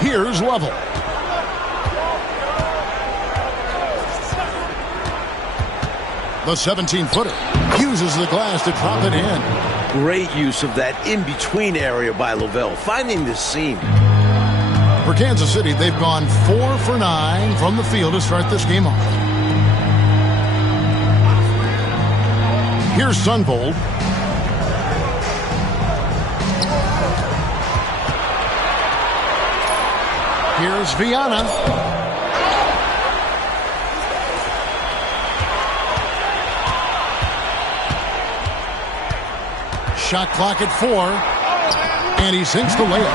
Here's Level. The 17-footer uses the glass to drop it in. Great use of that in-between area by Lavelle, finding the seam. For Kansas City, they've gone 4 for 9 from the field to start this game off. Here's Sunvold. Here's Viana. Shot clock at 4. And he sinks the layup.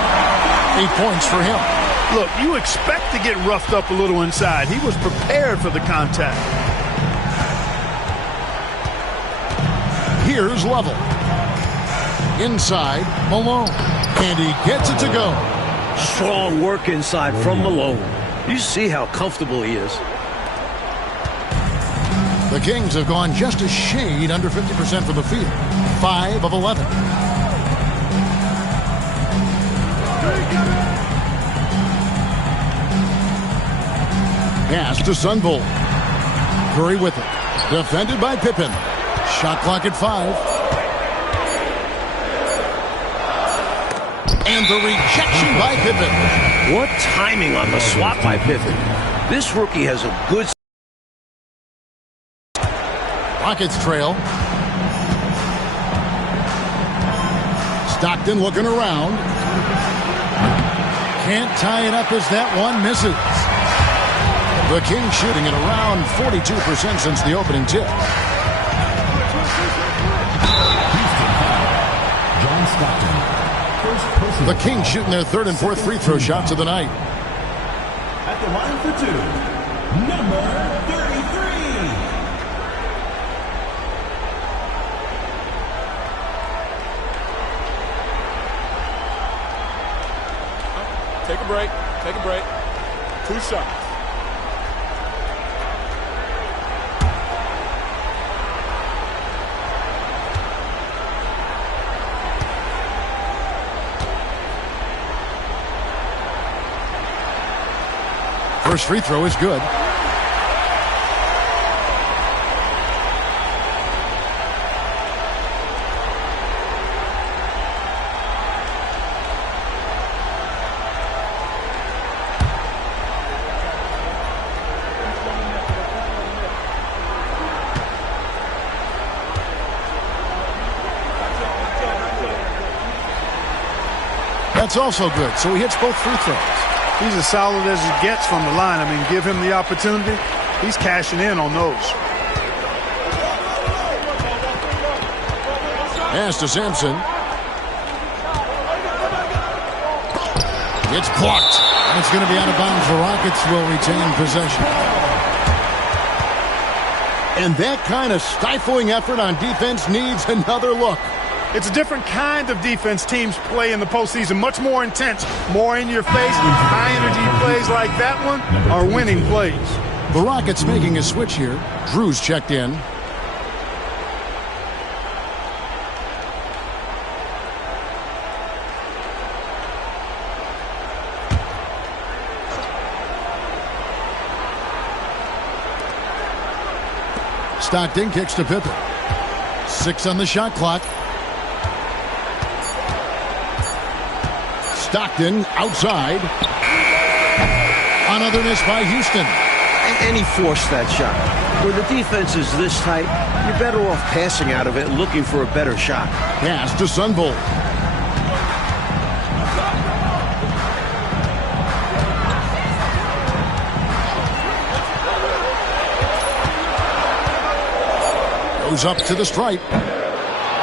8 points for him. Look, you expect to get roughed up a little inside. He was prepared for the contact. Here's Level. Inside, Malone. And he gets it to go. Strong work inside from Malone. You see how comfortable he is. The Kings have gone just a shade under 50% from the field. 5 of 11. Pass to Sunvold. Curry with it. Defended by Pippen. Shot clock at 5. And the rejection by Pippen. What timing on the swap by Pippen. This rookie has a good... Rockets trail. Stockton looking around. Can't tie it up as that one misses. The Kings shooting at around 42% since the opening tip. John Stockton. The Kings shooting their 3rd and 4th free throw shots of the night. At the line for 2, number 33. Take a break. Take a break. 2 shots. First free throw is good. That's also good. So he hits both free throws. He's as solid as he gets from the line. I mean, give him the opportunity. He's cashing in on those. Pass to Sampson. It's blocked. And it's going to be out of bounds. The Rockets will retain possession. And that kind of stifling effort on defense needs another look. It's a different kind of defense teams play in the postseason. Much more intense, more in your face. High-energy plays like that one are winning plays. The Rockets making a switch here. Drew's checked in. Stockton kicks to Pippen. 6 on the shot clock. Stockton outside. Another miss by Houston. And he forced that shot. Where the defense is this tight, you're better off passing out of it and looking for a better shot. Pass to Sunvold. Goes up to the stripe.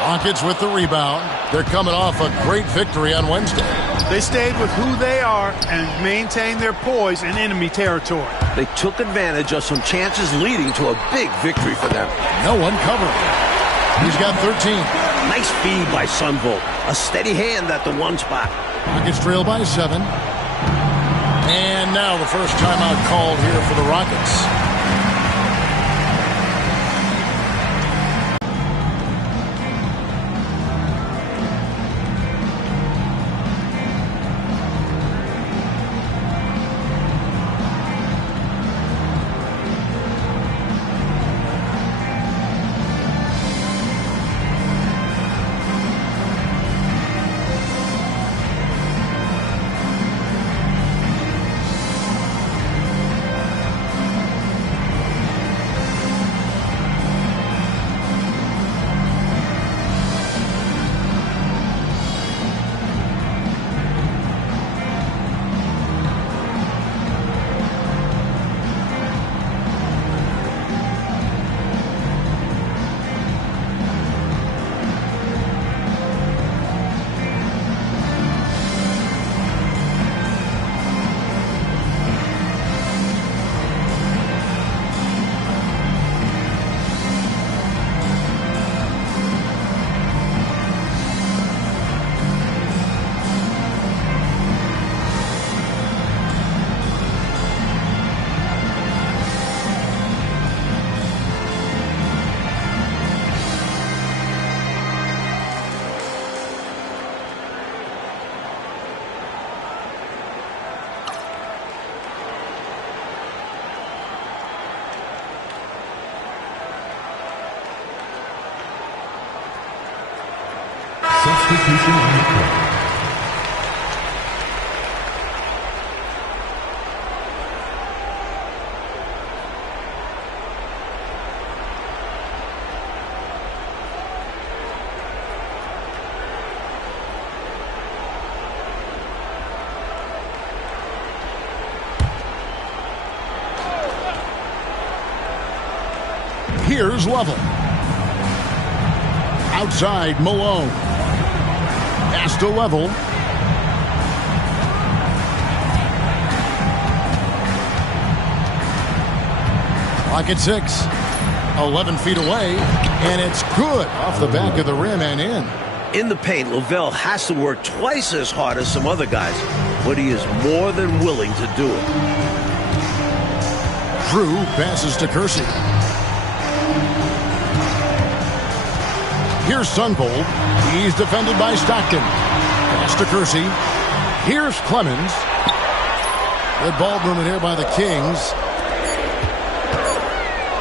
Rockets with the rebound. They're coming off a great victory on Wednesday. They stayed with who they are and maintained their poise in enemy territory. They took advantage of some chances leading to a big victory for them. No one covering. He's got 13. Nice feed by Sunvold. A steady hand at the 1 spot. Rockets trail by 7. And now the first timeout called here for the Rockets. Here's Level. Outside, Malone. Pass to Level. Clock at 6. 11 feet away, and it's good off the back of the rim and in. In the paint, Lavelle has to work twice as hard as some other guys, but he is more than willing to do it. Drew passes to Kersey. Here's Sunvold. He's defended by Stockton. Pass to Kersey. Here's Clemens. Good ball movement here by the Kings.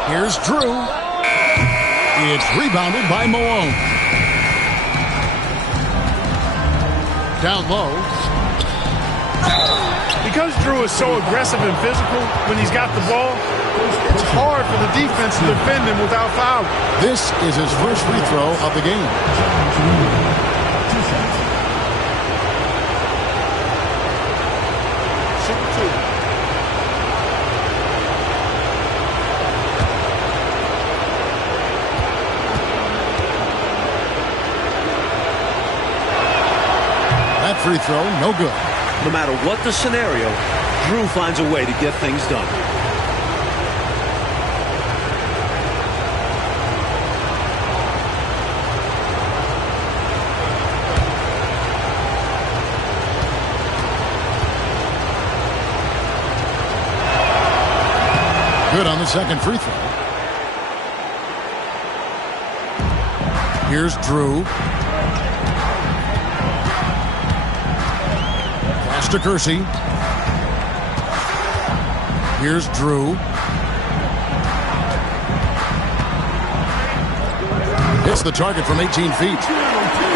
Here's Drew. It's rebounded by Malone. Down low. Because Drew is so aggressive and physical when he's got the ball, it's hard for the defense to defend him without foul. This is his first free throw of the game. Free throw, no good. No matter what the scenario, Drew finds a way to get things done. Good on the second free throw. Here's Drew. To Kersey. Here's Drew. Hits the target from 18 feet.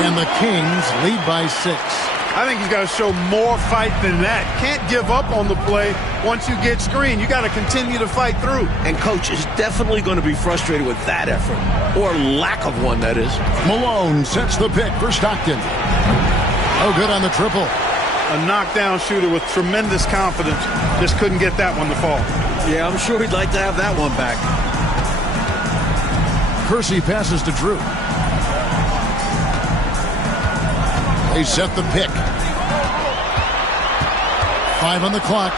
And the Kings lead by 6. I think he's got to show more fight than that. Can't give up on the play once you get screened. You got to continue to fight through. And coach is definitely going to be frustrated with that effort. Or lack of one, that is. Malone sets the pick for Stockton. Oh, good on the triple. A knockdown shooter with tremendous confidence. Just couldn't get that one to fall. Yeah, I'm sure he'd like to have that one back. Kersey passes to Drew. They set the pick. 5 on the clock.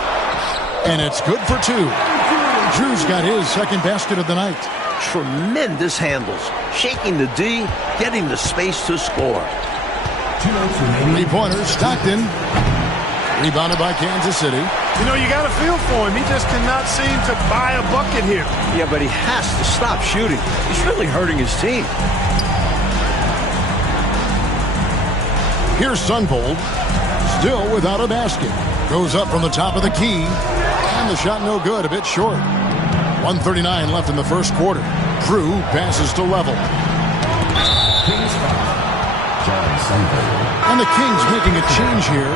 And it's good for 2. Drew's got his second basket of the night. Tremendous handles. Shaking the D, getting the space to score. 3-pointer, Stockton. Rebounded by Kansas City. You know, you got to feel for him. He just cannot seem to buy a bucket here. Yeah, but he has to stop shooting. He's really hurting his team. Here's Sunvold. Still without a basket. Goes up from the top of the key. And the shot no good, a bit short. 1:39 left in the first quarter. Drew passes to Level. And the Kings making a change here.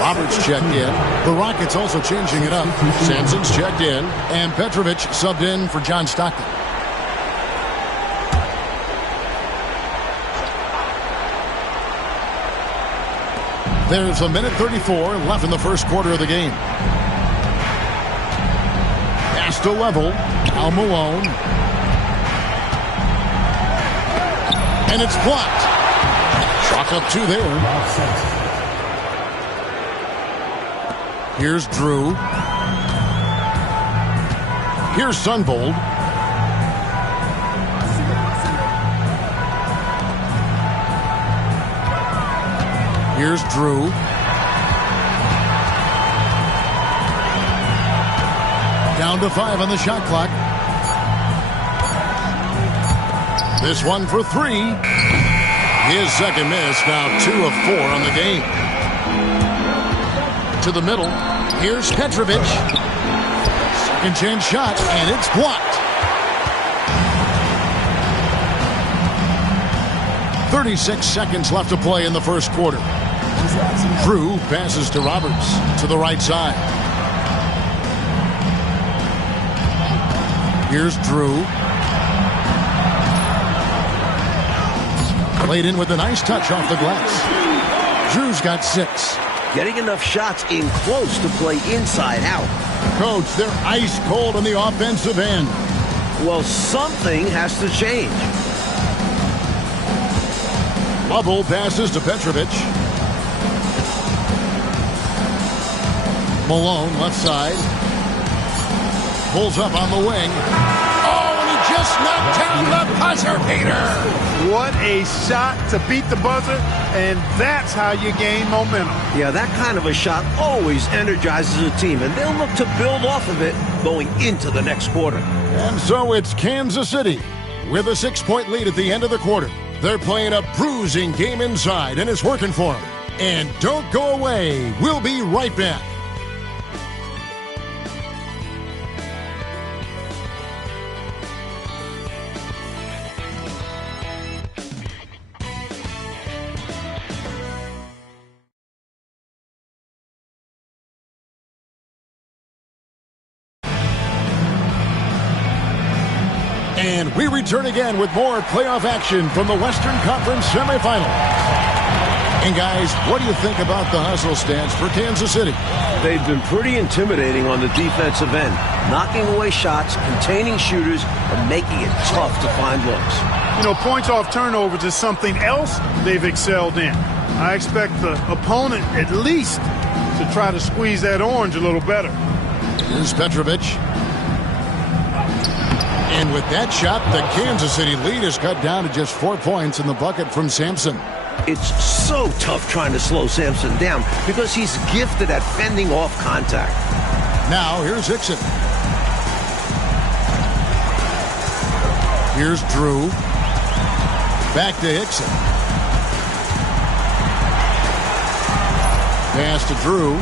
Roberts checked in. The Rockets also changing it up. Sanson's checked in. And Petrovic subbed in for John Stockton. There's 1:34 left in the first quarter of the game. Pass to Level. Al Malone. And it's blocked. Chalk up 2 there. Here's Drew. Here's Sunvold. Here's Drew. Down to 5 on the shot clock. This one for 3. His second miss, now 2 of 4 on the game. To the middle. Here's Petrovic. Second chance shot, and it's blocked. 36 seconds left to play in the first quarter. Drew passes to Roberts to the right side. Here's Drew. Played in with a nice touch off the glass. Drew's got 6. Getting enough shots in close to play inside out. Coach, they're ice cold on the offensive end. Well, something has to change. Lovell passes to Petrovic. Malone, left side. Pulls up on the wing. Oh, and he just knocked down the buzzer, Peter. What a shot to beat the buzzer, and that's how you gain momentum. Yeah, that kind of a shot always energizes a team, and they'll look to build off of it going into the next quarter. And so it's Kansas City with a 6-point lead at the end of the quarter. They're playing a bruising game inside, and it's working for them. And don't go away. We'll be right back. And we return again with more playoff action from the Western Conference semifinal. And guys, what do you think about the hustle stance for Kansas City? They've been pretty intimidating on the defensive end, knocking away shots, containing shooters, and making it tough to find looks. You know, points off turnovers is something else they've excelled in. I expect the opponent at least to try to squeeze that orange a little better. Here's Petrovic. And with that shot, the Kansas City lead is cut down to just 4 points in the bucket from Sampson. It's so tough trying to slow Sampson down because he's gifted at fending off contact. Now, here's Hickson. Here's Drew. Back to Hickson. Pass to Drew.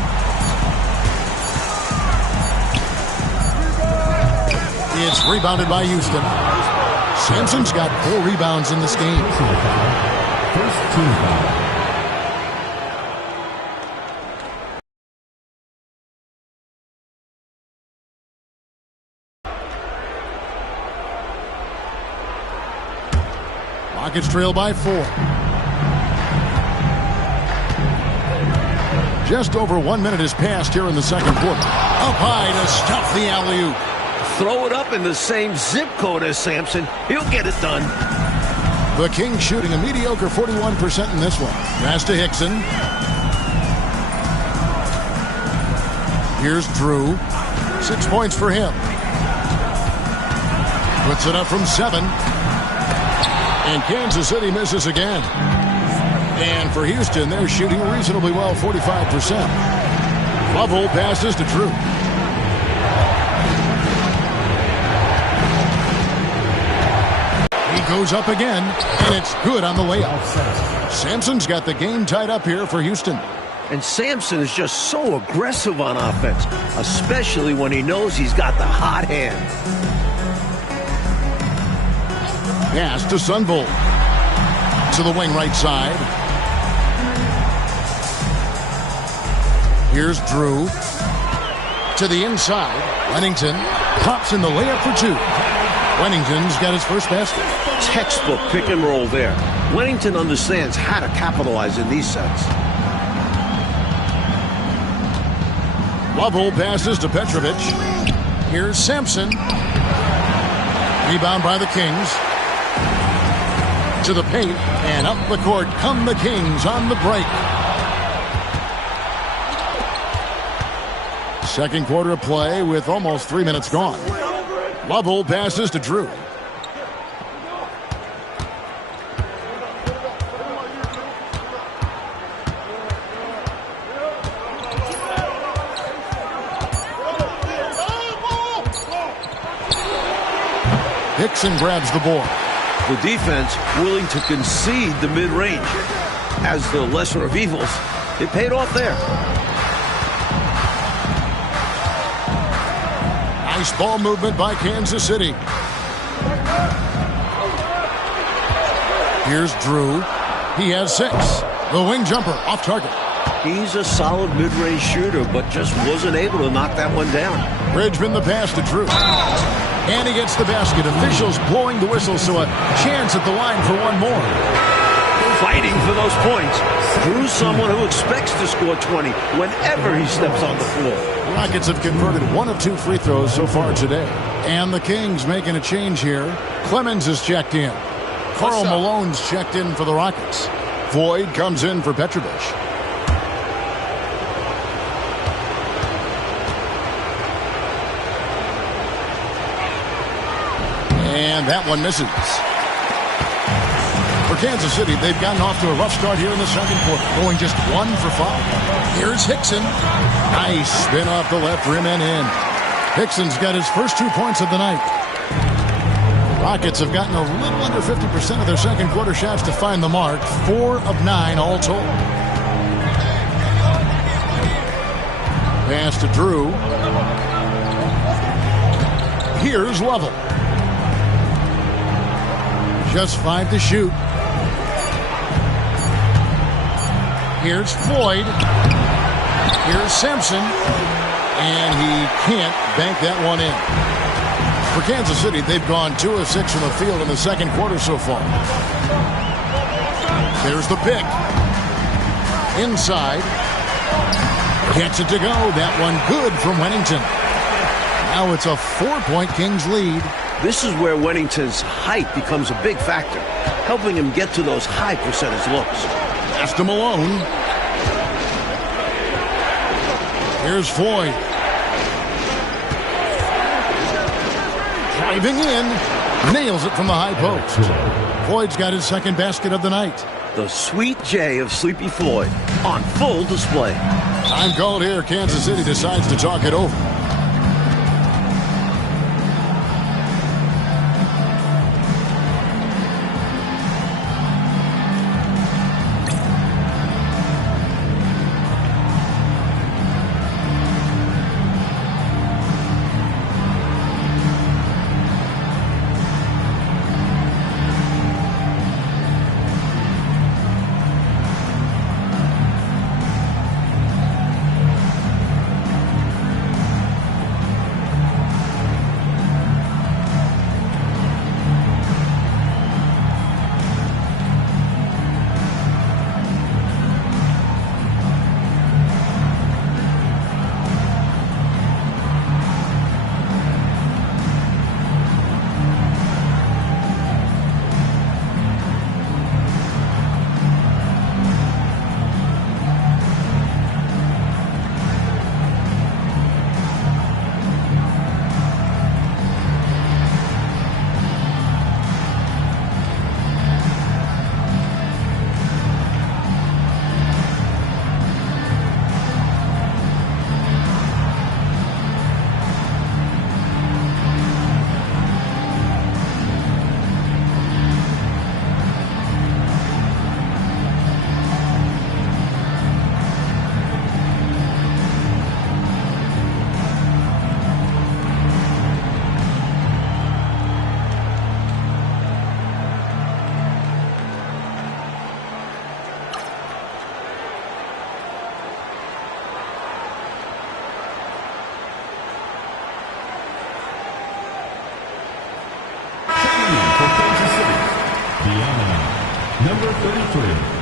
It's rebounded by Houston. Sampson's got 4 rebounds in this game. First team foul. Rockets trail by 4. Just over 1 minute has passed here in the second quarter. Up high to stuff the alley-oop. Throw it up in the same zip code as Sampson. He'll get it done. The Kings shooting a mediocre 41% in this one. Pass to Hickson. Here's Drew. 6 points for him. Puts it up from 7. And Kansas City misses again. And for Houston, they're shooting reasonably well, 45%. Lovell passes to Drew. He goes up again, and it's good on the layup. Sampson's got the game tied up here for Houston. And Sampson is just so aggressive on offense, especially when he knows he's got the hot hand. Pass to Sunville. To the wing right side. Here's Drew. To the inside. Wennington pops in the layup for 2. Wennington's got his first basket. Textbook pick and roll there. Wennington understands how to capitalize in these sets. Lovell passes to Petrovic. Here's Sampson. Rebound by the Kings. To the paint, and up the court come the Kings on the break. Second quarter of play with almost 3 minutes gone. Lovell passes to Drew. Hickson grabs the board. The defense willing to concede the mid-range. As the lesser of evils, it paid off there. Nice ball movement by Kansas City. Here's Drew. He has 6. The wing jumper off target. He's a solid mid-range shooter, but just wasn't able to knock that one down. Bridgman the pass to Drew. And he gets the basket. Officials blowing the whistle, so a chance at the line for one more. Fighting for those points. Drew's someone who expects to score 20 whenever he steps on the floor. Rockets have converted 1 of 2 free throws so far today. And the Kings making a change here. Clemens is checked in. Karl Malone's checked in for the Rockets. Void comes in for Petrovic. And that one misses. For Kansas City, they've gotten off to a rough start here in the second quarter, going just 1 for 5. Here's Hickson. Nice spin off the left rim and in. Hickson's got his first 2 points of the night. Rockets have gotten a little under 50% of their second quarter shots to find the mark. 4 of 9 all told. Pass to Drew. Here's Lovell. Just 5 to shoot. Here's Floyd. Here's Sampson. And he can't bank that one in. For Kansas City, they've gone 2 of 6 from the field in the second quarter so far. There's the pick. Inside. Gets it to go. That one good from Wennington. Now it's a 4-point Kings lead. This is where Wennington's height becomes a big factor, helping him get to those high percentage looks. Pass to Malone. Here's Floyd. Driving in. Nails it from the high post. Floyd's got his second basket of the night. The sweet J of Sleepy Floyd on full display. Time called here. Kansas City decides to talk it over. Number 33.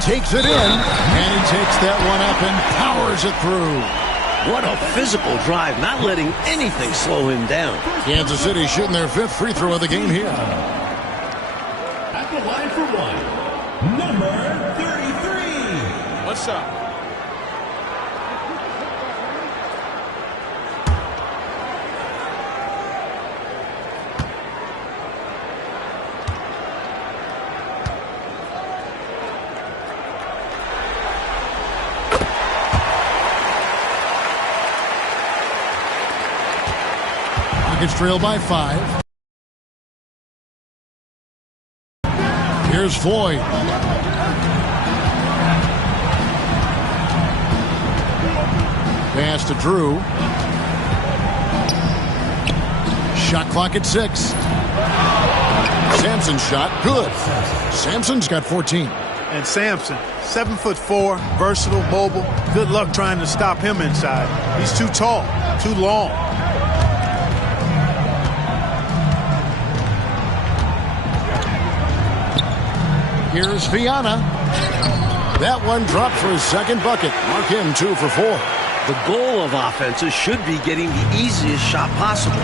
Takes it in, and he takes that one up and powers it through. What a physical drive, not letting anything slow him down. Kansas City shooting their 5th free throw of the game here. At the line for one, number 33. What's up? Rockets trail by 5. Here's Floyd. Pass to Drew. Shot clock at 6. Sampson's shot, good. Sampson's got 14. And Sampson, 7'4", versatile, mobile. Good luck trying to stop him inside. He's too tall, too long. Here's Viana. That one dropped for his second bucket. Mark him 2 for 4. The goal of offenses should be getting the easiest shot possible.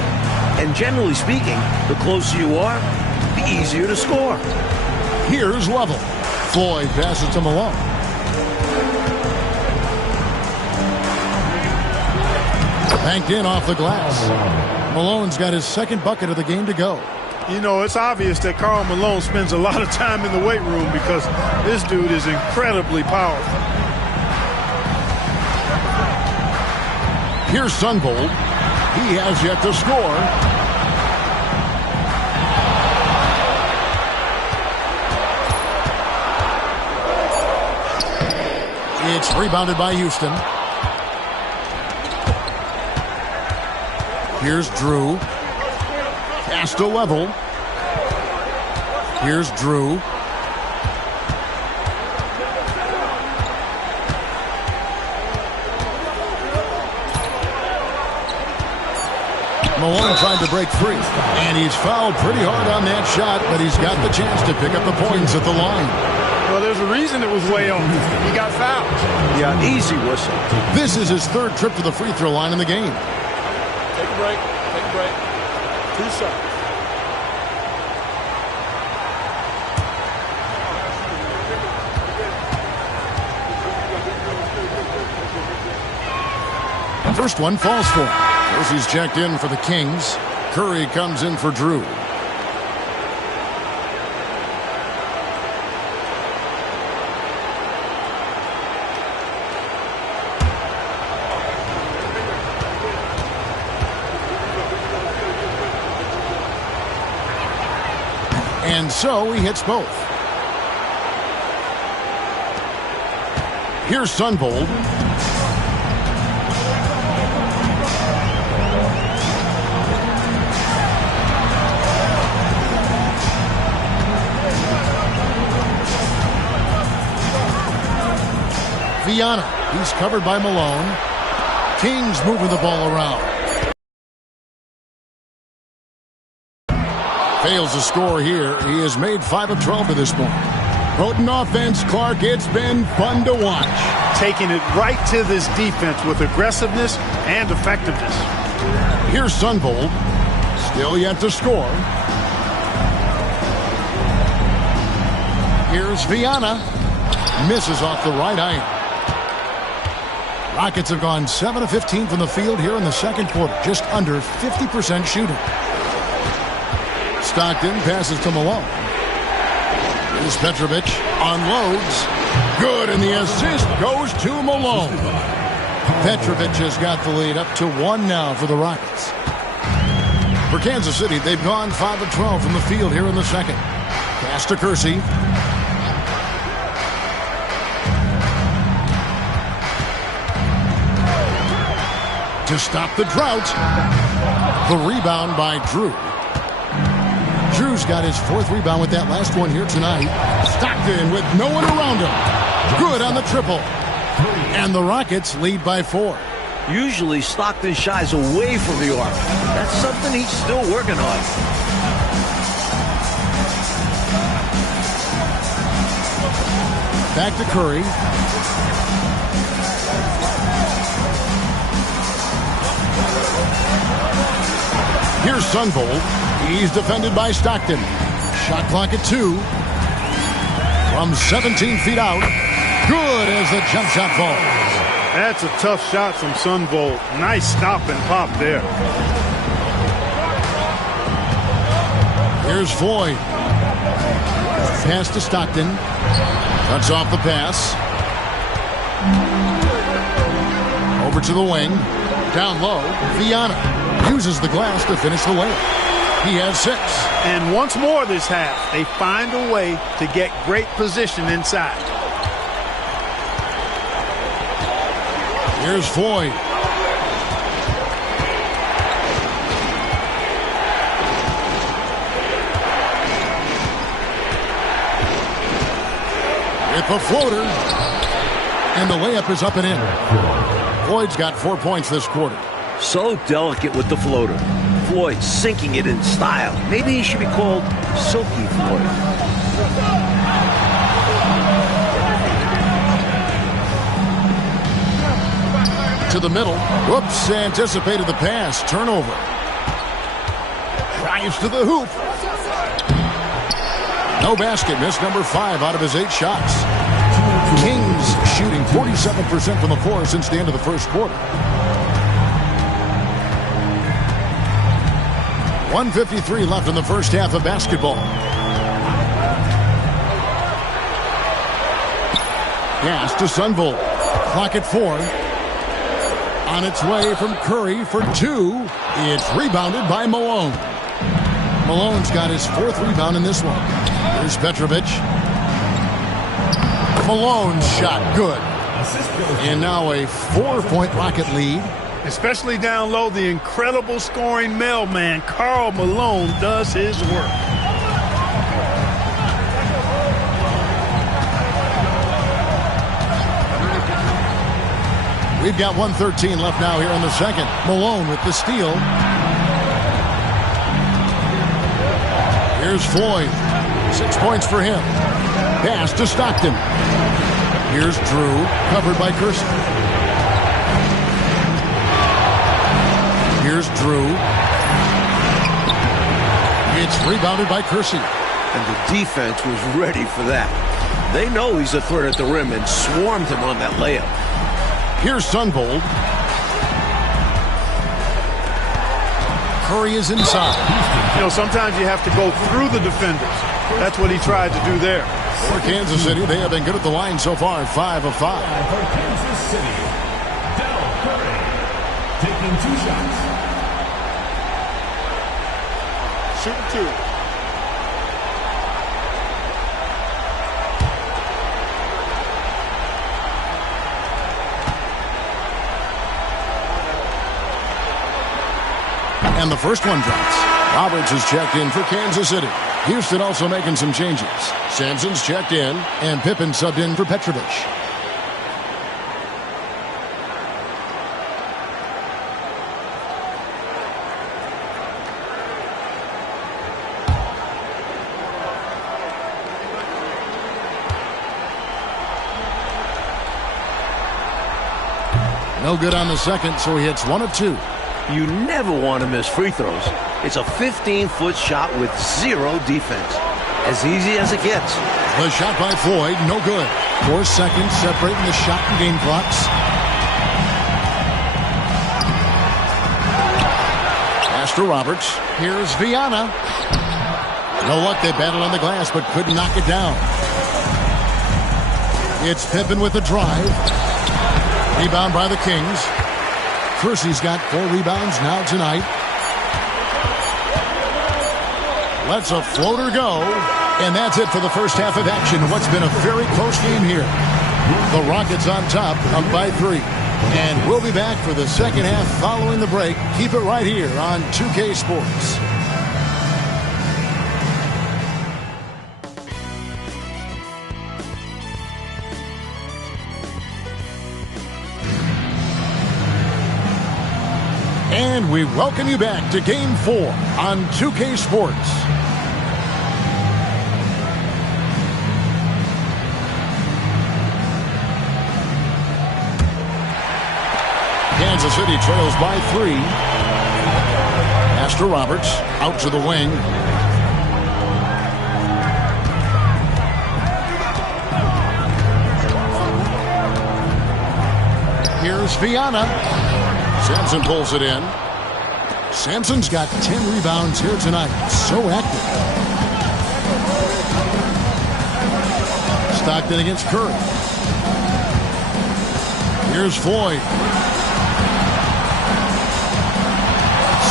And generally speaking, the closer you are, the easier to score. Here's Lovell. Floyd passes to Malone. Banked in off the glass. Malone's got his second bucket of the game to go. You know, it's obvious that Karl Malone spends a lot of time in the weight room because this dude is incredibly powerful. Here's Sunvold. He has yet to score. It's rebounded by Houston. Here's Drew. Pass to Level. Here's Drew. Malone tried to break free, and he's fouled pretty hard on that shot, but he's got the chance to pick up the points at the line. Well, there's a reason it was way off. He got fouled. Yeah, easy whistle. This is his third trip to the free throw line in the game. Take a break. Take a break. 2 shots. First one falls for him. He's checked in for the Kings. Curry comes in for Drew. And so he hits both. Here's Sunvold. Viana. He's covered by Malone. Kings moving the ball around. Fails to score here. He has made 5 of 12 to this point. Potent offense, Clark. It's been fun to watch. Taking it right to this defense with aggressiveness and effectiveness. Here's Sunvold. Still yet to score. Here's Viana. Misses off the right iron. Rockets have gone 7 of 15 from the field here in the second quarter. Just under 50% shooting. Stockton passes to Malone. Here's Petrovic. Unloads. Good, and the assist goes to Malone. Petrovic has got the lead up to 1 now for the Rockets. For Kansas City, they've gone 5 of 12 from the field here in the second. Pass to Kersey. To stop the drought. The rebound by Drew. Drew's got his 4th rebound with that last one here tonight. Stockton with no one around him. Good on the triple. And the Rockets lead by 4. Usually Stockton shies away from the arc. That's something he's still working on. Back to Curry. Here's Sunvold. He's defended by Stockton. Shot clock at 2. From 17 feet out. Good as the jump shot falls. That's a tough shot from Sunvold. Nice stop and pop there. Here's Floyd. Pass to Stockton. Cuts off the pass. Over to the wing. Down low. Viana uses the glass to finish the layup. He has 6. And once more this half, they find a way to get great position inside. Here's Floyd. with the floater. And the layup is up and in. Floyd's got 4 points this quarter. So delicate with the floater. Floyd sinking it in style. Maybe he should be called Silky Floyd. To the middle. Whoops, anticipated the pass. Turnover. Drives to the hoop. No basket. Missed number 5 out of his 8 shots. Kings shooting 47% from the floor since the end of the first quarter. 1:53 left in the first half of basketball. Pass to Sunvolt. Clock at 4. On its way from Curry for 2. It's rebounded by Malone. Malone's got his 4th rebound in this one. Here's Petrovic. Malone's shot good. And now a 4-point Rocket lead. Especially down low, the incredible scoring mailman, Karl Malone, does his work. We've got 1:13 left now here in the second. Malone with the steal. Here's Floyd. 6 points for him. Pass to Stockton. Here's Drew, covered by Kersey. Here's Drew. It's rebounded by Kersey. And the defense was ready for that. They know he's a threat at the rim and swarmed him on that layup. Here's Sunvolt. Curry is inside. You know, sometimes you have to go through the defenders. That's what he tried to do there. For Kansas City, they have been good at the line so far, 5 of 5. For Kansas City, Dell Curry taking 2 shots. Shooting 2. And the first one drops. Roberts is checked in for Kansas City. Houston also making some changes. Sampson's checked in, and Pippen subbed in for Petrovic. No good on the second, so he hits 1 of 2. You never want to miss free throws. It's a 15-foot shot with 0 defense. As easy as it gets. The shot by Floyd, no good. 4 seconds separating the shot and game clocks. Pass to Roberts. Here's Viana. No luck, they battled on the glass, but couldn't knock it down. It's Pippen with the drive. Rebound by the Kings. Kersey's got 4 rebounds now tonight. Lets a floater go. And that's it for the first half of action. What's been a very close game here. The Rockets on top, up by 3. And we'll be back for the second half following the break. Keep it right here on 2K Sports. And we welcome you back to Game 4 on 2K Sports. Kansas City trails by 3. Pass to Roberts, out to the wing. Here's Viana. Sampson pulls it in. Sampson's got 10 rebounds here tonight. So active. Stockton against Curry. Here's Floyd.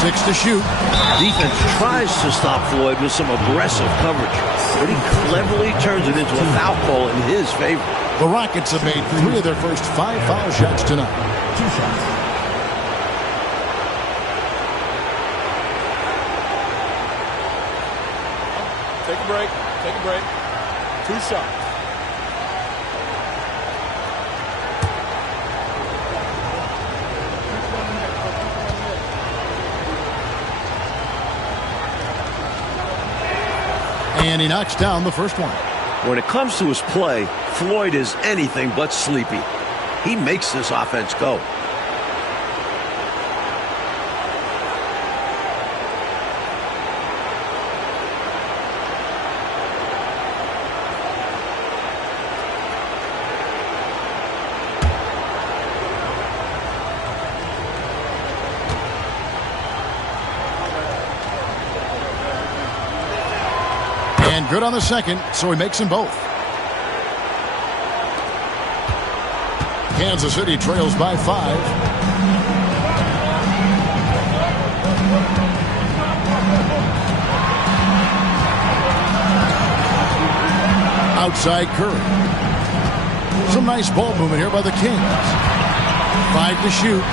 6 to shoot. Defense tries to stop Floyd with some aggressive coverage, but he cleverly turns it into a foul call in his favor. The Rockets have made 3 of their first 5 foul shots tonight. 2 shots. Take a break. Take a break. 2 shots. And he knocks down the first one. When it comes to his play, Floyd is anything but sleepy. He makes this offense go. And good on the second, so he makes them both. Kansas City trails by 5. Outside Curry. Some nice ball movement here by the Kings. 5 to shoot.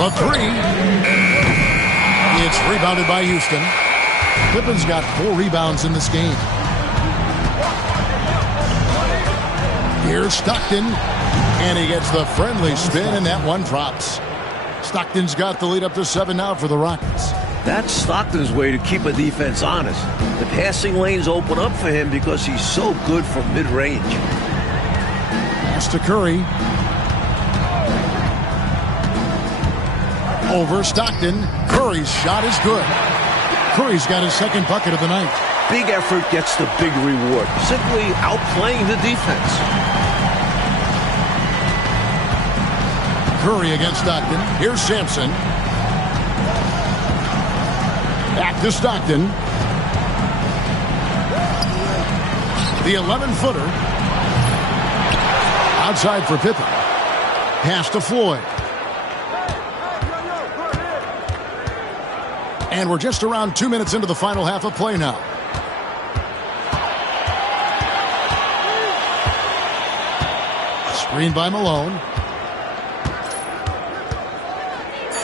A 3. It's rebounded by Houston. Pippen's got 4 rebounds in this game. Here's Stockton, and he gets the friendly spin, and that one drops. Stockton's got the lead up to 7 now for the Rockets. That's Stockton's way to keep a defense honest. The passing lanes open up for him because he's so good from mid-range. Pass to Curry. Over Stockton. Curry's shot is good. Curry's got his second bucket of the night. Big effort gets the big reward. Simply outplaying the defense. Curry against Stockton. Here's Sampson. Back to Stockton. The 11-footer. Outside for Pippen. Pass to Floyd. And we're just around 2 minutes into the final half of play now. Screen by Malone.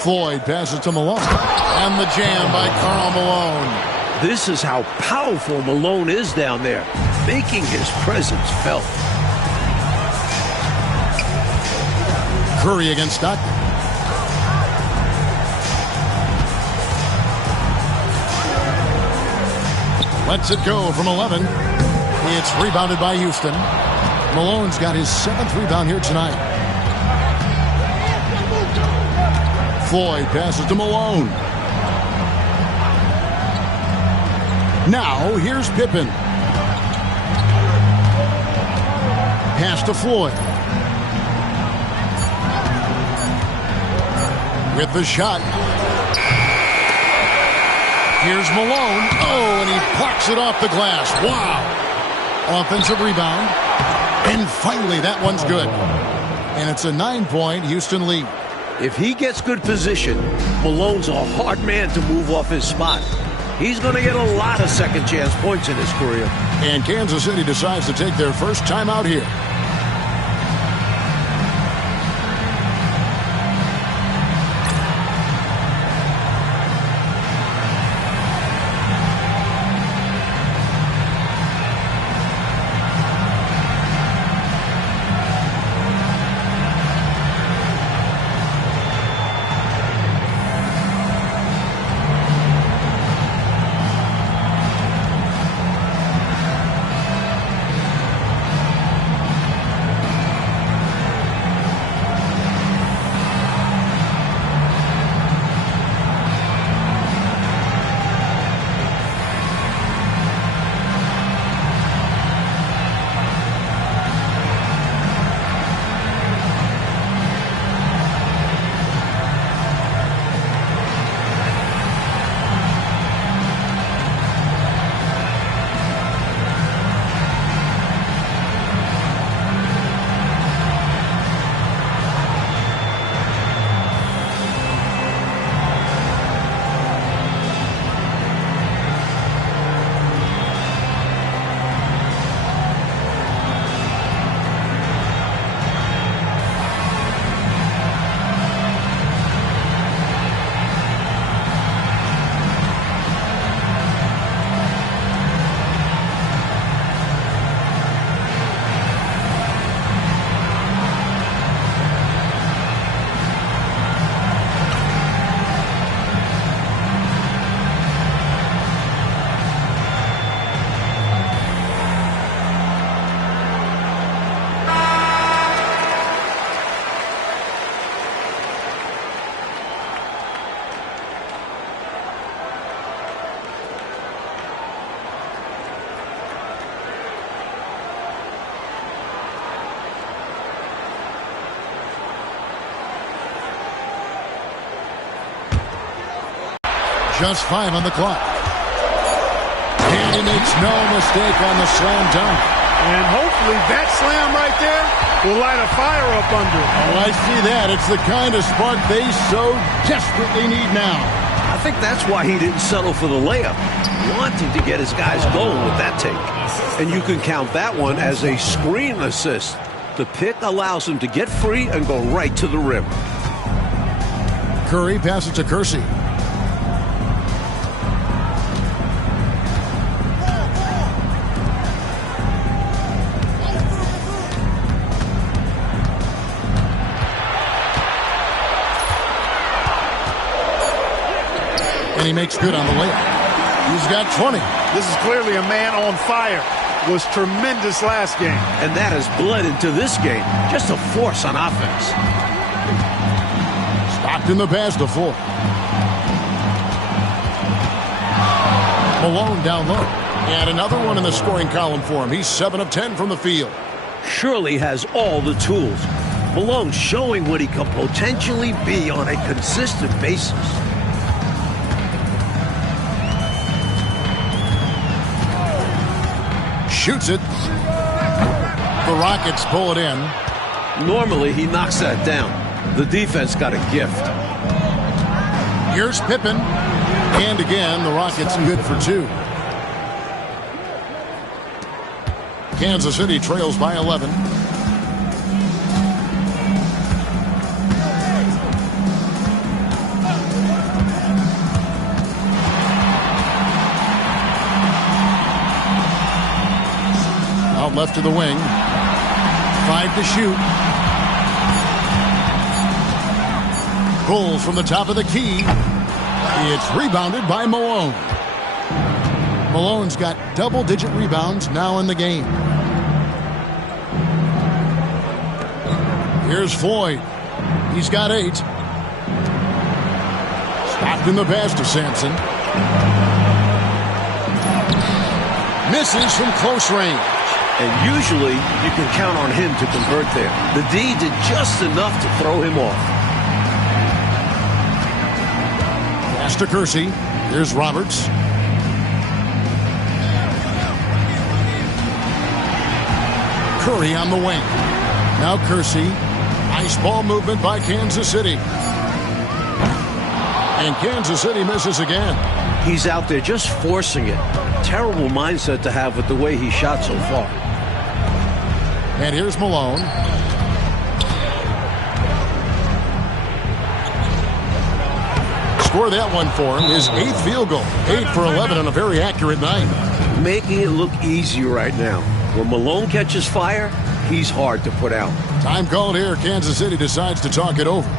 Floyd passes to Malone. And the jam by Karl Malone. This is how powerful Malone is down there, making his presence felt. Curry against Stockton. Lets it go from 11. It's rebounded by Houston. Malone's got his 7th rebound here tonight. Floyd passes to Malone. Now, here's Pippen. Pass to Floyd. With the shot. Here's Malone. Oh, and he plucks it off the glass. Wow. Offensive rebound. And finally, that one's good. And it's a 9-point Houston lead. If he gets good position, Malone's a hard man to move off his spot. He's going to get a lot of second chance points in his career. And Kansas City decides to take their first timeout here. Just 5 on the clock. And he makes no mistake on the slam dunk. And hopefully that slam right there will light a fire up under him. Oh, I see that. It's the kind of spark they so desperately need now. I think that's why he didn't settle for the layup. Wanting to get his guys going with that take. And you can count that one as a screen assist. The pick allows him to get free and go right to the rim. Curry passes to Kersey. And he makes good on the layup. He's got 20. This is clearly a man on fire. Was tremendous last game. And that has bled into this game. Just a force on offense. Stockton the pass to Full. Malone down low. And another one in the scoring column for him. He's 7 of 10 from the field. Shirley has all the tools. Malone showing what he can potentially be on a consistent basis. Shoots it. The Rockets pull it in. Normally, he knocks that down. The defense got a gift. Here's Pippen. And again, the Rockets good for 2. Kansas City trails by 11. Out left to the wing. 5 to shoot. Bulls from the top of the key. It's rebounded by Malone. Malone's got double-digit rebounds now in the game. Here's Floyd. He's got 8. Stockton the pass to Sampson. Misses from close range. And usually, you can count on him to convert there. The D did just enough to throw him off. Pass to Kersey. Here's Roberts. Curry on the wing. Now Kersey. Nice ball movement by Kansas City. And Kansas City misses again. He's out there just forcing it. Terrible mindset to have with the way he shot so far. And here's Malone. Score that one for him. His 8th field goal. 8 for 11 on a very accurate night. Making it look easy right now. When Malone catches fire, he's hard to put out. Time called here. Kansas City decides to talk it over.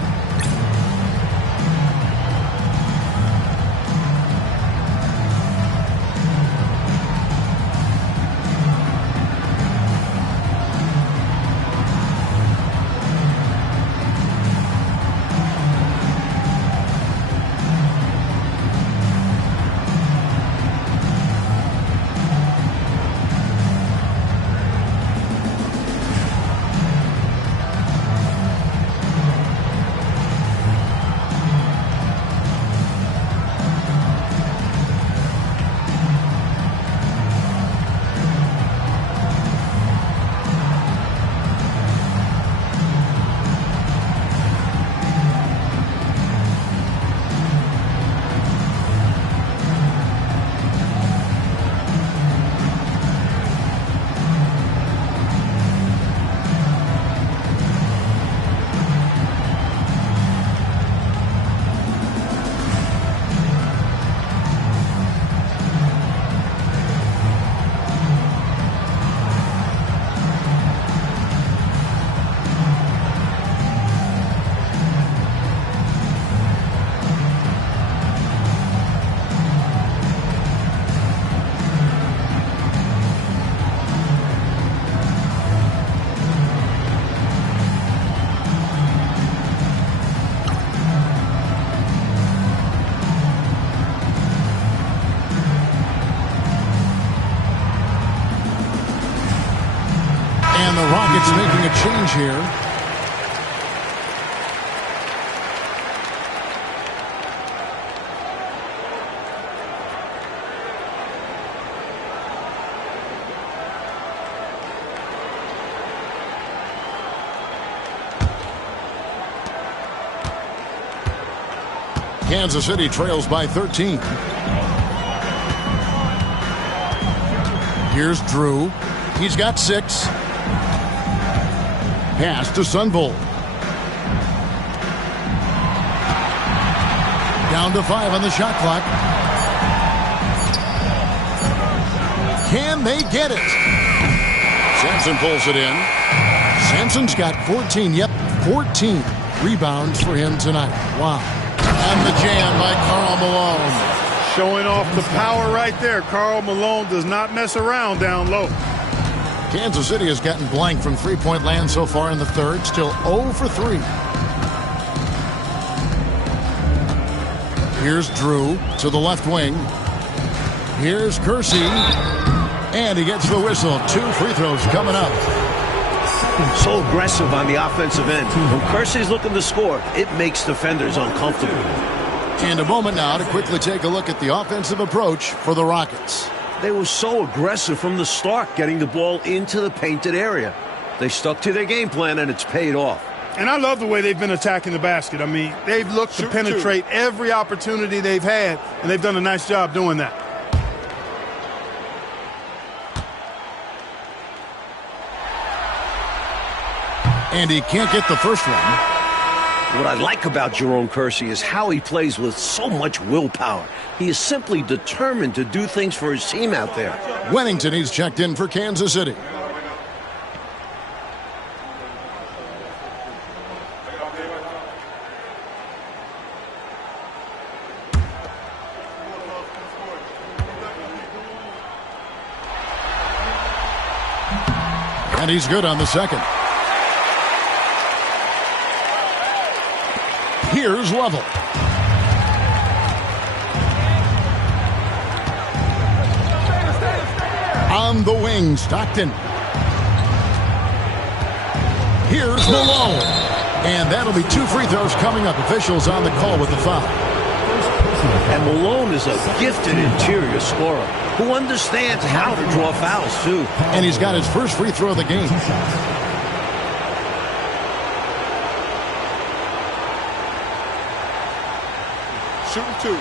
And the Rockets making a change here. Kansas City trails by 13. Here's Drew. He's got 6. Pass to Sunvol. Down to 5 on the shot clock. Can they get it? Sampson pulls it in. Sampson's got 14. Yep, 14 rebounds for him tonight. Wow. And the jam by Karl Malone. Showing off the power right there. Karl Malone does not mess around down low. Kansas City has gotten blank from three-point land so far in the third. Still 0 for 3. Here's Drew to the left wing. Here's Kersey. And he gets the whistle. 2 free throws coming up. So aggressive on the offensive end. When Kersey's looking to score, it makes defenders uncomfortable. And a moment now to quickly take a look at the offensive approach for the Rockets. They were so aggressive from the start, getting the ball into the painted area. They stuck to their game plan, and it's paid off. And I love the way they've been attacking the basket. I mean, they've looked to penetrate every opportunity they've had, and they've done a nice job doing that. And he can't get the first one. What I like about Jerome Kersey is how he plays with so much willpower. He is simply determined to do things for his team out there. Wennington, he's checked in for Kansas City. And he's good on the second. Here's Lovell. On the wing, Stockton. Here's Malone. And that'll be 2 free throws coming up. Officials on the call with the foul. And Malone is a gifted interior scorer who understands how to draw fouls, too. And he's got his first free throw of the game. Shooting 2.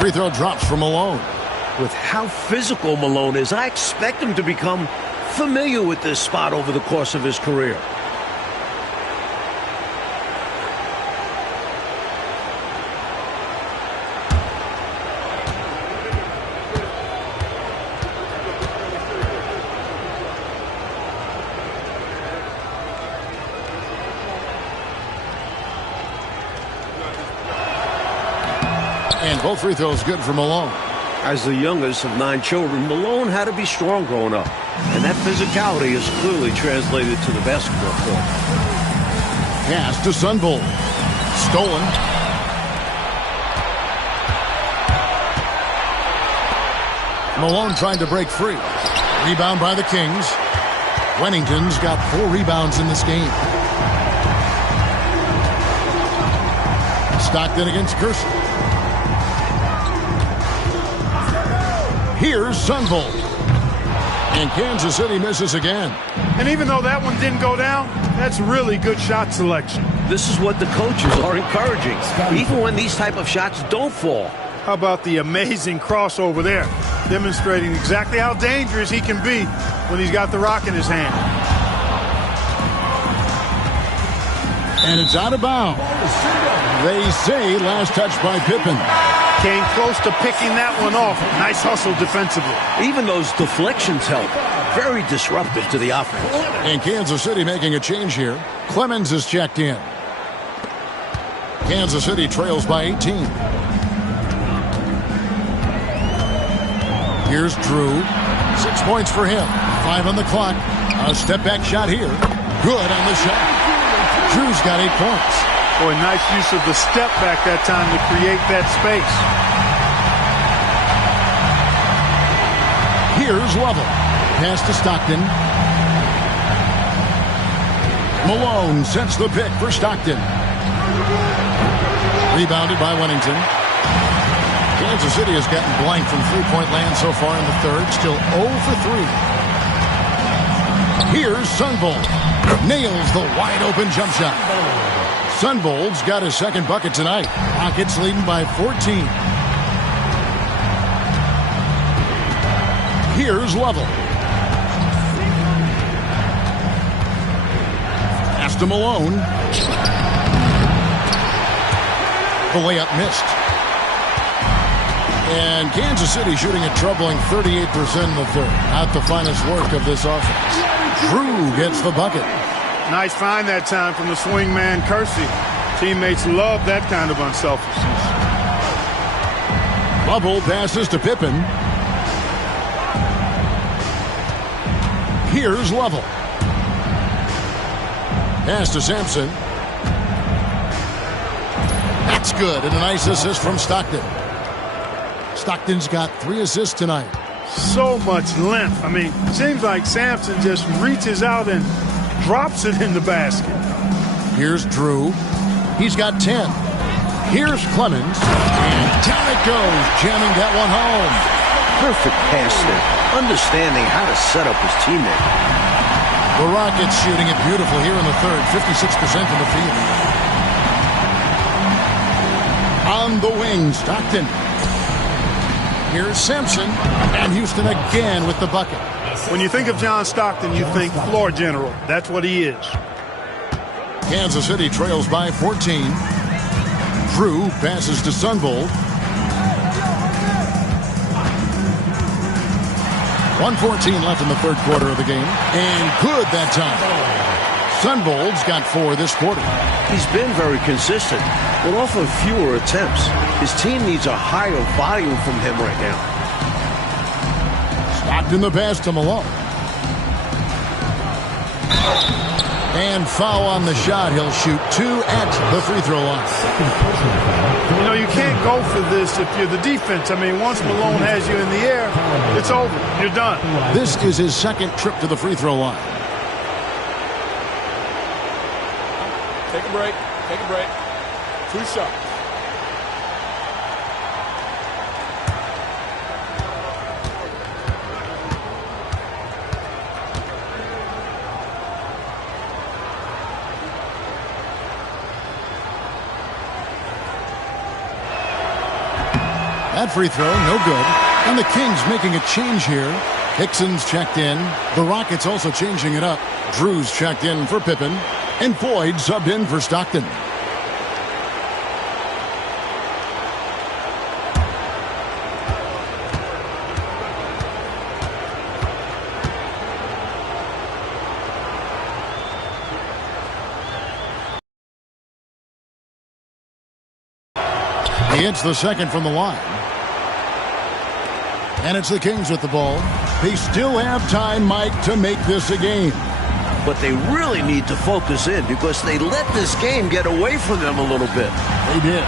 Free throw drops for Malone. With how physical Malone is, I expect him to become familiar with this spot over the course of his career. And both free throws good for Malone. As the youngest of 9 children, Malone had to be strong growing up. And that physicality is clearly translated to the basketball court. Pass to Sunvol. Stolen. Malone trying to break free. Rebound by the Kings. Wennington's got 4 rebounds in this game. Stockton against Kersey. Here's Sunvol. And Kansas City misses again. And even though that one didn't go down, that's really good shot selection. This is what the coaches are encouraging, even when these type of shots don't fall. How about the amazing crossover there, demonstrating exactly how dangerous he can be when he's got the rock in his hand. And it's out of bounds. They say last touch by Pippen. Came close to picking that one off. Nice hustle defensively. Even those deflections help. Very disruptive to the offense. And Kansas City making a change here. Clemens is checked in. Kansas City trails by 18. Here's Drew. 6 points for him. 5 on the clock. A step back shot here. Good on the shot. Drew's got 8 points. Boy, nice use of the step back that time to create that space. Here's Lovell. Pass to Stockton. Malone sets the pick for Stockton. Rebounded by Wennington. Kansas City has gotten blank from three-point land so far in the third. Still 0 for 3. Here's Sunvolt. Nails the wide-open jump shot. Sunvolt's got his second bucket tonight. Rockets leading by 14. Here's Lovell. Pass to Malone. The layup missed. And Kansas City shooting a troubling 38% in the third. Not the finest work of this offense. Drew gets the bucket. Nice find that time from the swing man, Kersey. Teammates love that kind of unselfishness. Lovell passes to Pippen. Here's Lovell. Pass to Sampson. That's good, and a nice assist from Stockton. Stockton's got 3 assists tonight. So much length. I mean, seems like Sampson just reaches out and drops it in the basket. Here's Drew. He's got 10. Here's Clemens. And down it goes, jamming that one home. Perfect pass there. Understanding how to set up his teammate. The Rockets shooting it beautiful here in the third. 56% from the field. On the wing, Stockton. Here's Sampson. And Houston again with the bucket. When you think of John Stockton, you think floor general. That's what he is. Kansas City trails by 14. Drew passes to Sunvolt. 1:14 left in the third quarter of the game. And good that time. Sunvolt's got 4 this quarter. He's been very consistent, but often fewer attempts. His team needs a higher volume from him right now. Stockton the pass to Malone. And foul on the shot. He'll shoot 2 at the free throw line. You know, you can't go for this if you're the defense. I mean, once Malone has you in the air, it's over. You're done. This is his second trip to the free throw line. Take a break. Take a break. 2 shots. That free throw, no good. And the Kings making a change here. Hickson's checked in. The Rockets also changing it up. Drew's checked in for Pippen. And Floyd subbed in for Stockton. He hits the second from the line. And it's the Kings with the ball. They still have time, Mike, to make this a game. But they really need to focus in because they let this game get away from them a little bit. They did.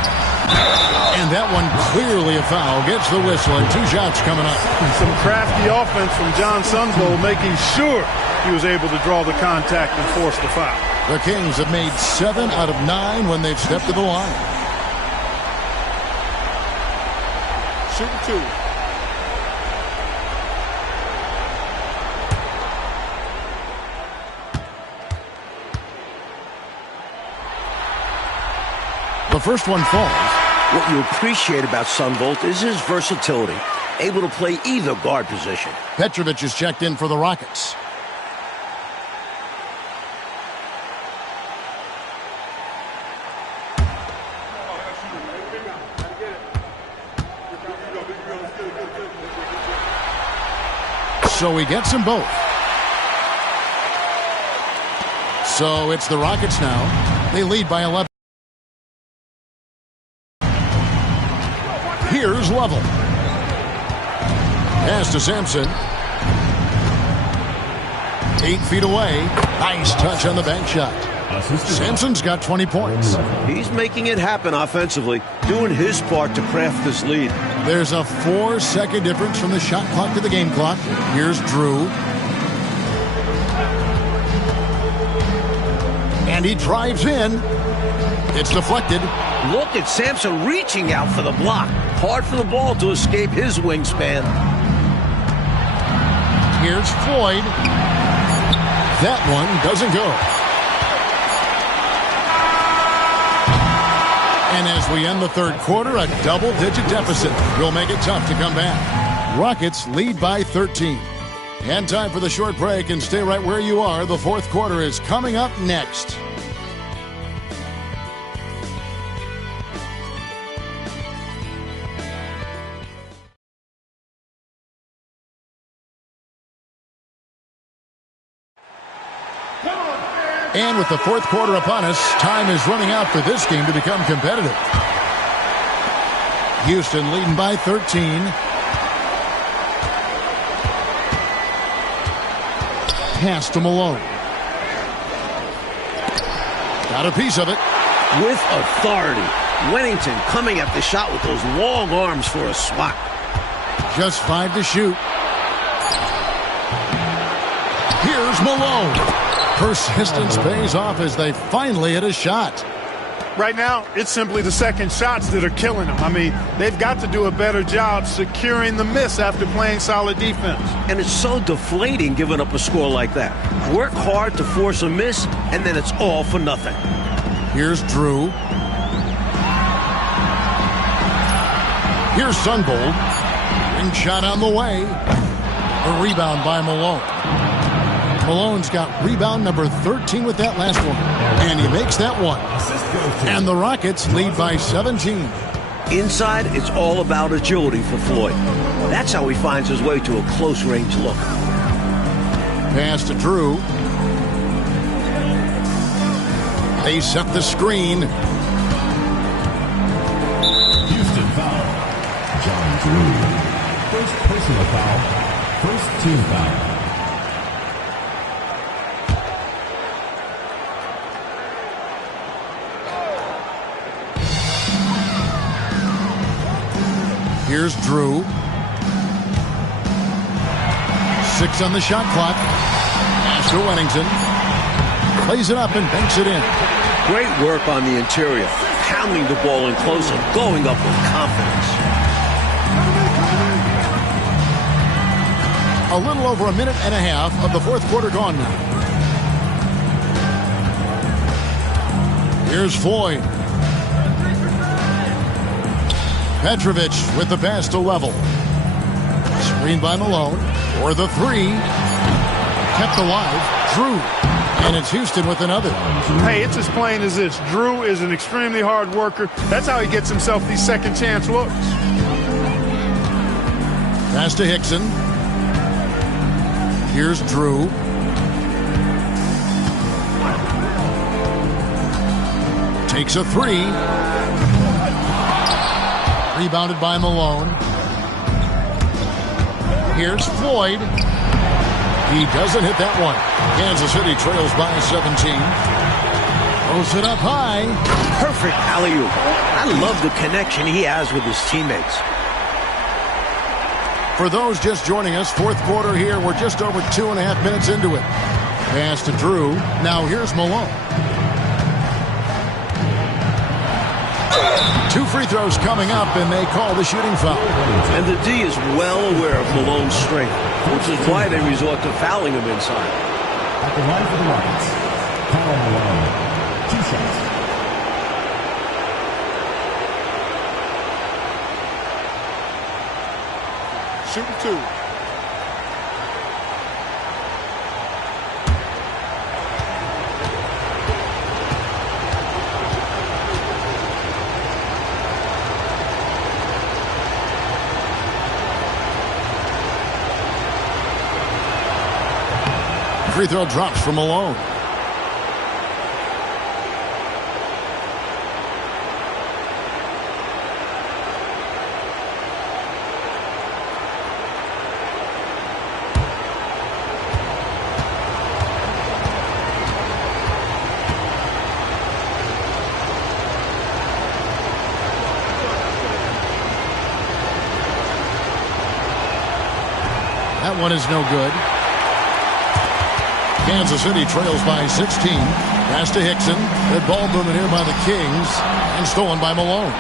And that one clearly a foul. Gets the whistle and 2 shots coming up. Some crafty offense from John Sunvolt, making sure he was able to draw the contact and force the foul. The Kings have made 7 out of 9 when they've stepped to the line. Shooting 2. The first one falls. What you appreciate about Sunvolt is his versatility, able to play either guard position. Petrovic is checked in for the Rockets. So he gets them both. So it's the Rockets now. They lead by 11. Here's Lovell. Pass to Sampson. 8 feet away. Nice touch on the bank shot. Sampson's got 20 points. He's making it happen offensively, doing his part to craft this lead. There's a 4-second difference from the shot clock to the game clock. Here's Drew. And he drives in. It's deflected. Look at Sampson reaching out for the block. Hard for the ball to escape his wingspan. Here's Floyd. That one doesn't go. And as we end the third quarter, a double-digit deficit will make it tough to come back. Rockets lead by 13. And time for the short break, and stay right where you are. The fourth quarter is coming up next. And with the fourth quarter upon us, time is running out for this game to become competitive. Houston leading by 13. Pass to Malone. Got a piece of it. With authority. Wennington coming at the shot with those long arms for a swat. Just 5 to shoot. Here's Malone. Persistence pays off as they finally hit a shot. Right now, it's simply the second shots that are killing them. I mean, they've got to do a better job securing the miss after playing solid defense. And it's so deflating giving up a score like that. Work hard to force a miss, and then it's all for nothing. Here's Drew. Here's Sunbold. Ring shot on the way. A rebound by Malone. Malone's got rebound number 13 with that last one. And he makes that one. And the Rockets lead by 17. Inside, it's all about agility for Floyd. That's how he finds his way to a close-range look. Pass to Drew. They set the screen. Houston foul. John Drew. First personal foul. First team foul. Here's Drew. 6 on the shot clock. Pass to Wennington. Plays it up and banks it in. Great work on the interior. Pounding the ball in close and going up with confidence. A little over a minute and a half of the fourth quarter gone now. Here's Floyd. Petrovic with the pass to Level. Screen by Malone. For the three. Kept alive. Drew. And it's Houston with another. Hey, it's as plain as this. Drew is an extremely hard worker. That's how he gets himself these second chance looks. Pass to Hickson. Here's Drew. Takes a three. Rebounded by Malone. Here's Floyd. He doesn't hit that one. Kansas City trails by 17. Throws it up high. Perfect alley-oop. I love the connection he has with his teammates. For those just joining us, fourth quarter here. We're just over 2.5 minutes into it. Pass to Drew. Now here's Malone. 2 free throws coming up, and they call the shooting foul. And the D is well aware of Malone's strength, which is why they resort to fouling him inside. At the line for the Rockets, Karl Malone. 2 shots. Shooting 2. Free throw drops from Malone. That one is no good. Kansas City trails by 16. Pass to Hickson. That ball moving here by the Kings. And stolen by Malone.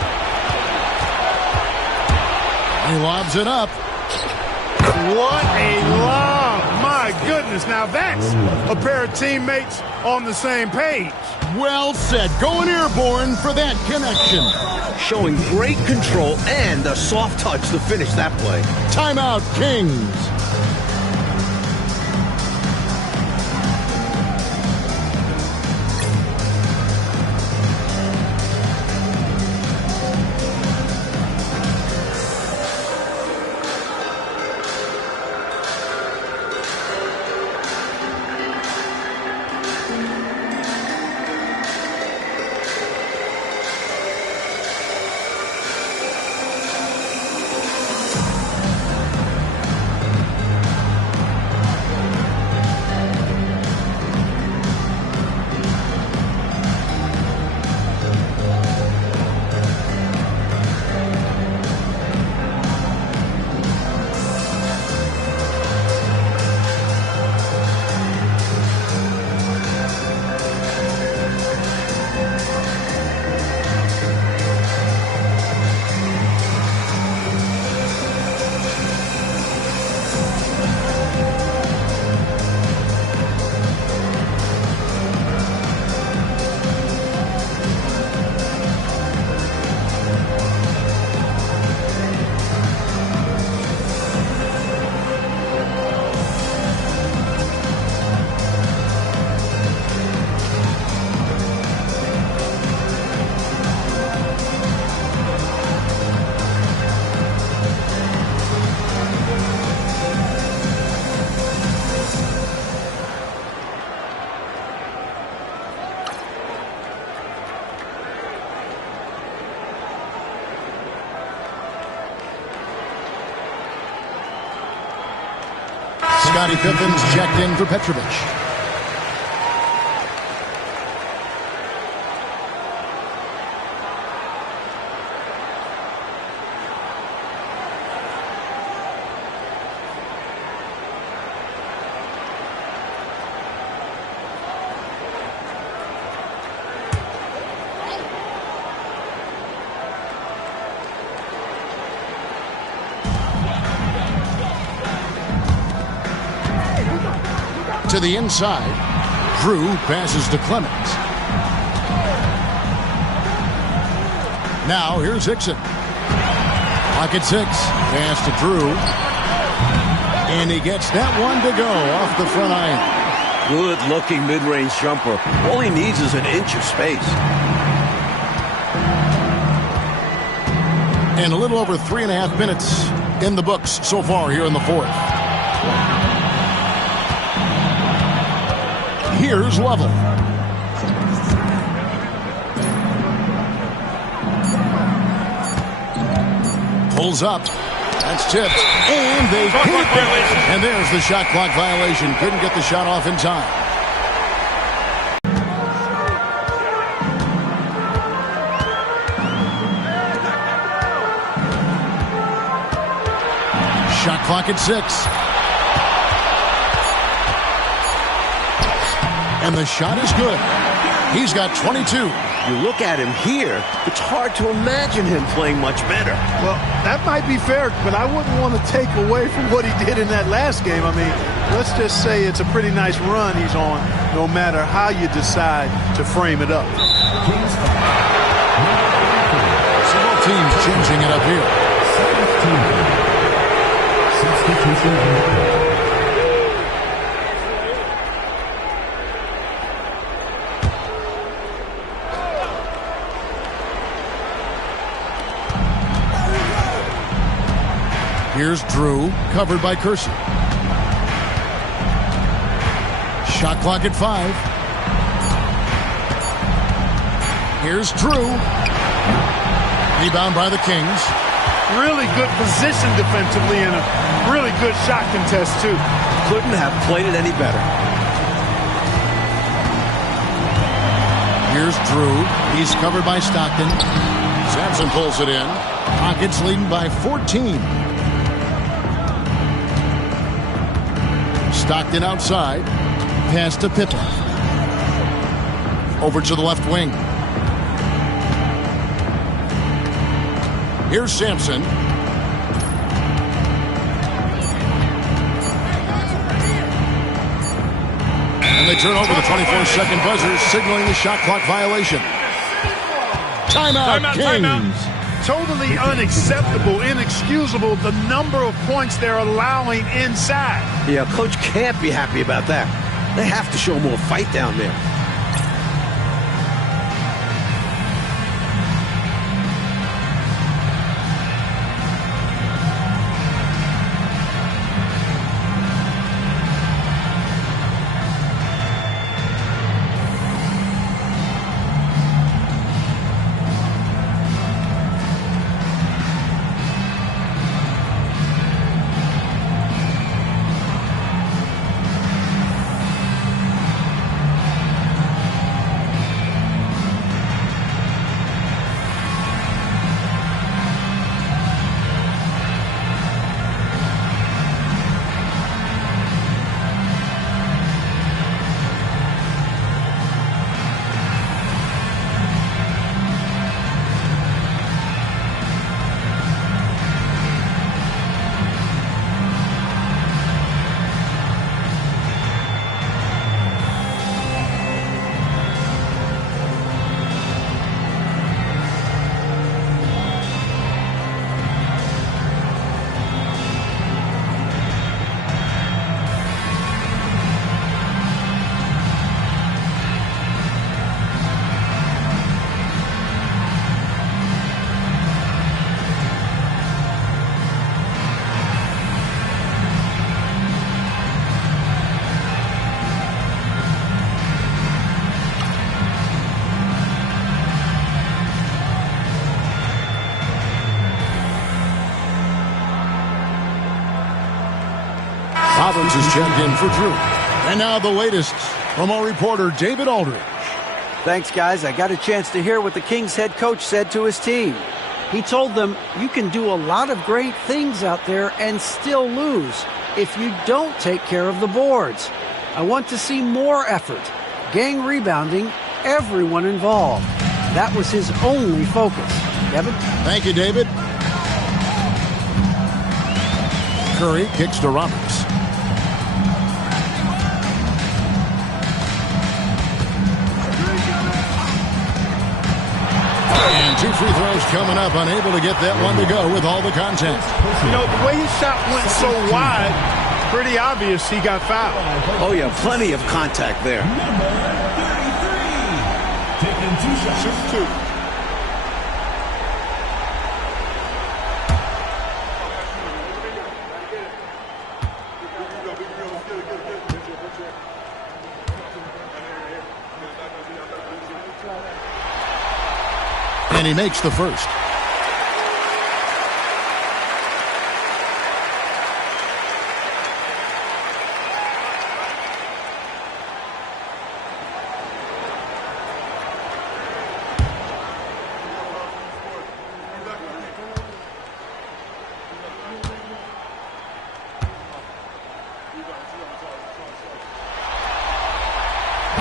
He lobs it up. What a lob. My goodness. Now that's a pair of teammates on the same page. Well said. Going airborne for that connection. Showing great control and a soft touch to finish that play. Timeout, Kings. Scottie Pippen's checked in for Petrovic. To the inside. Drew passes to Clemens. Now here's Hickson. Pocket 6. Pass to Drew. And he gets that one to go off the front iron. Good looking mid-range jumper. All he needs is an inch of space. And a little over 3.5 minutes in the books so far here in the fourth. Here's Lovell. Pulls up. That's tipped. And they keep it. And there's the shot clock violation. Couldn't get the shot off in time. Shot clock at 6. And the shot is good. He's got 22. You look at him here, it's hard to imagine him playing much better. Well, that might be fair, but I wouldn't want to take away from what he did in that last game. I mean, let's just say it's a pretty nice run he's on, no matter how you decide to frame it up. Several teams changing it up here. Substitution. Here's Drew, covered by Kersey. Shot clock at 5. Here's Drew. Rebound by the Kings. Really good position defensively and a really good shot contest, too. Couldn't have played it any better. Here's Drew. He's covered by Stockton. Sampson pulls it in. Rockets leading by 14. Stockton outside. pass to Pippen. Over to the left wing. Here's Sampson. And they turn over the 24-second buzzer, signaling the shot clock violation. Timeout, Kings. Totally unacceptable, inexcusable, the number of points they're allowing inside. Yeah, coach can't be happy about that. They have to show more fight down there. Roberts is checked in for Drew. And now the latest from our reporter, David Aldridge. Thanks, guys. I got a chance to hear what the Kings head coach said to his team. He told them, you can do a lot of great things out there and still lose if you don't take care of the boards. I want to see more effort, gang rebounding, everyone involved. That was his only focus. Kevin? Thank you, David. Curry kicks to Roberts. And 2 free throws coming up, unable to get that one to go with all the contact. You know, the way his shot went so wide, pretty obvious he got fouled. Oh, yeah, plenty of contact there. Number 33. Taking 2 shots. Shoot 2. And he makes the first.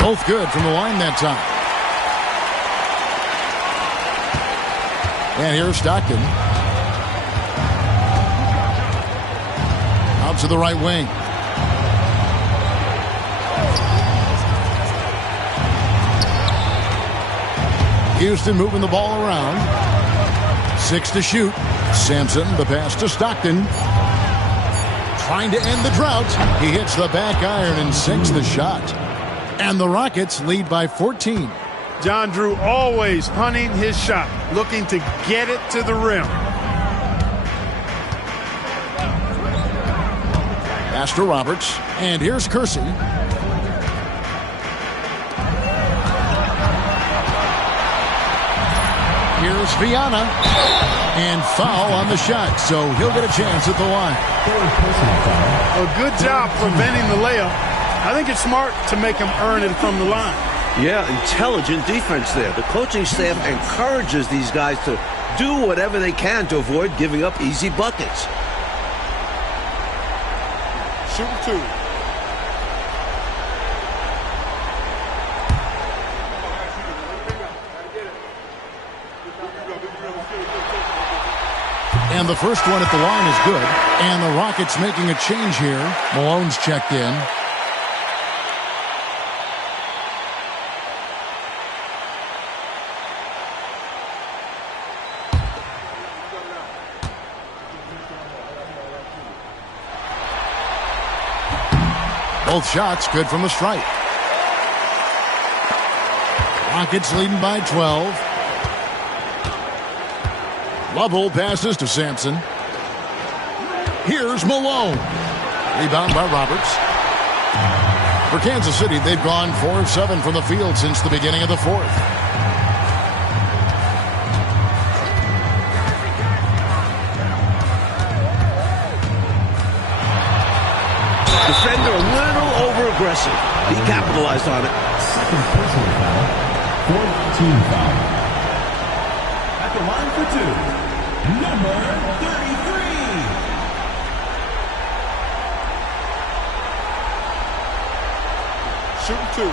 Both good from the line that time. And here's Stockton. Out to the right wing. Houston moving the ball around. 6 to shoot. Sampson, the pass to Stockton. Trying to end the drought. He hits the back iron and sinks the shot. And the Rockets lead by 14. John Drew always hunting his shot, looking to get it to the rim. Pass to Roberts. And here's Kersey. Here's Viana. And foul on the shot, so he'll get a chance at the line. A good job preventing the layup. I think it's smart to make him earn it from the line. Yeah, intelligent defense there. The coaching staff encourages these guys to do whatever they can to avoid giving up easy buckets. Shoot 2. And the first one at the line is good. And the Rockets making a change here. Malone's checked in. Both shots good from the stripe. Rockets leading by 12. Lovell passes to Sampson. Here's Malone. Rebound by Roberts. For Kansas City, they've gone 4 of 7 from the field since the beginning of the fourth. Defender a little over-aggressive. He capitalized on it. Second personal foul. Fourth team foul. At the line for 2, number 33. Shooting 2.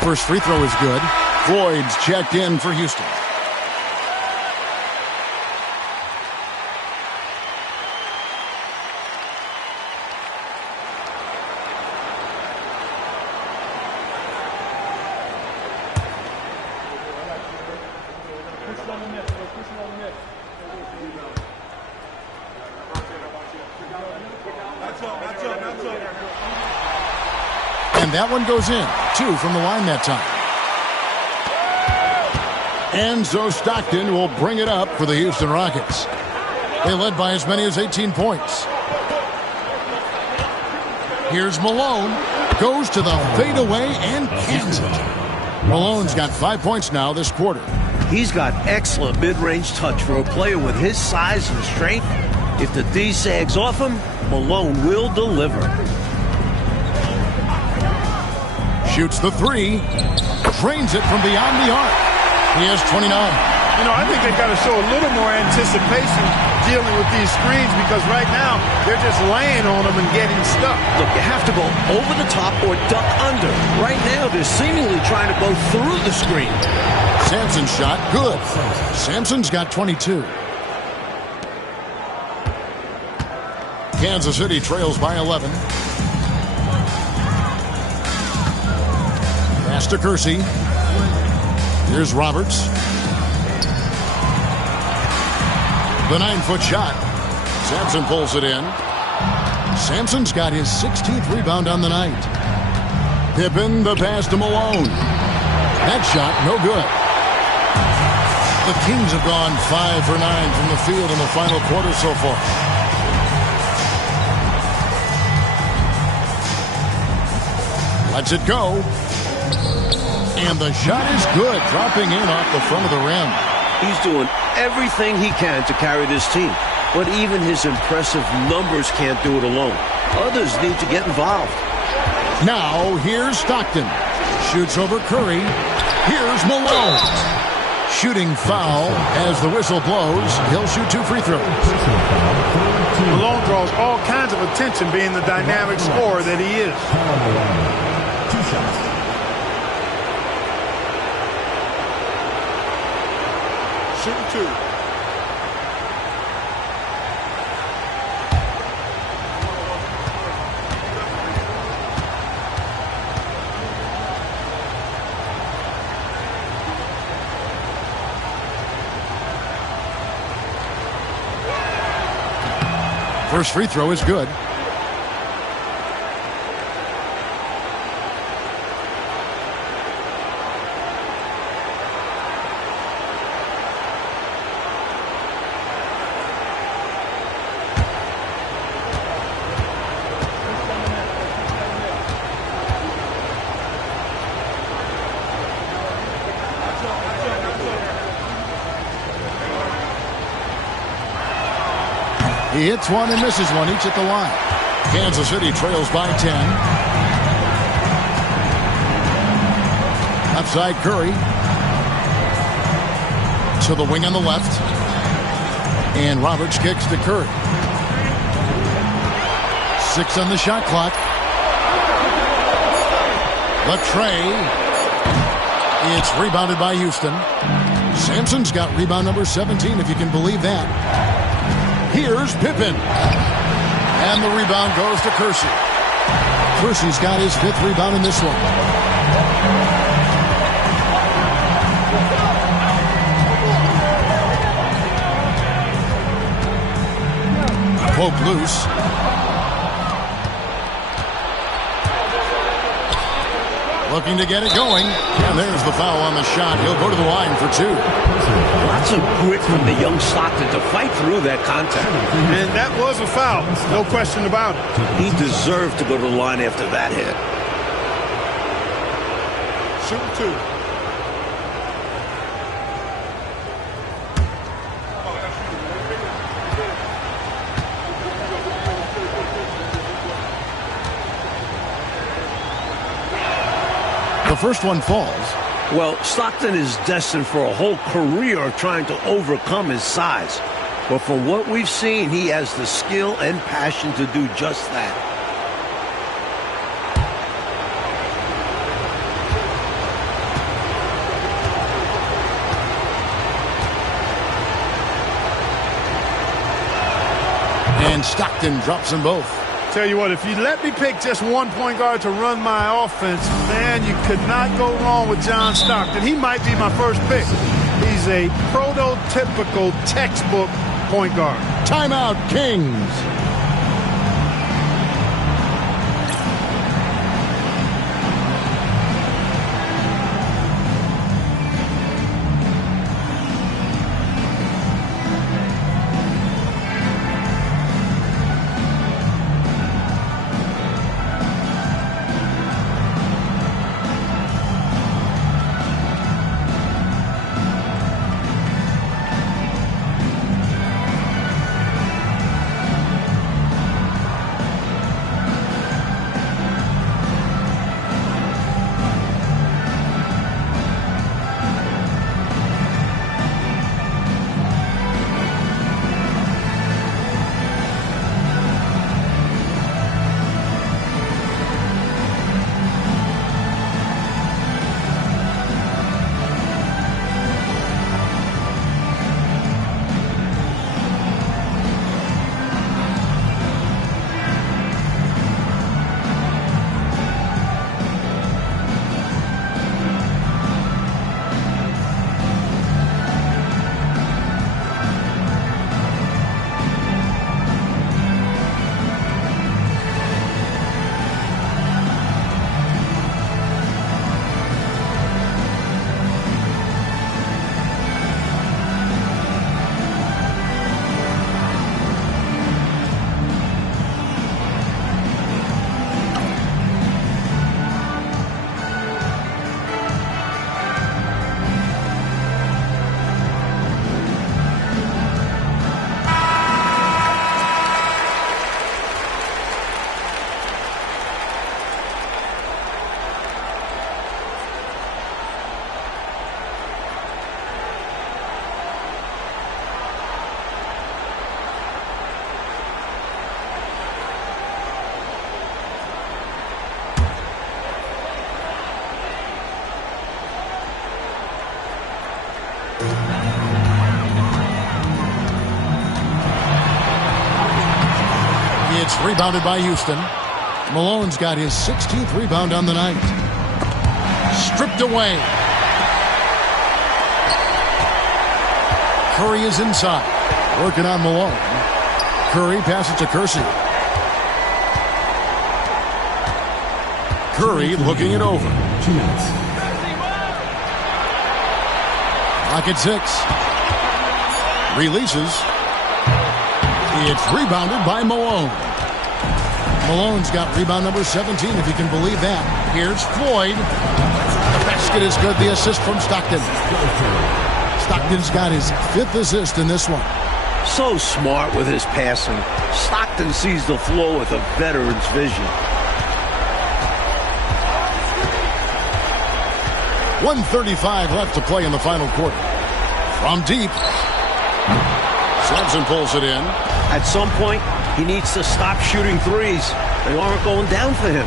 First free throw is good. Floyd's checked in for Houston. And that one goes in. 2 from the line that time. Enzo Stockton will bring it up for the Houston Rockets. They led by as many as 18 points. Here's Malone. Goes to the fadeaway and cans it. Malone's got 5 points now this quarter. He's got excellent mid-range touch for a player with his size and strength. If the D sags off him, Malone will deliver. Shoots the 3. Drains it from beyond the arc. He has 29. You know, I think they've got to show a little more anticipation dealing with these screens because right now they're just laying on them and getting stuck. Look, you have to go over the top or duck under. Right now they're seemingly trying to go through the screen. Sampson's shot, good. Sampson's got 22. Kansas City trails by 11. Pass to Kersey. Here's Roberts. The 9-foot shot. Sampson pulls it in. Sampson's got his 16th rebound on the night. Pippen the pass to Malone. That shot, no good. The Kings have gone 5 for 9 from the field in the final quarter so far. Lets it go. And the shot is good, dropping in off the front of the rim. He's doing everything he can to carry this team, but even his impressive numbers can't do it alone. Others need to get involved. Now, here's Stockton. Shoots over Curry. Here's Malone. Shooting foul as the whistle blows. He'll shoot 2 free throws. Malone draws all kinds of attention being the dynamic scorer that he is. 2 shots. Shooting 2. First free throw is good. He hits one and misses one, each at the line. Kansas City trails by 10. Left side, Curry. To the wing on the left. And Roberts kicks to Curry. 6 on the shot clock. Latrey. It's rebounded by Houston. Sampson's got rebound number 17, if you can believe that. Here's Pippen. And the rebound goes to Kersey. Kersey's got his 5th rebound in this one. Pope loose. Looking to get it going. And there's the foul on the shot. He'll go to the line for 2. Lots of grit from the young Stockton to fight through that contact. And that was a foul. No question about it. He deserved to go to the line after that hit. Shoot 2. The first one falls. Well, Stockton is destined for a whole career of trying to overcome his size. But from what we've seen, he has the skill and passion to do just that. And Stockton drops them both. Tell you what, if you let me pick just one point guard to run my offense, man, you could not go wrong with John Stockton. He might be my first pick. He's a prototypical textbook point guard. Timeout, Kings. It's rebounded by Houston. Malone's got his 16th rebound on the night. Stripped away. Curry is inside. Working on Malone. Curry passes to Kersey. Curry looking it over. 2 minutes. Rocket 6. Releases. It's rebounded by Malone. Malone's got rebound number 17, if you can believe that. Here's Floyd. The basket is good. The assist from Stockton. Stockton's got his 5th assist in this one. So smart with his passing. Stockton sees the floor with a veteran's vision. 1:35 left to play in the final quarter. From deep. Sampson pulls it in. At some point, he needs to stop shooting threes. They aren't going down for him.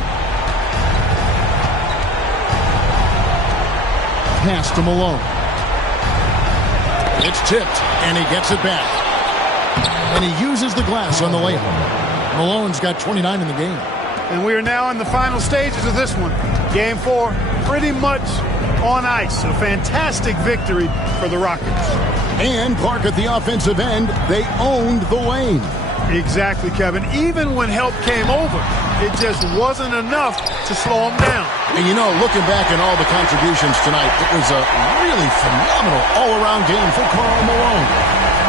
Pass to Malone. It's tipped, and he gets it back. And he uses the glass on the layup. Malone's got 29 in the game. And we are now in the final stages of this one. Game 4, pretty much on ice. A fantastic victory for the Rockets. And Clark at the offensive end, they owned the lane. Exactly, Kevin. Even when help came over, it just wasn't enough to slow them down. And you know, looking back at all the contributions tonight, it was a really phenomenal all-around game for Karl Malone.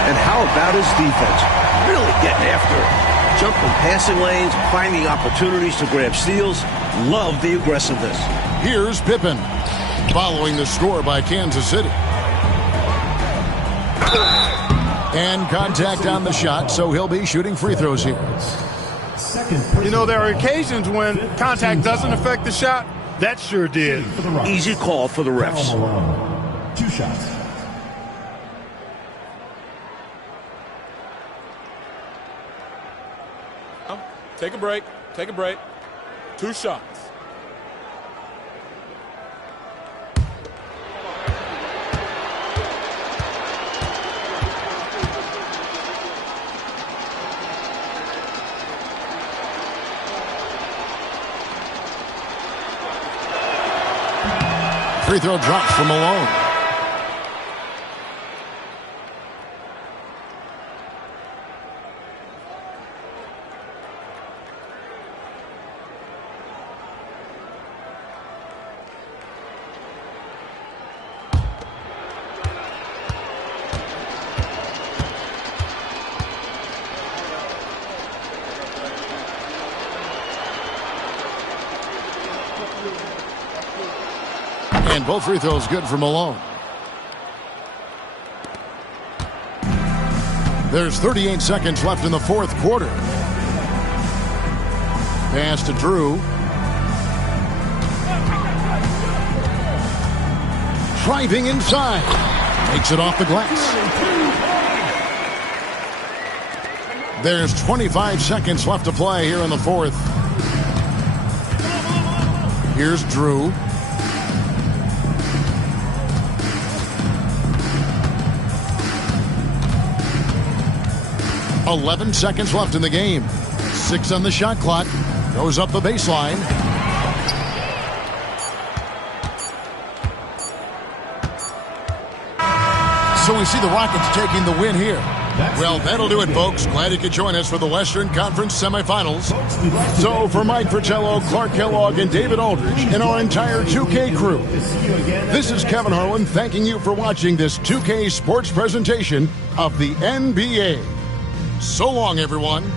And how about his defense? Really getting after it. Jumping passing lanes, finding opportunities to grab steals. Love the aggressiveness. Here's Pippen, following the score by Kansas City. And contact on the shot, so he'll be shooting free throws here. You know, there are occasions when contact doesn't affect the shot. That sure did. Easy call for the refs. 2 shots. Take a break. Take a break. 2 shots. Free throw drops for Malone. And both free throws good for Malone. There's 38 seconds left in the fourth quarter. Pass to Drew. Driving inside. Makes it off the glass. There's 25 seconds left to play here in the fourth. Here's Drew. 11 seconds left in the game. 6 on the shot clock. Goes up the baseline. So we see the Rockets taking the win here. Well, that'll do it, folks. Glad you could join us for the Western Conference semifinals. So for Mike Fratello, Clark Kellogg, and David Aldridge, and our entire 2K crew, this is Kevin Harlan thanking you for watching this 2K sports presentation of the NBA. So long, everyone.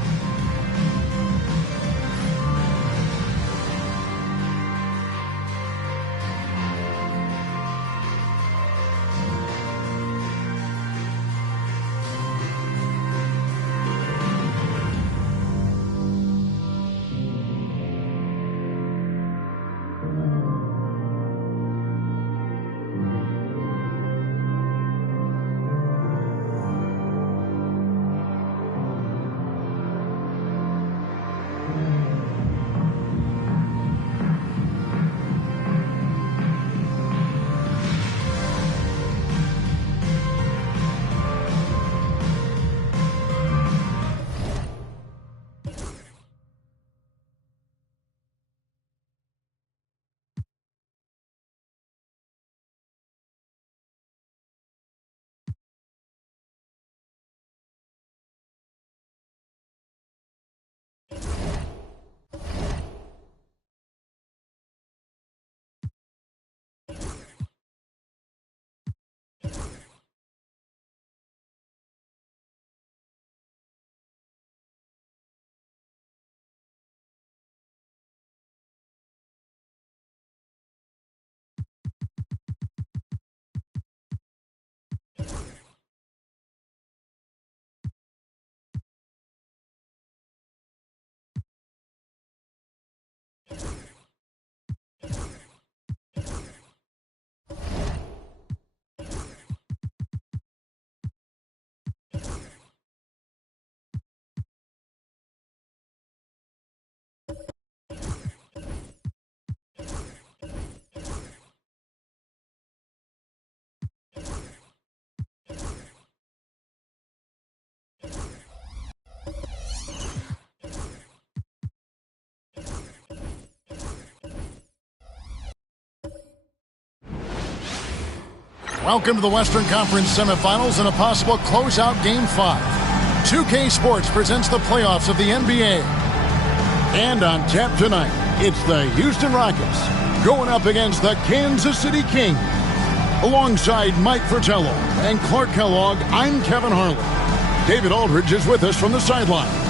Welcome to the Western Conference semifinals and a possible closeout Game 5. 2K Sports presents the playoffs of the NBA. And on tap tonight, it's the Houston Rockets going up against the Kansas City Kings. Alongside Mike Fratello and Clark Kellogg, I'm Kevin Harlan. David Aldridge is with us from the sideline.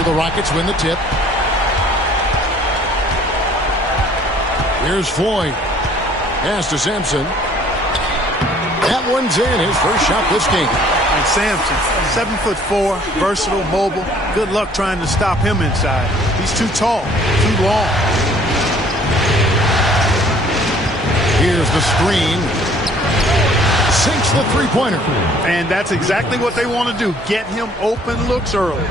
The Rockets win the tip. Here's Floyd. Pass to Sampson. That one's in. His first shot this game. And Sampson, 7'4", versatile, mobile. Good luck trying to stop him inside. He's too tall, too long. Here's the screen. Sinks the three-pointer. And that's exactly what they want to do. Get him open looks early.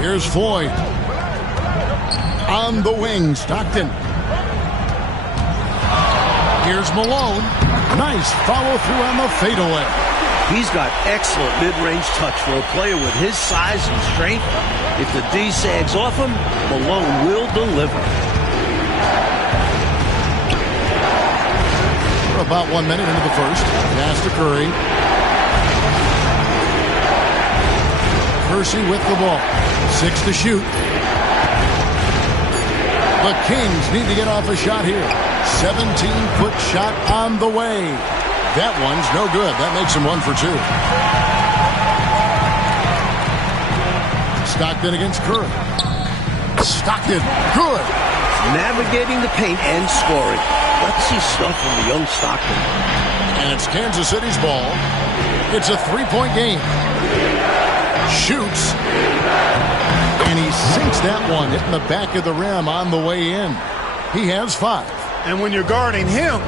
Here's Floyd. On the wing, Stockton. Here's Malone. Nice follow-through on the fadeaway. He's got excellent mid-range touch for a player with his size and strength. If the D sags off him, Malone will deliver. We're about 1 minute into the first. Pass to Curry. Percy with the ball. 6 to shoot. The Kings need to get off a shot here. 17-foot shot on the way. That one's no good. That makes him 1 for 2. Stockton against Curry. Stockton, good. Navigating the paint and scoring. Let's see stuff from the young Stockton. And it's Kansas City's ball. It's a three-point game. Shoots. And he sinks that one, hitting the back of the rim on the way in. He has 5. And when you're guarding him,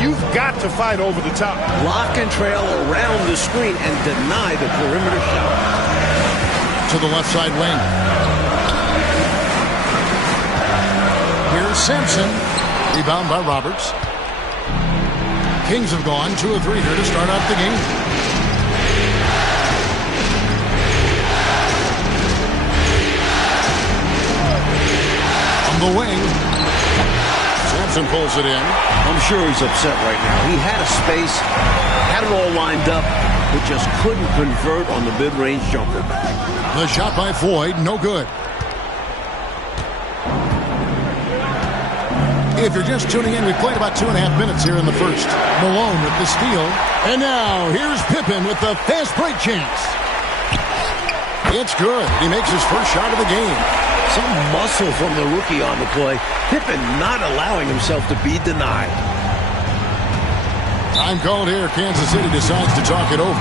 you've got to fight over the top. Lock and trail around the screen and deny the perimeter shot. To the left side wing. Here's Sampson. Rebound by Roberts. Kings have gone 2 of 3 here to start out the game. The wing. Sampson pulls it in. I'm sure he's upset right now. He had a space, had it all lined up, but just couldn't convert on the mid-range jumper. The shot by Floyd, no good. If you're just tuning in, we played about 2.5 minutes here in the first. Malone with the steal. And now, here's Pippen with the fast break chance. It's good. He makes his first shot of the game. Some muscle from the rookie on the play. Pippen not allowing himself to be denied. Time called here. Kansas City decides to talk it over.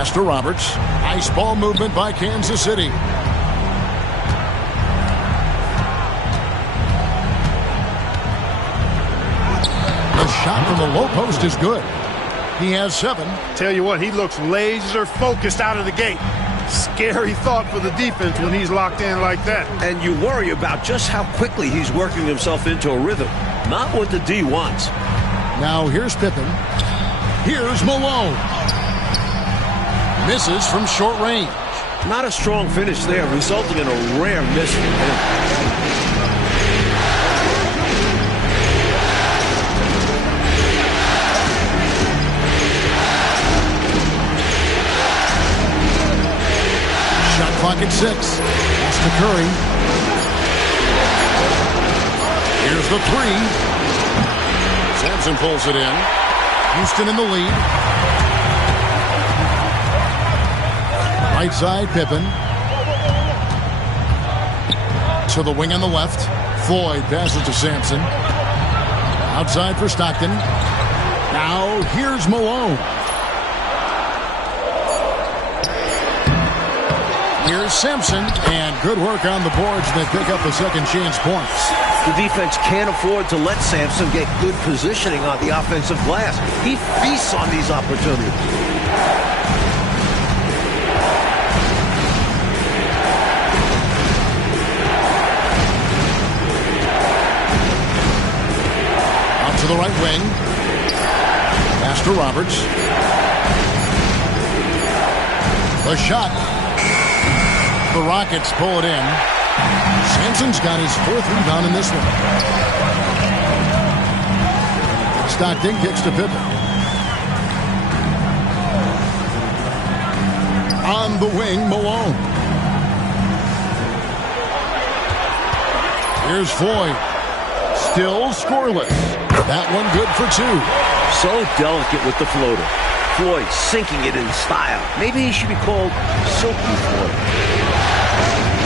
Pass to Roberts. Nice ball movement by Kansas City. The shot from the low post is good. He has 7. Tell you what, he looks laser focused out of the gate. Scary thought for the defense when he's locked in like that. And you worry about just how quickly he's working himself into a rhythm. Not what the D wants. Now here's Pippen. Here's Malone. Misses from short range. Not a strong finish there, resulting in a rare miss from him. Clock at 6. Pass to Curry. Here's the 3. Sampson pulls it in. Houston in the lead. Right side, Pippen. To the wing on the left. Floyd passes to Sampson. Outside for Stockton. Now here's Malone. Here's Simpson, and good work on the boards. They pick up the second chance points. The defense can't afford to let Sampson get good positioning on the offensive glass. He feasts on these opportunities. Out to the right wing. Pass to Roberts. The shot. The Rockets pull it in. Sampson's got his 4th rebound in this one. Stockton kicks to Pippen. On the wing, Malone. Here's Floyd. Still scoreless. That one good for 2. So delicate with the floater. Floyd sinking it in style. Maybe he should be called Silky Floyd.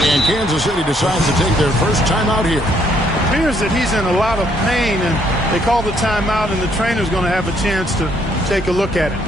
And Kansas City decides to take their first timeout here. It appears that he's in a lot of pain, and they call the timeout, and the trainer's going to have a chance to take a look at it.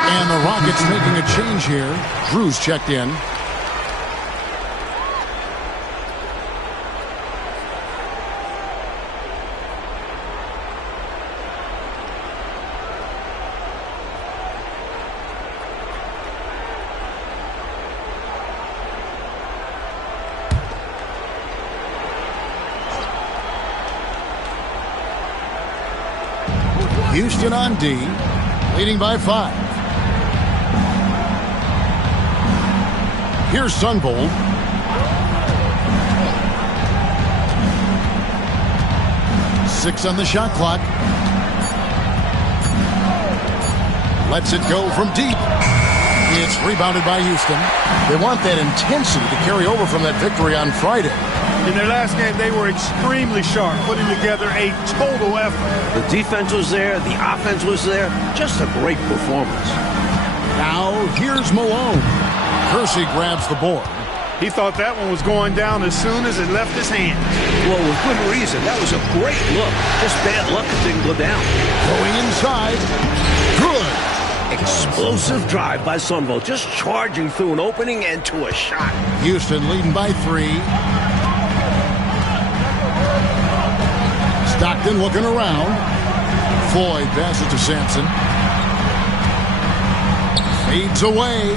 And the Rockets making a change here. Drew's checked in. Houston on D, leading by 5. Here's Sunvold. Six on the shot clock. Lets it go from deep. It's rebounded by Houston. They want that intensity to carry over from that victory on Friday. In their last game, they were extremely sharp, putting together a total effort. The defense was there. The offense was there. Just a great performance. Now, here's Malone. Kersey grabs the board. He thought that one was going down as soon as it left his hands. Well, with good reason. That was a great look. Just bad luck it didn't go down. Going inside. Good. Explosive drive by Sunville. Just charging through an opening and to a shot. Houston leading by 3. Stockton looking around. Floyd passes to Sampson. Fades away.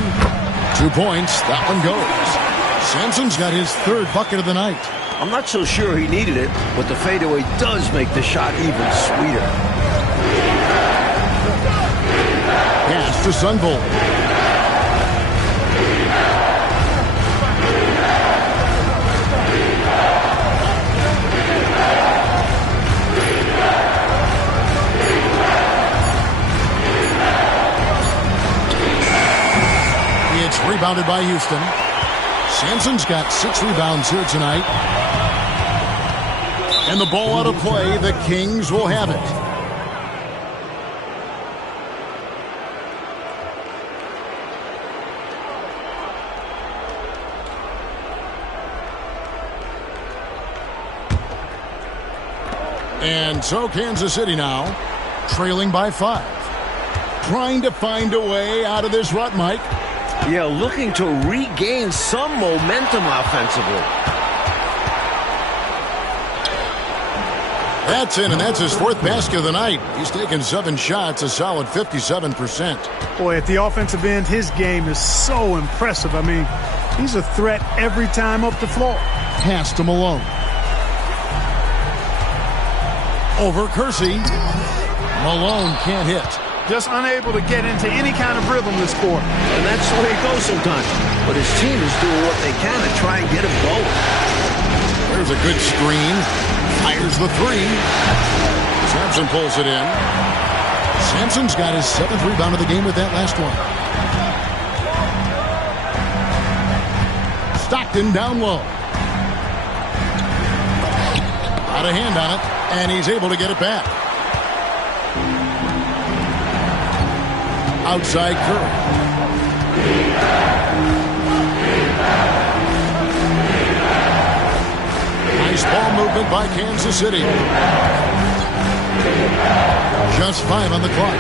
2 points. That one goes. Sampson's got his 3rd bucket of the night. I'm not so sure he needed it, but the fadeaway does make the shot even sweeter. Pass to Sunville. It's rebounded by Houston. Sampson's got 6 rebounds here tonight. And the ball out of play. The Kings will have it. And so Kansas City now trailing by 5. Trying to find a way out of this rut, Mike. Yeah, looking to regain some momentum offensively. That's in, and that's his 4th basket of the night. He's taken 7 shots, a solid 57%. Boy, at the offensive end, his game is so impressive. I mean, he's a threat every time up the floor. Pass to Malone. Over Kersey. Malone can't hit. Just unable to get into any kind of rhythm this quarter. And that's the way it goes sometimes. But his team is doing what they can to try and get him going. There's a good screen. Fires the 3. Sampson pulls it in. Sampson's got his 7th rebound of the game with that last one. Stockton down low. Got a hand on it, and he's able to get it back. Outside Curry. Nice ball movement by Kansas City. Just 5 on the clock.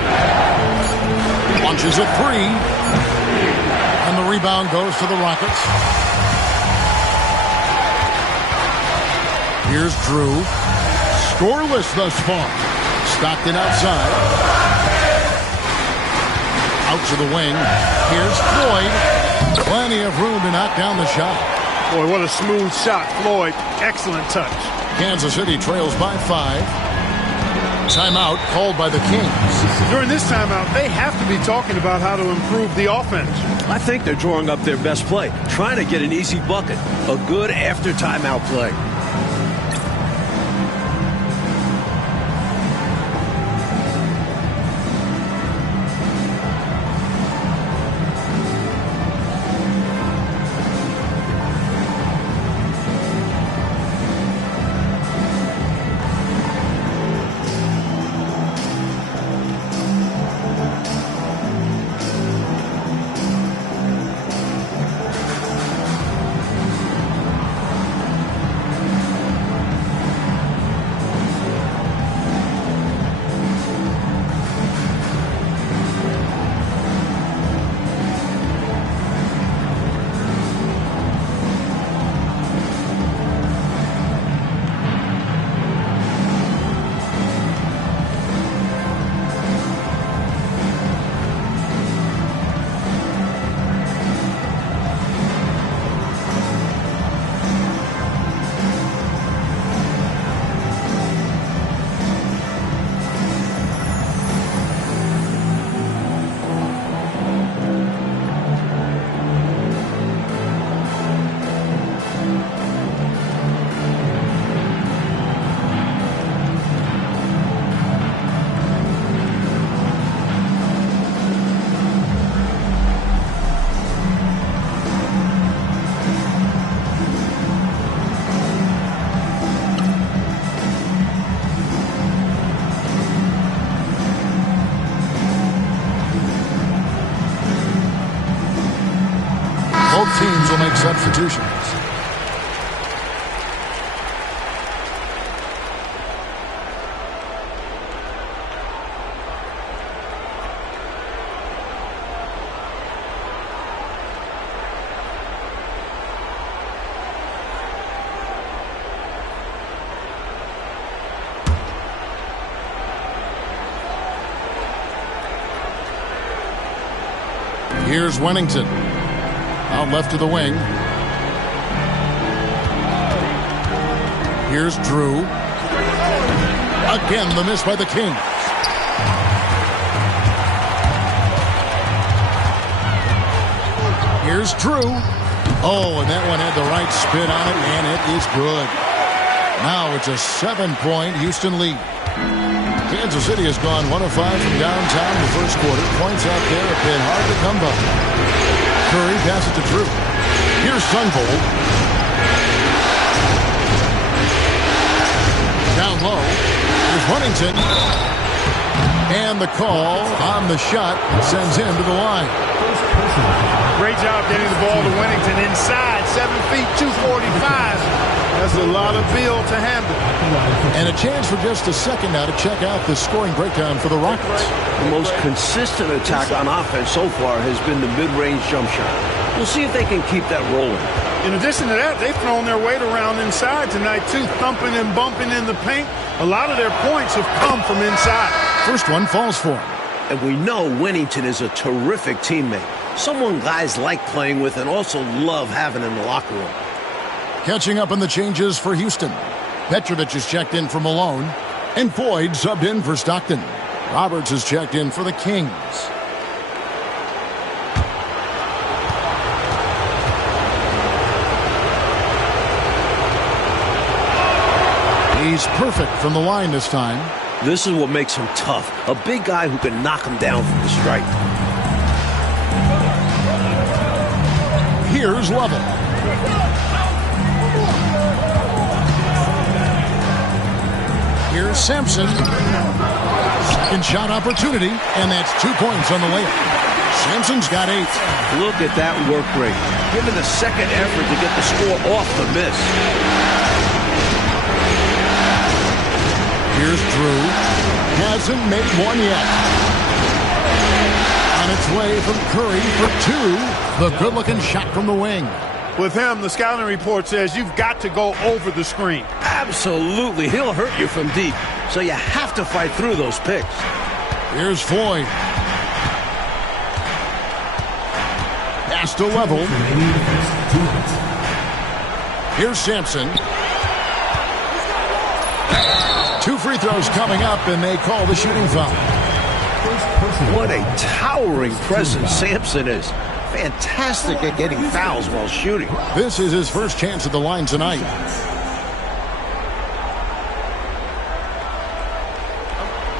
Launches a 3. And the rebound goes to the Rockets. Here's Drew. Scoreless thus far. Stockton outside. Out to the wing. Here's Floyd. Plenty of room to knock down the shot. Boy, what a smooth shot, Floyd. Excellent touch. Kansas City trails by 5. Timeout called by the Kings. During this timeout, they have to be talking about how to improve the offense. I think they're drawing up their best play, trying to get an easy bucket. A good after timeout play. Both teams will make substitutions. Here's Wennington. Out left to the wing. Here's Drew. Again, the miss by the Kings. Here's Drew. Oh, and that one had the right spin on it, and it is good. Now it's a 7-point Houston lead. Kansas City has gone 1 of 5 from downtown in the first quarter. Points out there have been hard to come by. Curry passes to Drew. Here's Sunvold. Down low. Here's Huntington. And the call on the shot sends him to the line. Great job getting the ball to Wennington inside. 7 feet, 245. That's a lot of field to handle. And a chance for just a second now to check out the scoring breakdown for the Rockets. The most consistent attack on offense so far has been the mid-range jump shot. We'll see if they can keep that rolling. In addition to that, they've thrown their weight around inside tonight, too, thumping and bumping in the paint. A lot of their points have come from inside. First one falls for him. And we know Wennington is a terrific teammate. Someone guys like playing with and also love having in the locker room. Catching up on the changes for Houston. Petrovic is checked in for Malone. And Boyd subbed in for Stockton. Roberts is checked in for the Kings. He's perfect from the line this time. This is what makes him tough. A big guy who can knock him down from the stripe. Here's Lovell. Here's Sampson. Second shot opportunity, and that's 2 points on the layup. Sampson's got 8. Look at that work rate. Given the second effort to get the score off the miss. Here's Drew. Hasn't made one yet. On its way from Curry for 2. The good-looking shot from the wing. With him, the scouting report says you've got to go over the screen. Absolutely. He'll hurt you from deep. So you have to fight through those picks. Here's Floyd. Pass to Level. Here's Sampson. 2 free throws coming up, and they call the shooting foul. What a towering presence Sampson is. Fantastic at getting fouls while shooting. This is his first chance at the line tonight.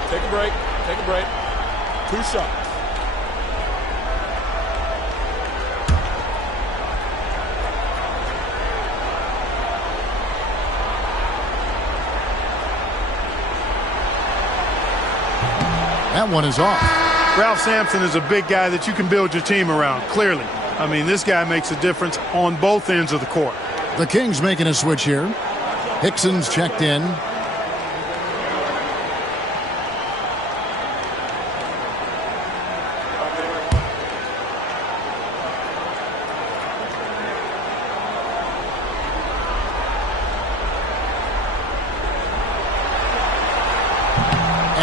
Take a break. Take a break. 2 shots. That one is off. Ralph Sampson is a big guy that you can build your team around, clearly. I mean, this guy makes a difference on both ends of the court. The Kings making a switch here. Hickson's checked in.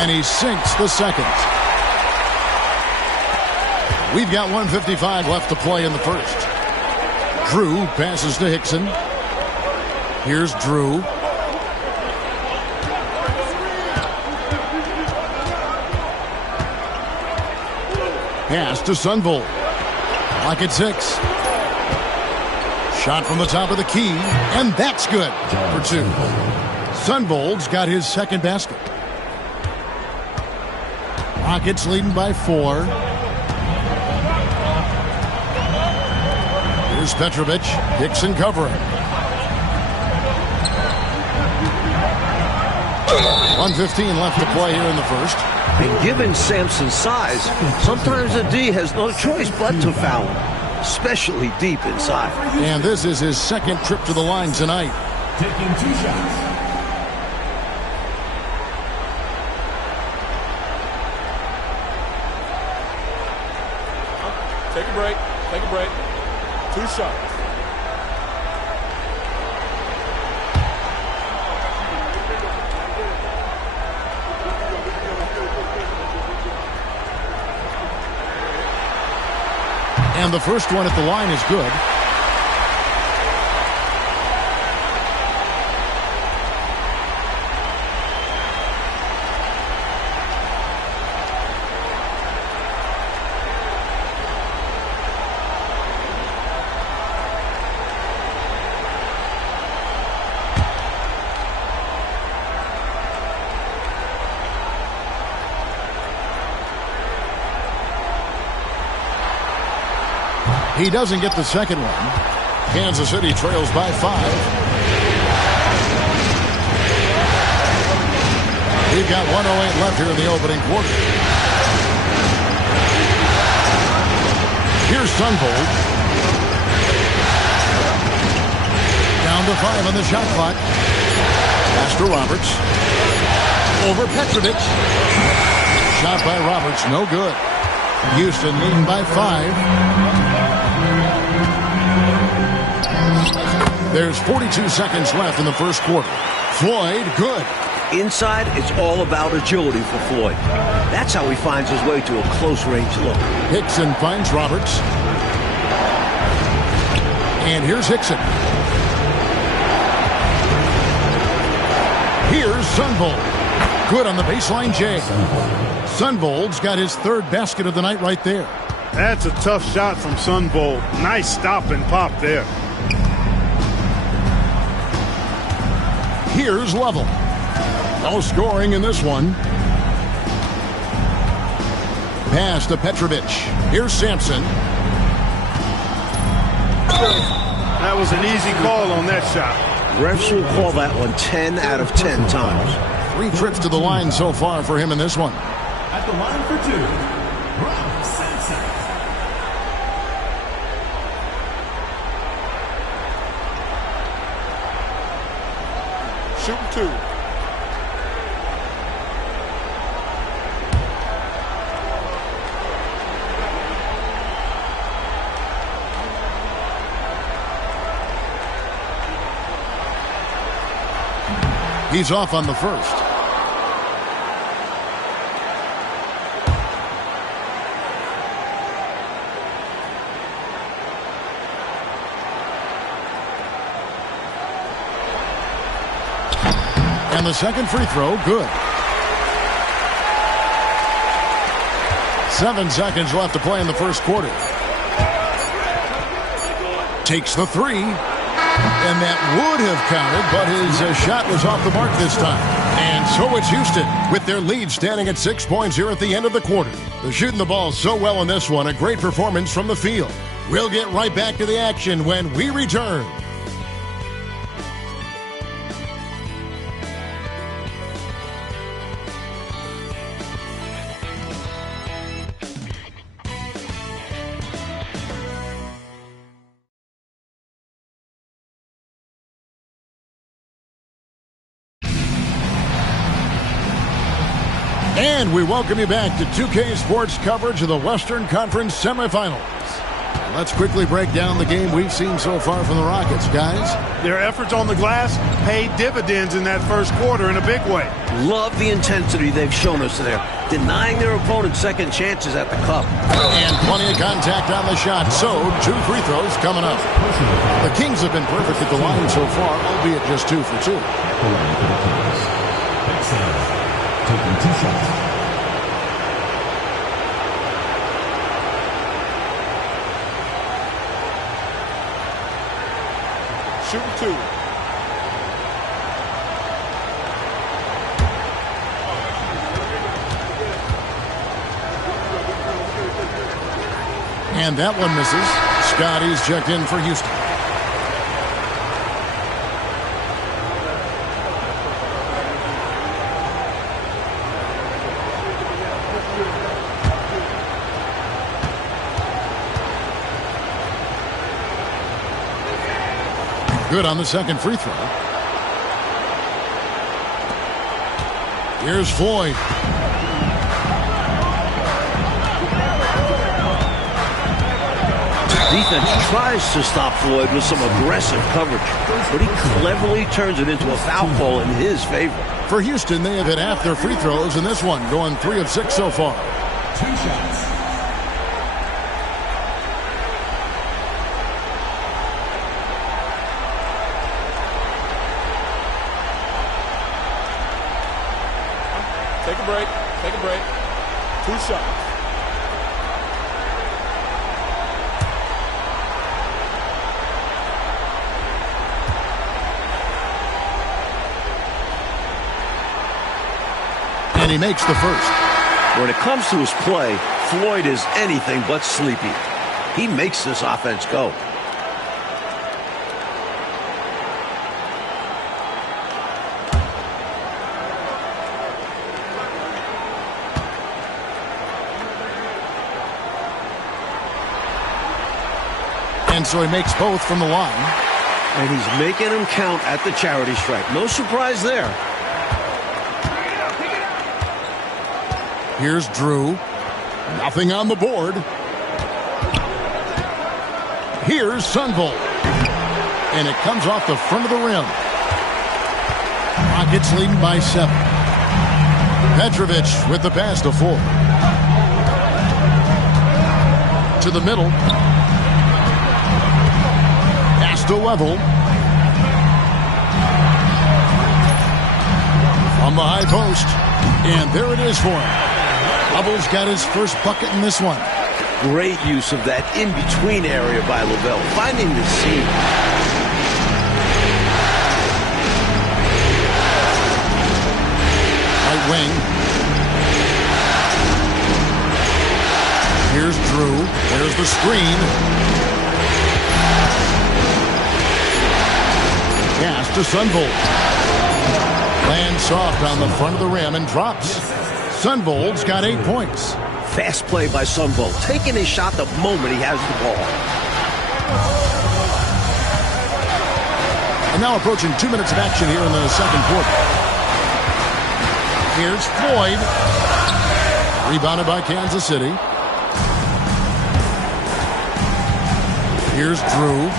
And he sinks the second. We've got 1:55 left to play in the first. Drew passes to Hickson. Here's Drew. Pass to Sunvold. Clock at 6. Shot from the top of the key, and that's good for 2. Sunvold's got his second basket. Rockets leading by 4. Here's Petrovic. Hickson covering. 1:15 left to play here in the first. And given Sampson's size, sometimes the D has no choice but to foul him. especially deep inside. And this is his second trip to the line tonight. Taking 2 shots. Take a break. Take a break. 2 shots. And the first one at the line is good. He doesn't get the second one. Kansas City trails by 5. We've got 1:08 left here in the opening quarter. Here's Sunvold. Down to 5 on the shot clock. Pass to Roberts. Over Petrovic. Shot by Roberts, no good. Houston leading by 5. There's 42 seconds left in the first quarter. Floyd, good. Inside, it's all about agility for Floyd. That's how he finds his way to a close-range look. Hickson finds Roberts. And here's Hickson. Here's Sunvold. Good on the baseline, Jay. Sunvold's got his third basket of the night right there. That's a tough shot from Sunvold. Nice stop and pop there. Here's Lovell. No scoring in this one. Pass to Petrovic. Here's Sampson. That was an easy call on that shot. Refs will call that one 10 out of 10 times. 3 trips to the line so far for him in this one. At the line for 2, Rob Sampson. Shooting 2. He's off on the first. And the second free throw, good. 7 seconds left to play in the first quarter. Takes the 3. And that would have counted, but his shot was off the mark this time. And so it's Houston, with their lead standing at 6 points here at the end of the quarter. They're shooting the ball so well in this one, a great performance from the field. We'll get right back to the action when we return. And we welcome you back to 2K Sports coverage of the Western Conference semifinals. Let's quickly break down the game we've seen so far from the Rockets, guys. Their efforts on the glass paid dividends in that first quarter in a big way. Love the intensity they've shown us there, denying their opponents second chances at the cup. And plenty of contact on the shot, so 2 free throws coming up. The Kings have been perfect at the line so far, albeit just 2 for 2. Taking 2 shots. Shooting 2. And that one misses. Scotty's checked in for Houston. Good on the second free throw. Here's Floyd. Defense tries to stop Floyd with some aggressive coverage, but he cleverly turns it into a foul call in his favor. For Houston, they have hit half their free throws in this one, going 3 of 6 so far. 2 shots. Take a break. Take a break. 2 shots. And he makes the first. When it comes to his play, Floyd is anything but sleepy. He makes this offense go. And so he makes both from the line. And he's making them count at the charity stripe. No surprise there. Here's Drew. Nothing on the board. Here's Sunvolt. And it comes off the front of the rim. Rockets leading by 7. Petrovic with the pass to 4. To the middle. Pass to Level. From the high post. And there it is for him. Level's got his first bucket in this one. Great use of that in-between area by Lavelle, finding the seam. Right wing. Here's Drew. There's the screen. Pass to Sunvolt. Lands soft on the front of the rim and drops. Sunvolt's got 8 points. Fast play by Sunvolt, taking his shot the moment he has the ball. And now approaching 2 minutes of action here in the second quarter. Here's Floyd. Rebounded by Kansas City. Here's Drew.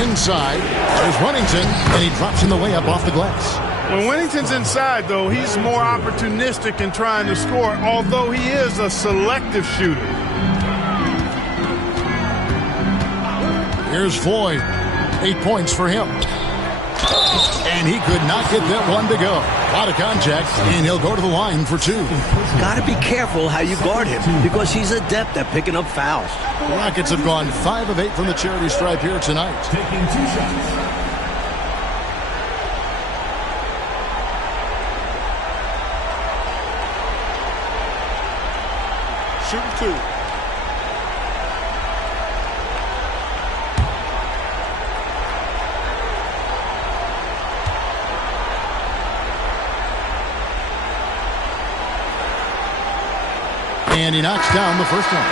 Inside. There's Wennington, and he drops in the layup off the glass. When Wennington's inside, though, he's more opportunistic in trying to score, although he is a selective shooter. Here's Floyd. 8 points for him. And he could not get that one to go. A lot of contact, and he'll go to the line for 2. Got to be careful how you guard him, because he's adept at picking up fouls. The Rockets have gone 5 of 8 from the charity stripe here tonight. Taking 2 shots. Shooting 2. And he knocks down the first one.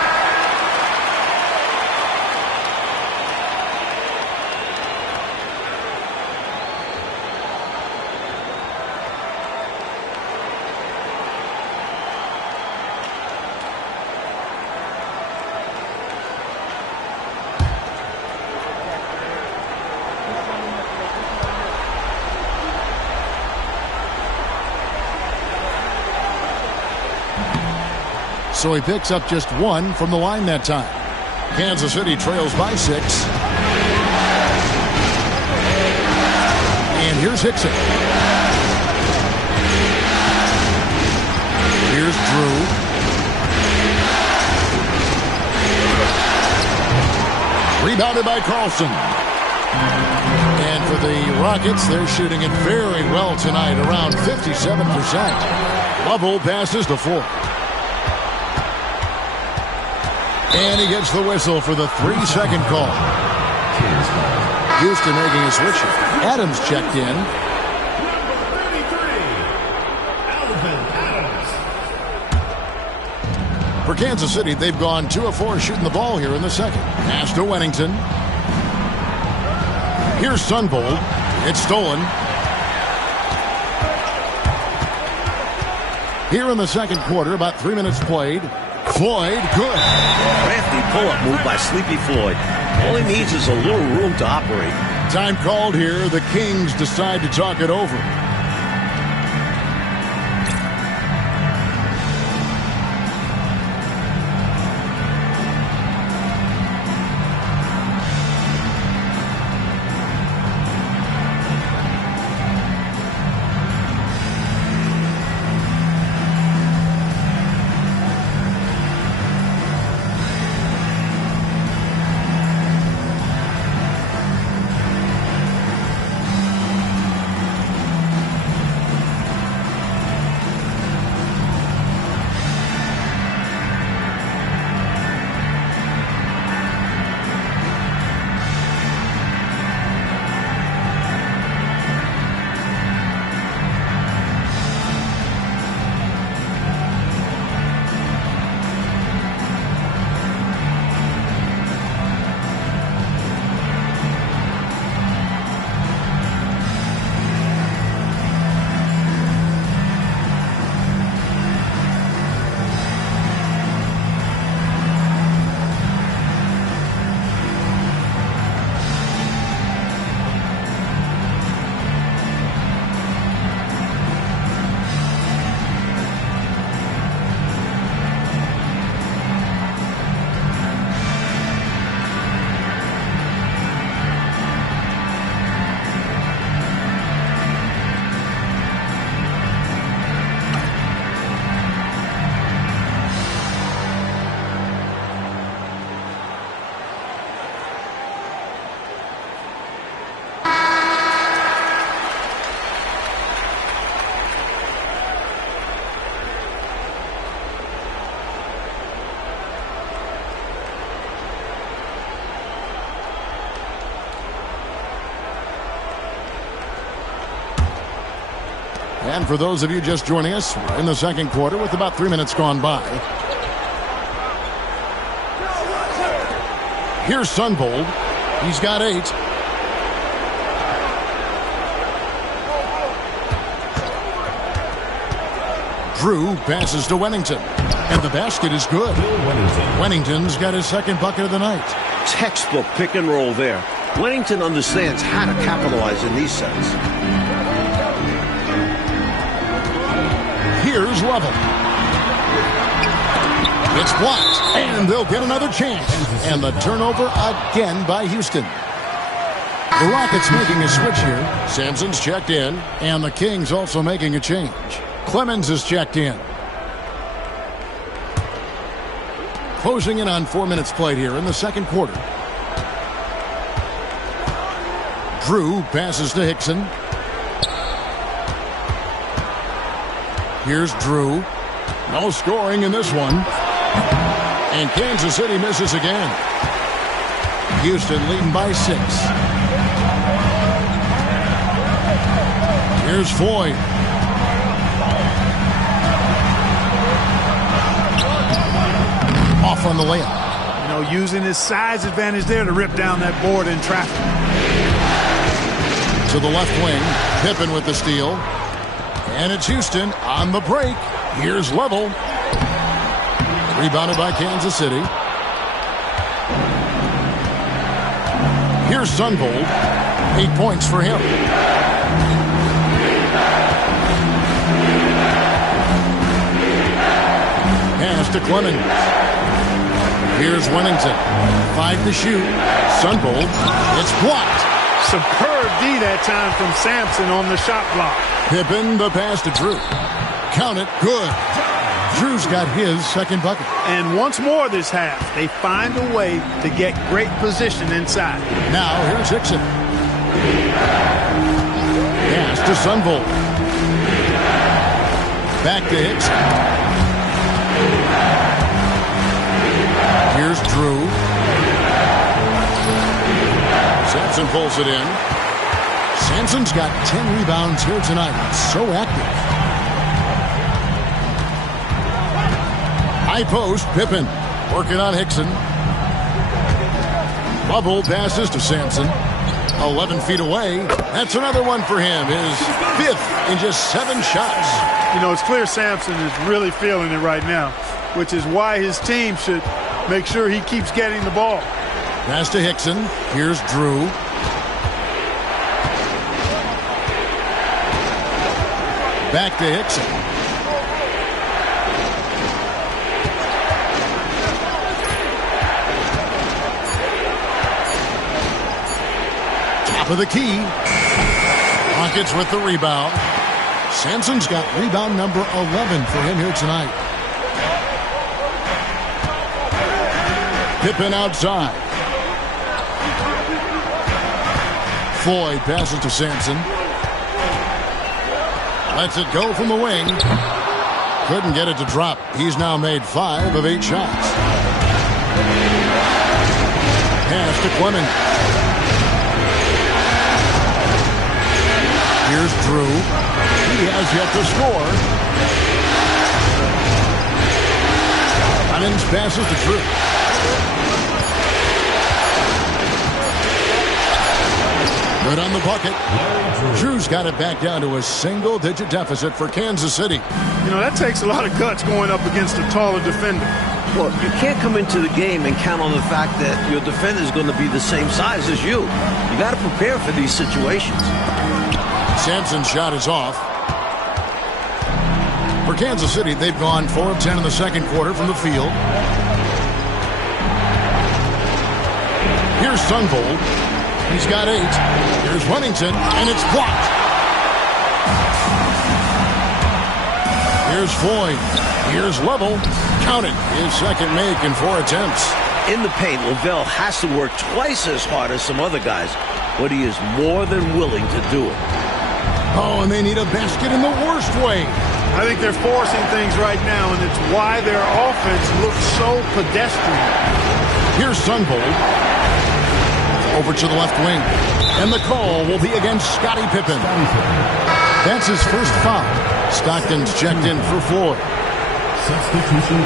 So he picks up just 1 from the line that time. Kansas City trails by 6. And here's Hickson. Here's Drew. Rebounded by Carlson. And for the Rockets, they're shooting it very well tonight, around 57%. Lovell passes to 4. And he gets the whistle for the 3-second call. Houston making a switch. Adams checked in. Number 33, Alvin Adams. For Kansas City, they've gone 2 of 4 shooting the ball here in the second. Pass to Wennington. Here's Sunvold. It's stolen. Here in the second quarter, about 3 minutes played. Floyd, good. Crafty pull-up move by Sleepy Floyd. All he needs is a little room to operate. Time called here. The Kings decide to talk it over. And for those of you just joining us, we're in the second quarter with about 3 minutes gone by. Here's Sunvold. He's got 8. Drew passes to Wennington. And the basket is good. Wennington's got his second bucket of the night. Textbook pick and roll there. Wennington understands how to capitalize in these sets. Here's Lovell. It's blocked, and they'll get another chance. And the turnover again by Houston. The Rockets making a switch here. Sampson's checked in, and the Kings also making a change. Clemens is checked in. Closing in on 4 minutes played here in the second quarter. Drew passes to Hickson. Here's Drew. No scoring in this one. And Kansas City misses again. Houston leading by 6. Here's Floyd. Off on the layup. You know, using his size advantage there to rip down that board in traffic. To the left wing. Pippen with the steal. And it's Houston on the break. Here's Lovell. Rebounded by Kansas City. Here's Sunvold. 8 points for him. Pass to Clemens. Here's Wennington. 5 to shoot. Sunvold. It's blocked. Superb D that time from Sampson on the shot block. Pippen, the pass to Drew. Count it. Good. Drew's got his second bucket. And once more this half, they find a way to get great position inside. Now here's Hickson. Pass to Sunvold. Back to Hickson. Here's Drew. Sampson pulls it in. Sampson's got 10 rebounds here tonight. So active. High post, Pippen working on Hickson. Lovell passes to Sampson. 11 feet away. That's another one for him. His 5th in just 7 shots. You know, it's clear Sampson is really feeling it right now, which is why his team should make sure he keeps getting the ball. Pass to Hickson. Here's Drew. Back to Hickson. Top of the key. Rockets with the rebound. Sampson's got rebound number 11 for him here tonight. Pippen outside. Floyd passes to Sampson. Lets it go from the wing. Couldn't get it to drop. He's now made 5 of 8 shots. Pass to Clement. Here's Drew. He has yet to score. Clemens passes to Drew. Good on the bucket. Drew's got it back down to a single-digit deficit for Kansas City. You know, that takes a lot of guts going up against a taller defender. Well, you can't come into the game and count on the fact that your defender is going to be the same size as you. You got to prepare for these situations. Sampson's shot is off. For Kansas City, they've gone 4 of 10 in the second quarter from the field. Here's Sundvold. He's got 8. Here's Huntington, and it's blocked. Here's Floyd. Here's Lovell. Count it. His second make in 4 attempts. In the paint, Lavelle has to work twice as hard as some other guys, but he is more than willing to do it. Oh, and they need a basket in the worst way. I think they're forcing things right now, and it's why their offense looks so pedestrian. Here's Sundvold. Over to the left wing. And the call will be against Scottie Pippen. That's his first foul. Stockton's checked in for Floyd. Substitution.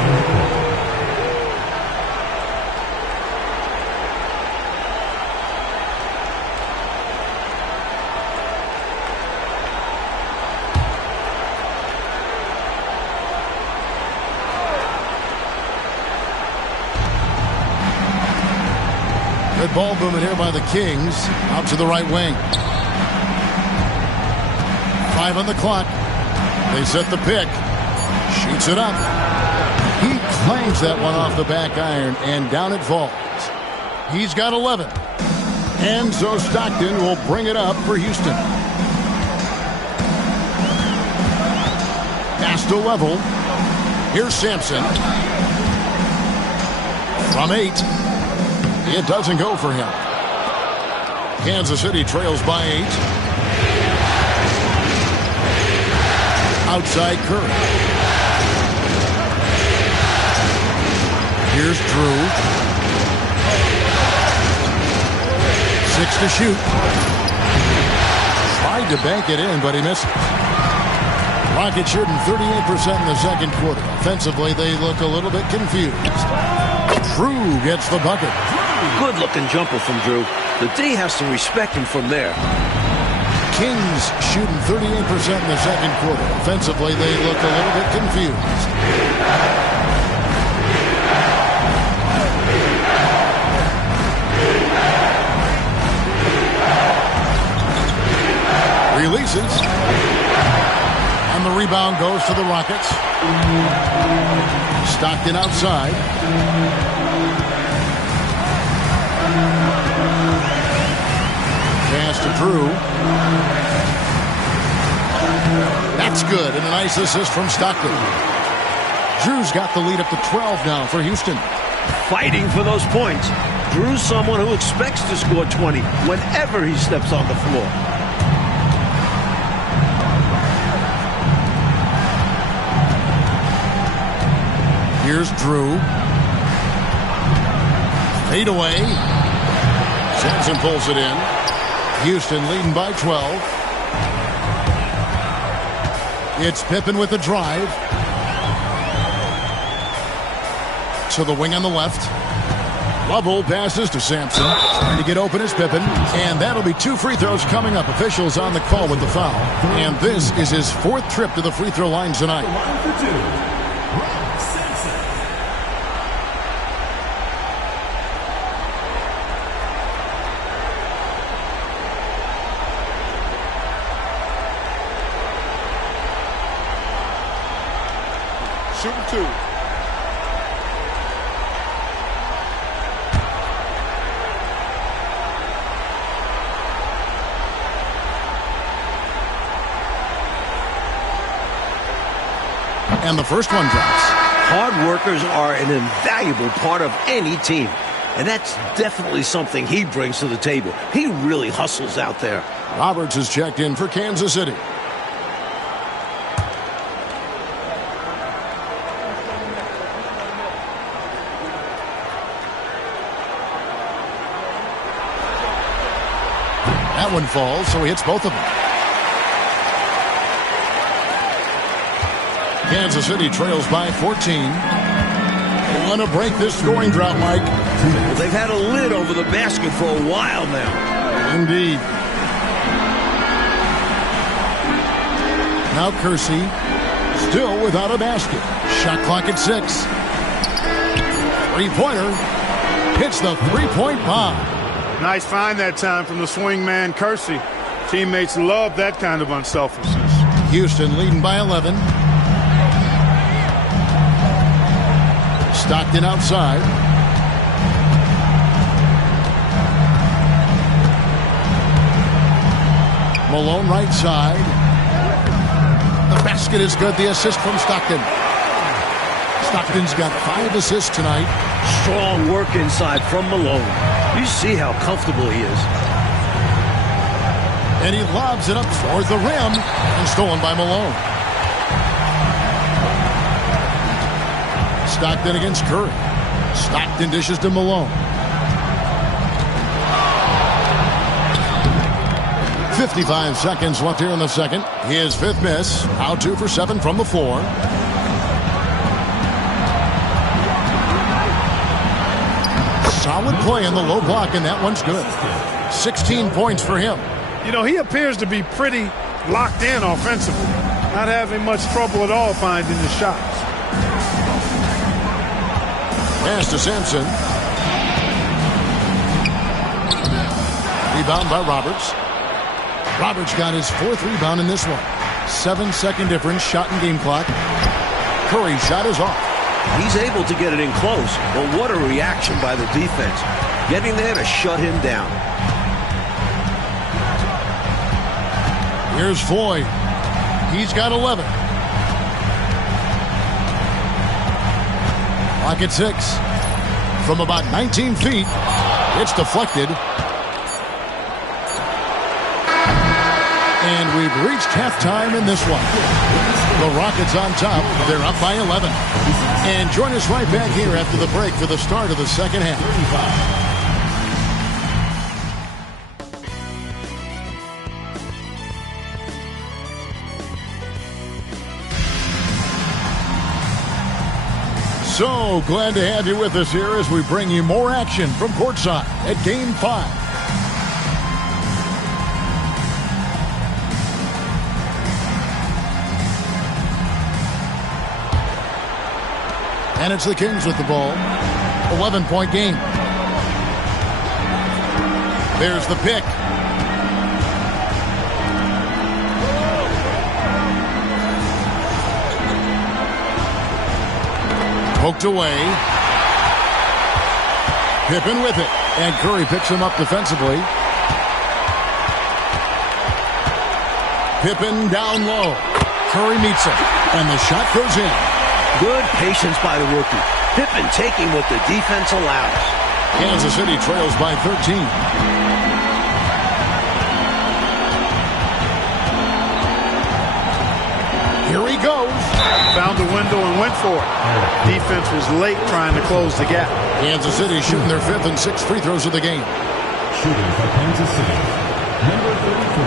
Good ball movement here by the Kings. Out to the right wing. 5 on the clock. They set the pick. Shoots it up. He claims that one off the back iron, and down it falls. He's got 11. And so Stockton will bring it up for Houston. Pass to Level. Here's Sampson. From 8. It doesn't go for him. Kansas City trails by 8. Outside Curry. Here's Drew. 6 to shoot. Tried to bank it in, but he missed it. Rockets shooting 38% in the second quarter. Offensively, they look a little bit confused. Drew gets the bucket. Good-looking jumper from Drew. The D has to respect him from there. Kings shooting 38% in the second quarter. Offensively, they look a little bit confused. Releases. And the rebound goes to the Rockets. Stockton outside. Pass to Drew. That's good, and a nice assist from Stockton. Drew's got the lead up to 12 now for Houston. Fighting for those points. Drew's someone who expects to score 20 whenever he steps on the floor. Here's Drew. Fade away. Sampson pulls it in. Houston leading by 12. It's Pippen with the drive. To the wing on the left. Lovell passes to Sampson. Trying to get open is Pippen. And that'll be 2 free throws coming up. Officials on the call with the foul. And this is his 4th trip to the free throw line tonight. Line for 2, Ron Sampson. Shooting 2. And the first one drops. Hard workers are an invaluable part of any team. And that's definitely something he brings to the table. He really hustles out there. Roberts is checked in for Kansas City. That one falls, so he hits both of them. Kansas City trails by 14. They want to break this scoring drought, Mike. Well, they've had a lid over the basket for a while now. Indeed. Now Kersey, still without a basket. Shot clock at 6. Three-pointer. Hits the three-point bomb. Nice find that time from the swing man, Kersey. Teammates love that kind of unselfishness. Houston leading by 11. Stockton outside. Malone right side. The basket is good. The assist from Stockton. Stockton's got 5 assists tonight. Strong work inside from Malone. You see how comfortable he is. And he lobs it up toward the rim and stolen by Malone. Stockton against Curry. Stockton dishes to Malone. 55 seconds left here in the second. His 5th miss. Now 2 for 7 from the floor. Solid play in the low block, and that one's good. 16 points for him. You know, he appears to be pretty locked in offensively. Not having much trouble at all finding the shots. Pass to Sampson. Rebound by Roberts. Roberts got his 4th rebound in this one. 7-second difference, shot and game clock. Curry's shot is off. He's able to get it in close, but what a reaction by the defense. Getting there to shut him down. Here's Floyd. He's got 11. Clock at 6. From about 19 feet, it's deflected. And we've reached halftime in this one. The Rockets on top. They're up by 11. And join us right back here after the break for the start of the second half. So glad to have you with us here as we bring you more action from courtside at Game 5. And it's the Kings with the ball. 11-point game. There's the pick. Poked away. Pippen with it. And Curry picks him up defensively. Pippen down low. Curry meets him. And the shot goes in. Good patience by the rookie. Pippen taking what the defense allows. Kansas City trails by 13. Here he goes. Found the window and went for it. Defense was late trying to close the gap. Kansas City shooting their 5th and 6th free throws of the game. Shooting for Kansas City, number 33,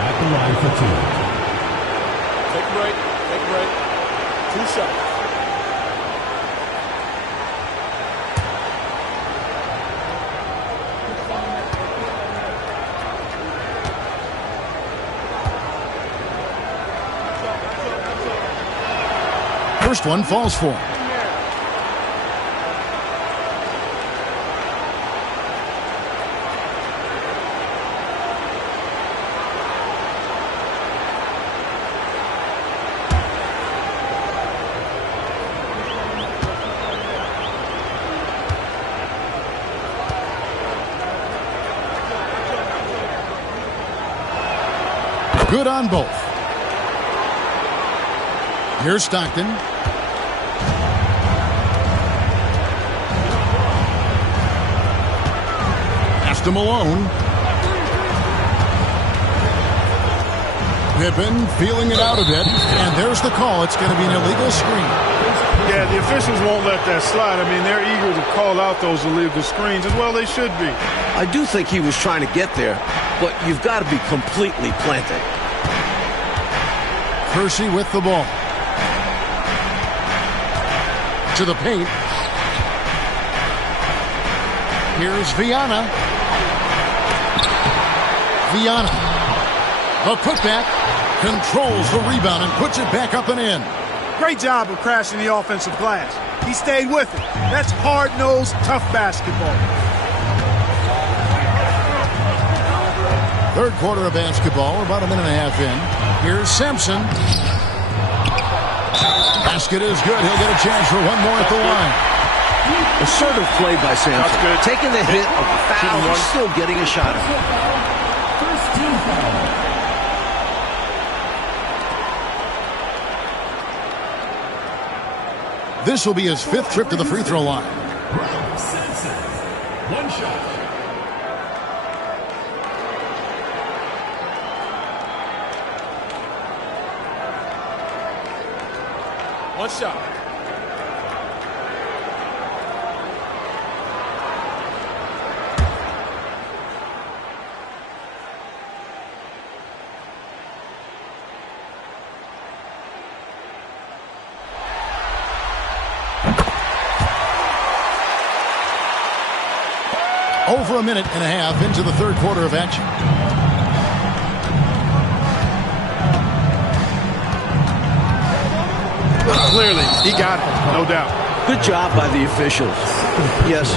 at the line for 2. Take a break. Take a break. 2 shots. first one falls for him. Good on both. Here's Stockton. Pass to Malone. Pippen feeling it out a bit, and there's the call. It's going to be an illegal screen. Yeah, the officials won't let that slide. I mean, they're eager to call out those illegal screens. As well, they should be. I do think he was trying to get there, but you've got to be completely planted. Kersey with the ball. To the paint. Here's Viana. Viana. The putback. Controls the rebound and puts it back up and in. Great job of crashing the offensive glass. He stayed with it. That's hard-nosed, tough basketball. Third quarter of basketball, about a minute and a half in. Here's Sampson. Basket is good. He'll get a chance for one more at the line. Assertive play by Sampson. Taking the hit of the foul and still getting a shot. First team foul. This will be his fifth trip to the free throw line. Ralph Sampson. One shot. One shot. Over a minute and a half into the third quarter of action. Clearly, he got it, no doubt. Good job by the officials. Yes.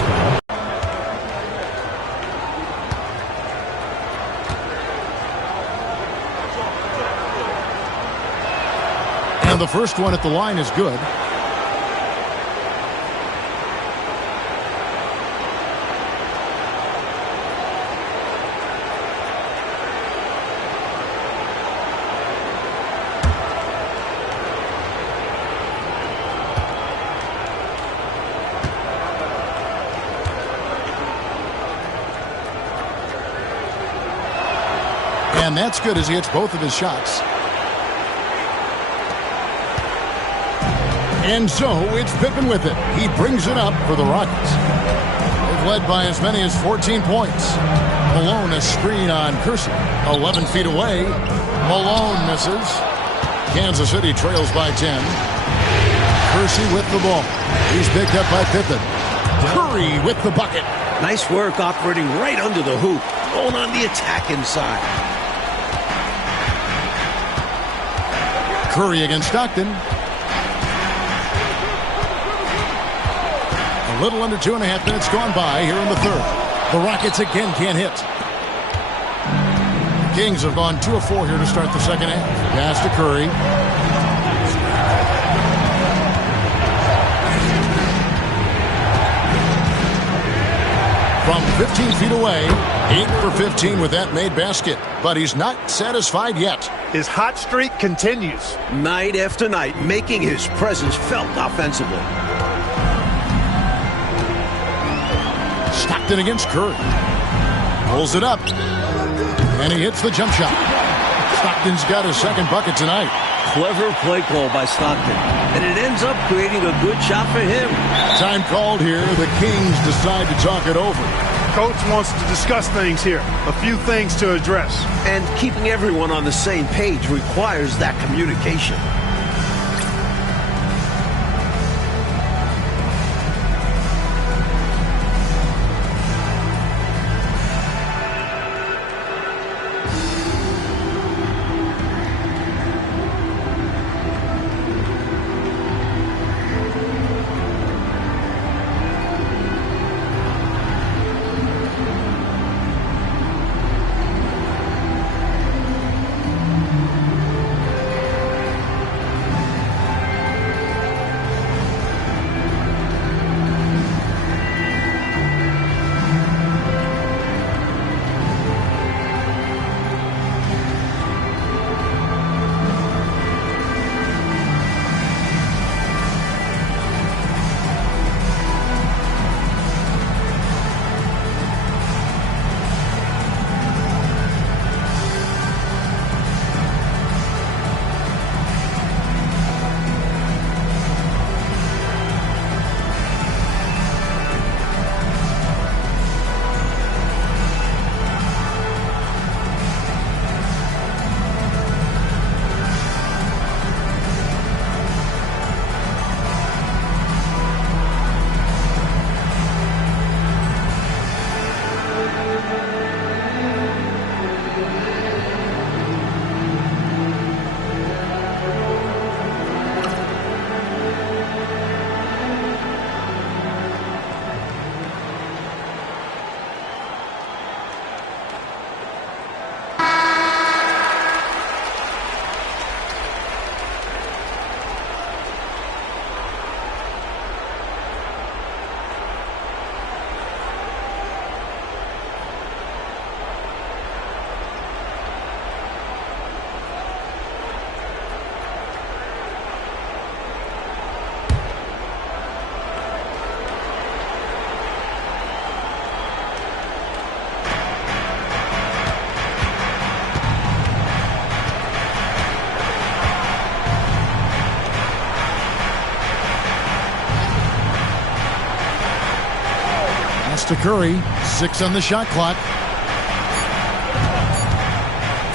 And the first one at the line is good. And that's good as he hits both of his shots. And so it's Pippen with it. He brings it up for the Rockets. They've led by as many as 14 points. Malone a screen on Kersey. 11 feet away. Malone misses. Kansas City trails by 10. Kersey with the ball. He's picked up by Pippen. Curry with the bucket. Nice work operating right under the hoop. Going on the attack inside. Curry against Stockton. A little under 2.5 minutes gone by here in the third. The Rockets again can't hit. The Kings have gone 2 of 4 here to start the second half. Pass to Curry. From 15 feet away, 8 for 15 with that made basket. But he's not satisfied yet. His hot streak continues. Night after night, making his presence felt offensively. Stockton against Curry. Pulls it up. And he hits the jump shot. Stockton's got his second bucket tonight. Clever play call by Stockton. And it ends up creating a good shot for him. Time called here. The Kings decide to talk it over. Coach wants to discuss things here. A few things to address. And keeping everyone on the same page requires that communication. Pass to Curry. 6 on the shot clock.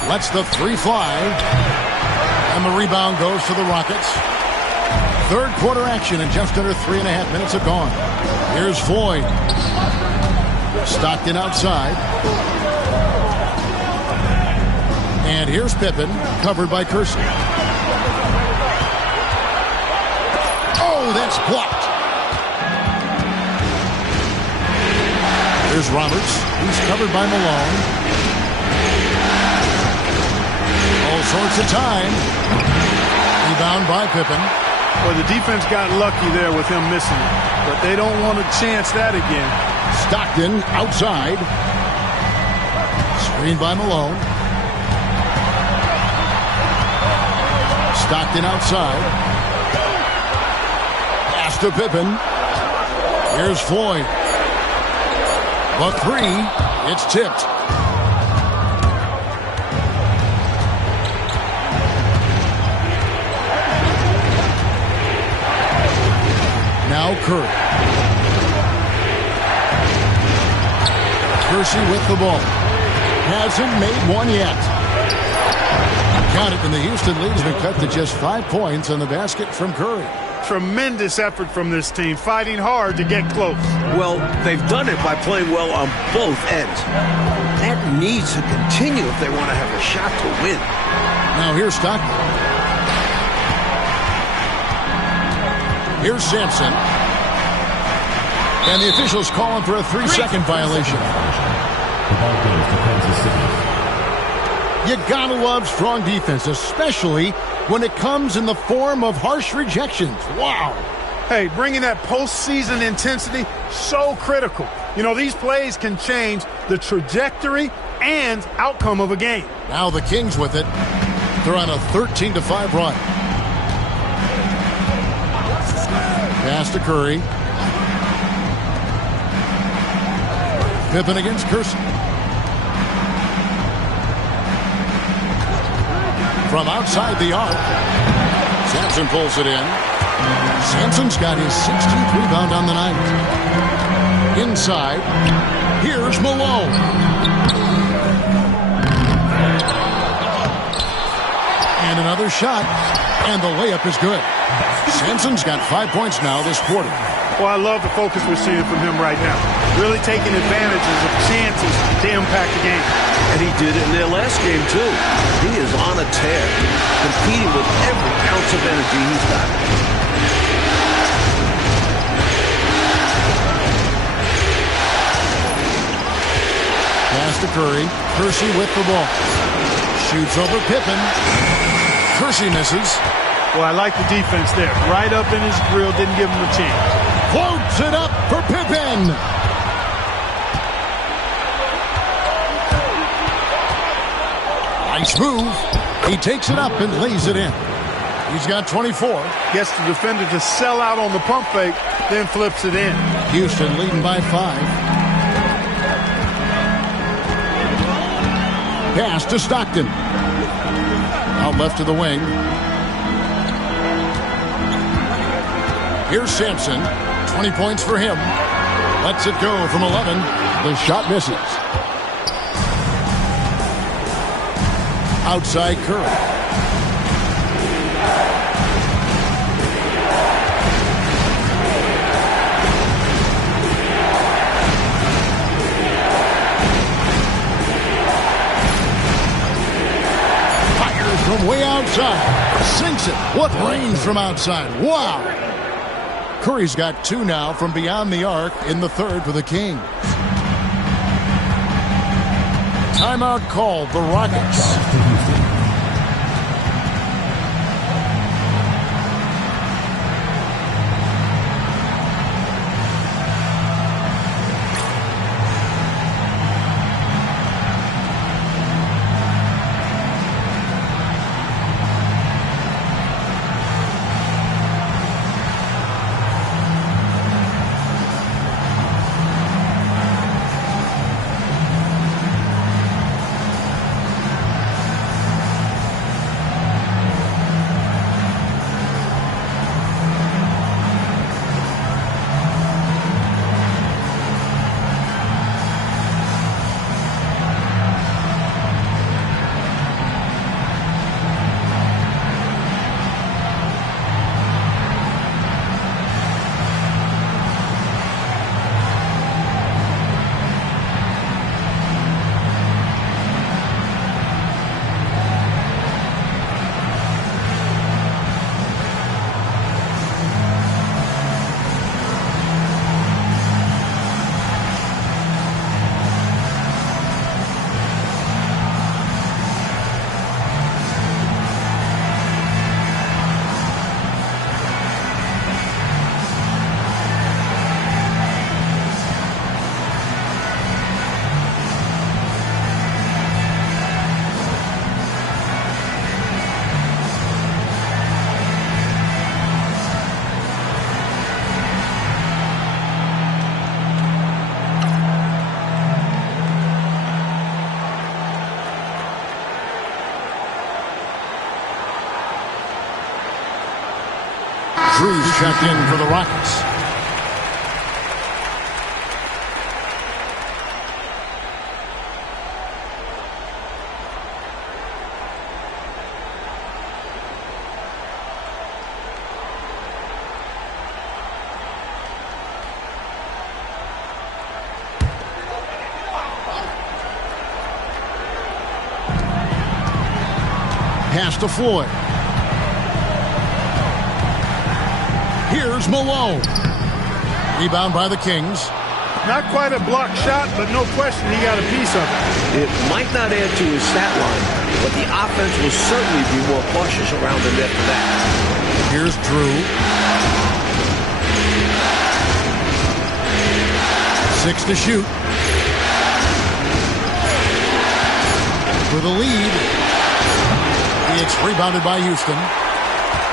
Lets the 3 fly. And the rebound goes to the Rockets. Third quarter action and just under 3.5 minutes have gone. Here's Floyd. Stockton outside. And here's Pippen, covered by Kersey. Oh, that's blocked. Here's Roberts. He's covered by Malone. All sorts of time. Rebound by Pippen. Well, the defense got lucky there with him missing it, but they don't want to chance that again. Stockton outside. Screen by Malone. Stockton outside. Pass to Pippen. Here's Floyd. The 3. It's tipped. Now Curry. Kersey with the ball. Hasn't made one yet. Count it, and the Houston lead has been cut to just 5 points on the basket from Curry. Tremendous effort from this team, fighting hard to get close. Well, they've done it by playing well on both ends. That needs to continue if they want to have a shot to win. Now here's Stockton. Here's Sampson. And the officials calling for a 3-second violation. The ball goes to Kansas City. You gotta love strong defense, especially when it comes in the form of harsh rejections. Wow. Hey, bringing that postseason intensity, so critical. You know, these plays can change the trajectory and outcome of a game. Now the Kings with it. They're on a 13-5 run. Pass to Curry. Pippen against Kersey. From outside the arc. Sampson pulls it in. Sampson's got his 16th rebound on the night. Inside. Here's Malone. And another shot. And the layup is good. Sampson's got 5 points now this quarter. Well, I love the focus we're seeing from him right now. Really taking advantages of chances to impact the game. And he did it in their last game, too. He is on a tear, competing with every ounce of energy he's got. Pass to Curry. Kersey with the ball. Shoots over Pippen. Kersey misses. Well, I like the defense there. Right up in his grill, didn't give him a chance. Floats it up for Pippen. Nice move. He takes it up and lays it in. He's got 24. Gets the defender to sell out on the pump fake, then flips it in. Houston leading by 5. Pass to Stockton. Out left to the wing. Here's Sampson. 20 points for him. Lets it go from 11. The shot misses. Outside Curry. Fires from way outside. Sinks it. What range from outside. Wow. Curry's got 2 now from beyond the arc in the third for the Kings. Timeout called the Rockets. Drew's checked in for the Rockets. Pass to Floyd. Here's Malone. Rebound by the Kings. Not quite a block shot, but no question he got a piece of it. It might not add to his stat line, but the offense will certainly be more cautious around the net for that. Here's Drew. 6 to shoot. For the lead. It's rebounded by Houston.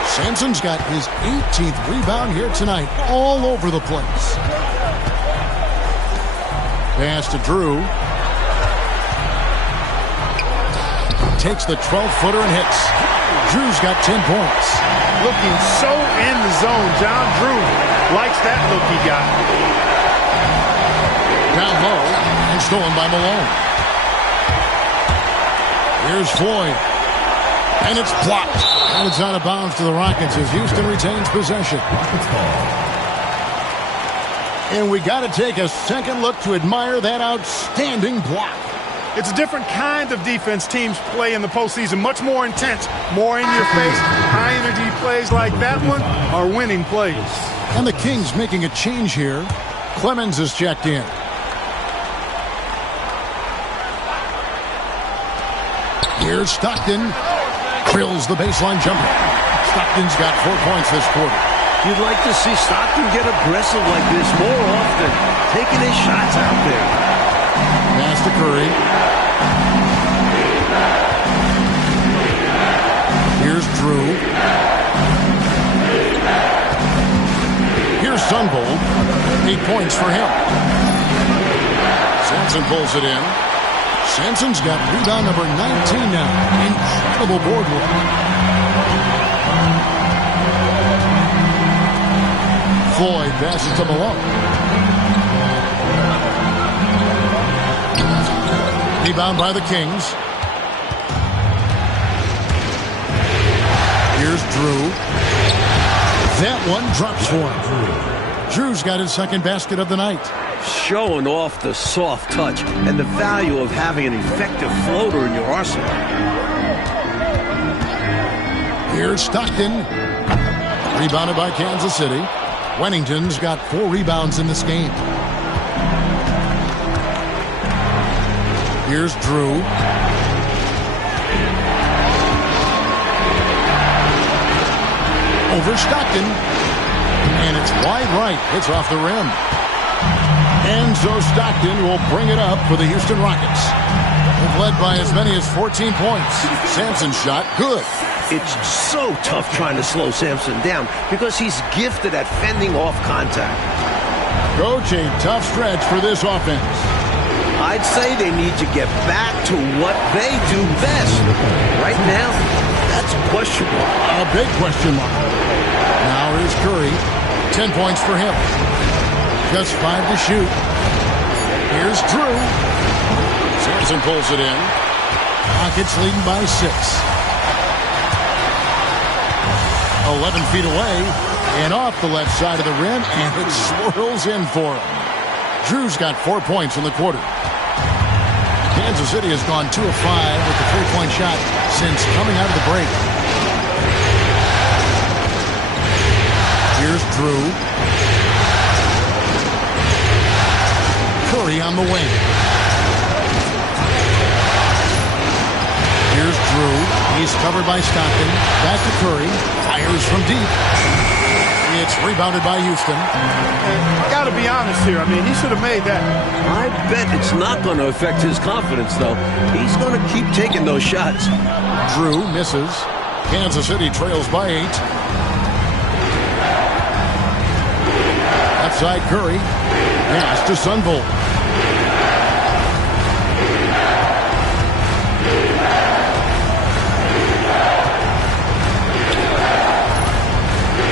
Sampson's got his 18th rebound here tonight, all over the place. Pass to Drew. Takes the 12-footer and hits. Drew's got 10 points. Looking so in the zone. John Drew likes that look he got. Down low and stolen by Malone. Here's Floyd. And it's blocked. And it's out of bounds to the Rockets as Houston retains possession. And we got to take a second look to admire that outstanding block. It's a different kind of defense teams play in the postseason. Much more intense, more in your face. High-energy plays like that one are winning plays. And the Kings making a change here. Clemens is checked in. Here's Stockton. Drills the baseline jumper. Stockton's got 4 points this quarter. You'd like to see Stockton get aggressive like this more often, taking his shots out there. Pass to Curry. Here's Drew. Here's Sunvold. 8 points for him. Sampson pulls it in. Sampson's got rebound number 19 now. Incredible board work. Floyd passes to Malone. Rebound by the Kings. Here's Drew. That one drops for him. Drew's got his second basket of the night. Showing off the soft touch and the value of having an effective floater in your arsenal. Here's Stockton. Rebounded by Kansas City. Wennington's got 4 rebounds in this game. Here's Drew. Over Stockton. And it's wide right. It's off the rim. Enzo Stockton will bring it up for the Houston Rockets. They've led by as many as 14 points. Sampson's shot, good. It's so tough trying to slow Sampson down because he's gifted at fending off contact. Coach, a tough stretch for this offense. I'd say they need to get back to what they do best. Right now, that's a question mark. A big question mark. Now here's Curry. 10 points for him. Just 5 to shoot. Here's Drew. Sampson pulls it in. Rockets leading by 6. 11 feet away and off the left side of the rim, and it swirls in for him. Drew's got 4 points in the quarter. Kansas City has gone 2 of 5 with the 3-point shot since coming out of the break. Here's Drew. Curry on the wing. Here's Drew. He's covered by Stockton. Back to Curry. Fires from deep. It's rebounded by Houston. I got to be honest here. I mean, he should have made that. I bet it's not going to affect his confidence, though. He's going to keep taking those shots. Drew misses. Kansas City trails by 8. Outside Curry. Pass to Sunvold.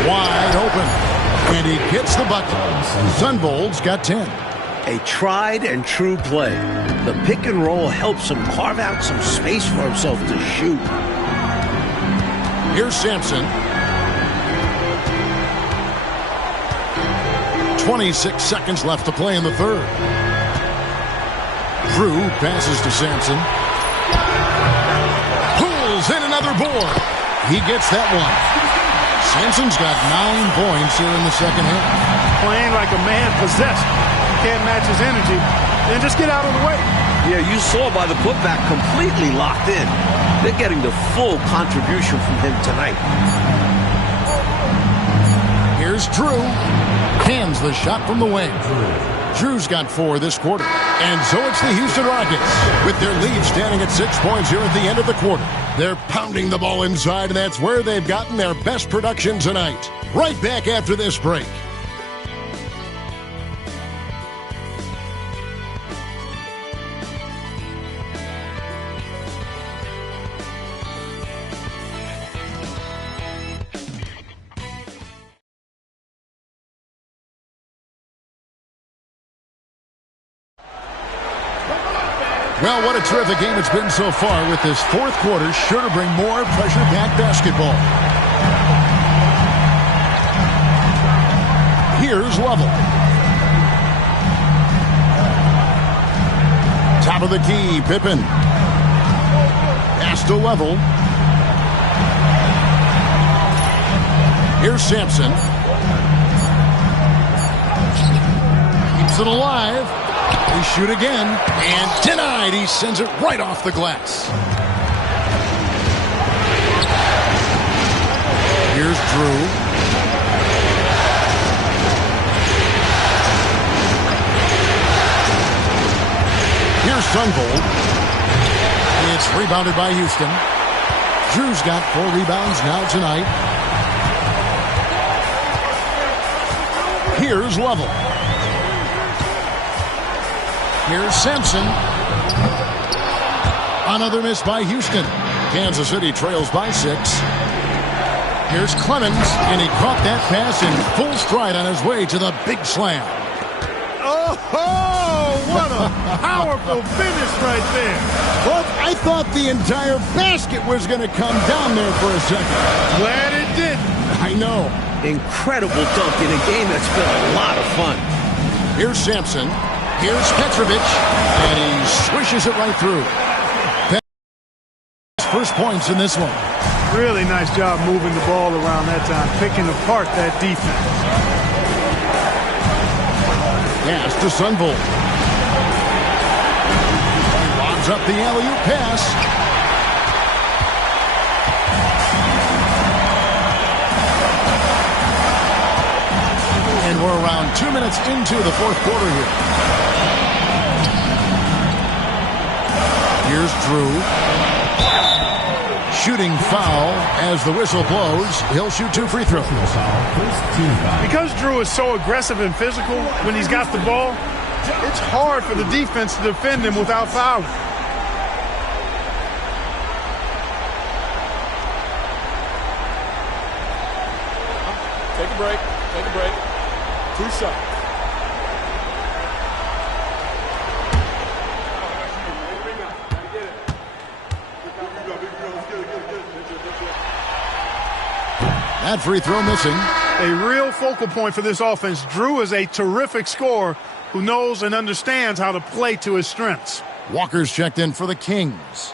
Wide open And he gets the bucket. Sunvold's got 10. A tried and true play. The pick and roll helps him carve out some space for himself to shoot. Here's Sampson. 26 seconds left to play in the third. Drew passes to Sampson. Pulls in another board. He gets that one. Sampson's got 9 points here in the second half. Playing like a man possessed. Can't match his energy. Then just get out of the way. Yeah, you saw by the putback, completely locked in. They're getting the full contribution from him tonight. Here's Drew. Hands the shot from the wing. Drew's got 4 this quarter. And so it's the Houston Rockets with their lead standing at 6 points here at the end of the quarter. They're pounding the ball inside, and that's where they've gotten their best production tonight. Right back after this break. Well, what a terrific game it's been so far, with this fourth quarter sure to bring more pressure-packed basketball. Here's Lovell. Top of the key, Pippen. Pass to Lovell. Here's Sampson. Keeps it alive. They shoot again, and denied. He sends it right off the glass. Here's Drew. Here's Sunvold. It's rebounded by Houston. Drew's got 4 rebounds now tonight. Here's Lovell. Here's Sampson. Another miss by Houston. Kansas City trails by 6. Here's Clemens, and he caught that pass in full stride on his way to the big slam. Oh, what a powerful finish right there. Well, I thought the entire basket was going to come down there for a second. Glad it didn't. I know. Incredible dunk in a game that's been a lot of fun. Here's Sampson. Here's Petrovic, and he swishes it right through. First points in this one. Really nice job moving the ball around that time, picking apart that defense. Pass to Sunvold. He lobs up the alley-oop pass. And we're around 2 minutes into the fourth quarter here. Here's Drew. Shooting foul as the whistle blows. He'll shoot 2 free throws. Because Drew is so aggressive and physical when he's got the ball, it's hard for the defense to defend him without fouling. Take a break. Take a break. 2 shots. That free throw missing. A real focal point for this offense. Drew is a terrific scorer who knows and understands how to play to his strengths. Walker's checked in for the Kings.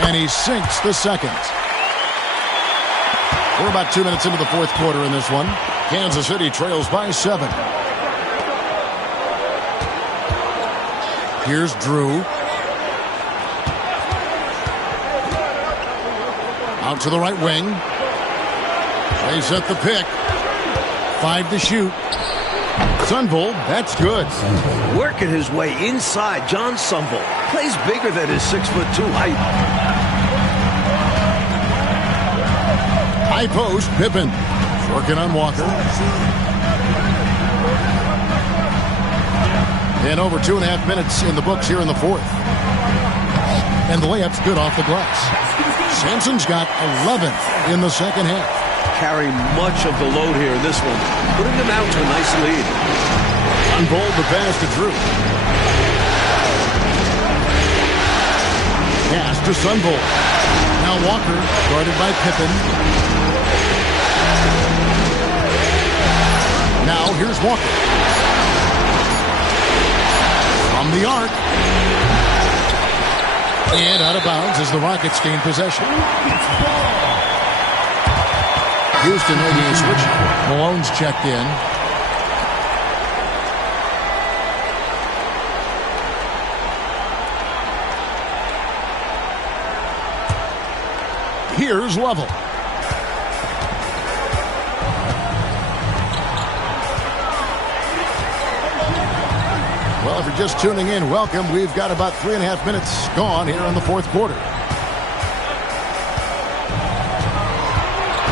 And he sinks the second. We're about 2 minutes into the fourth quarter in this one. Kansas City trails by 7. Here's Drew. Out to the right wing. They set the pick. 5 to shoot. Sunvold, that's good. Working his way inside, John Sunvold plays bigger than his 6'2" height. High post, Pippen. Working on Walker. And over 2.5 minutes in the books here in the fourth. And the layup's good off the glass. Sampson's got 11 in the second half. Carrying much of the load here in this one, putting them out to a nice lead. Unbold the pass to Drew. Pass to Sunvold. Now Walker, guarded by Pippen. Now here's Walker. From the arc. And out of bounds as the Rockets gain possession. Houston making a switch. Malone's checked in. Here's Lovell. Well, if you're just tuning in, welcome. We've got about 3.5 minutes gone here in the fourth quarter.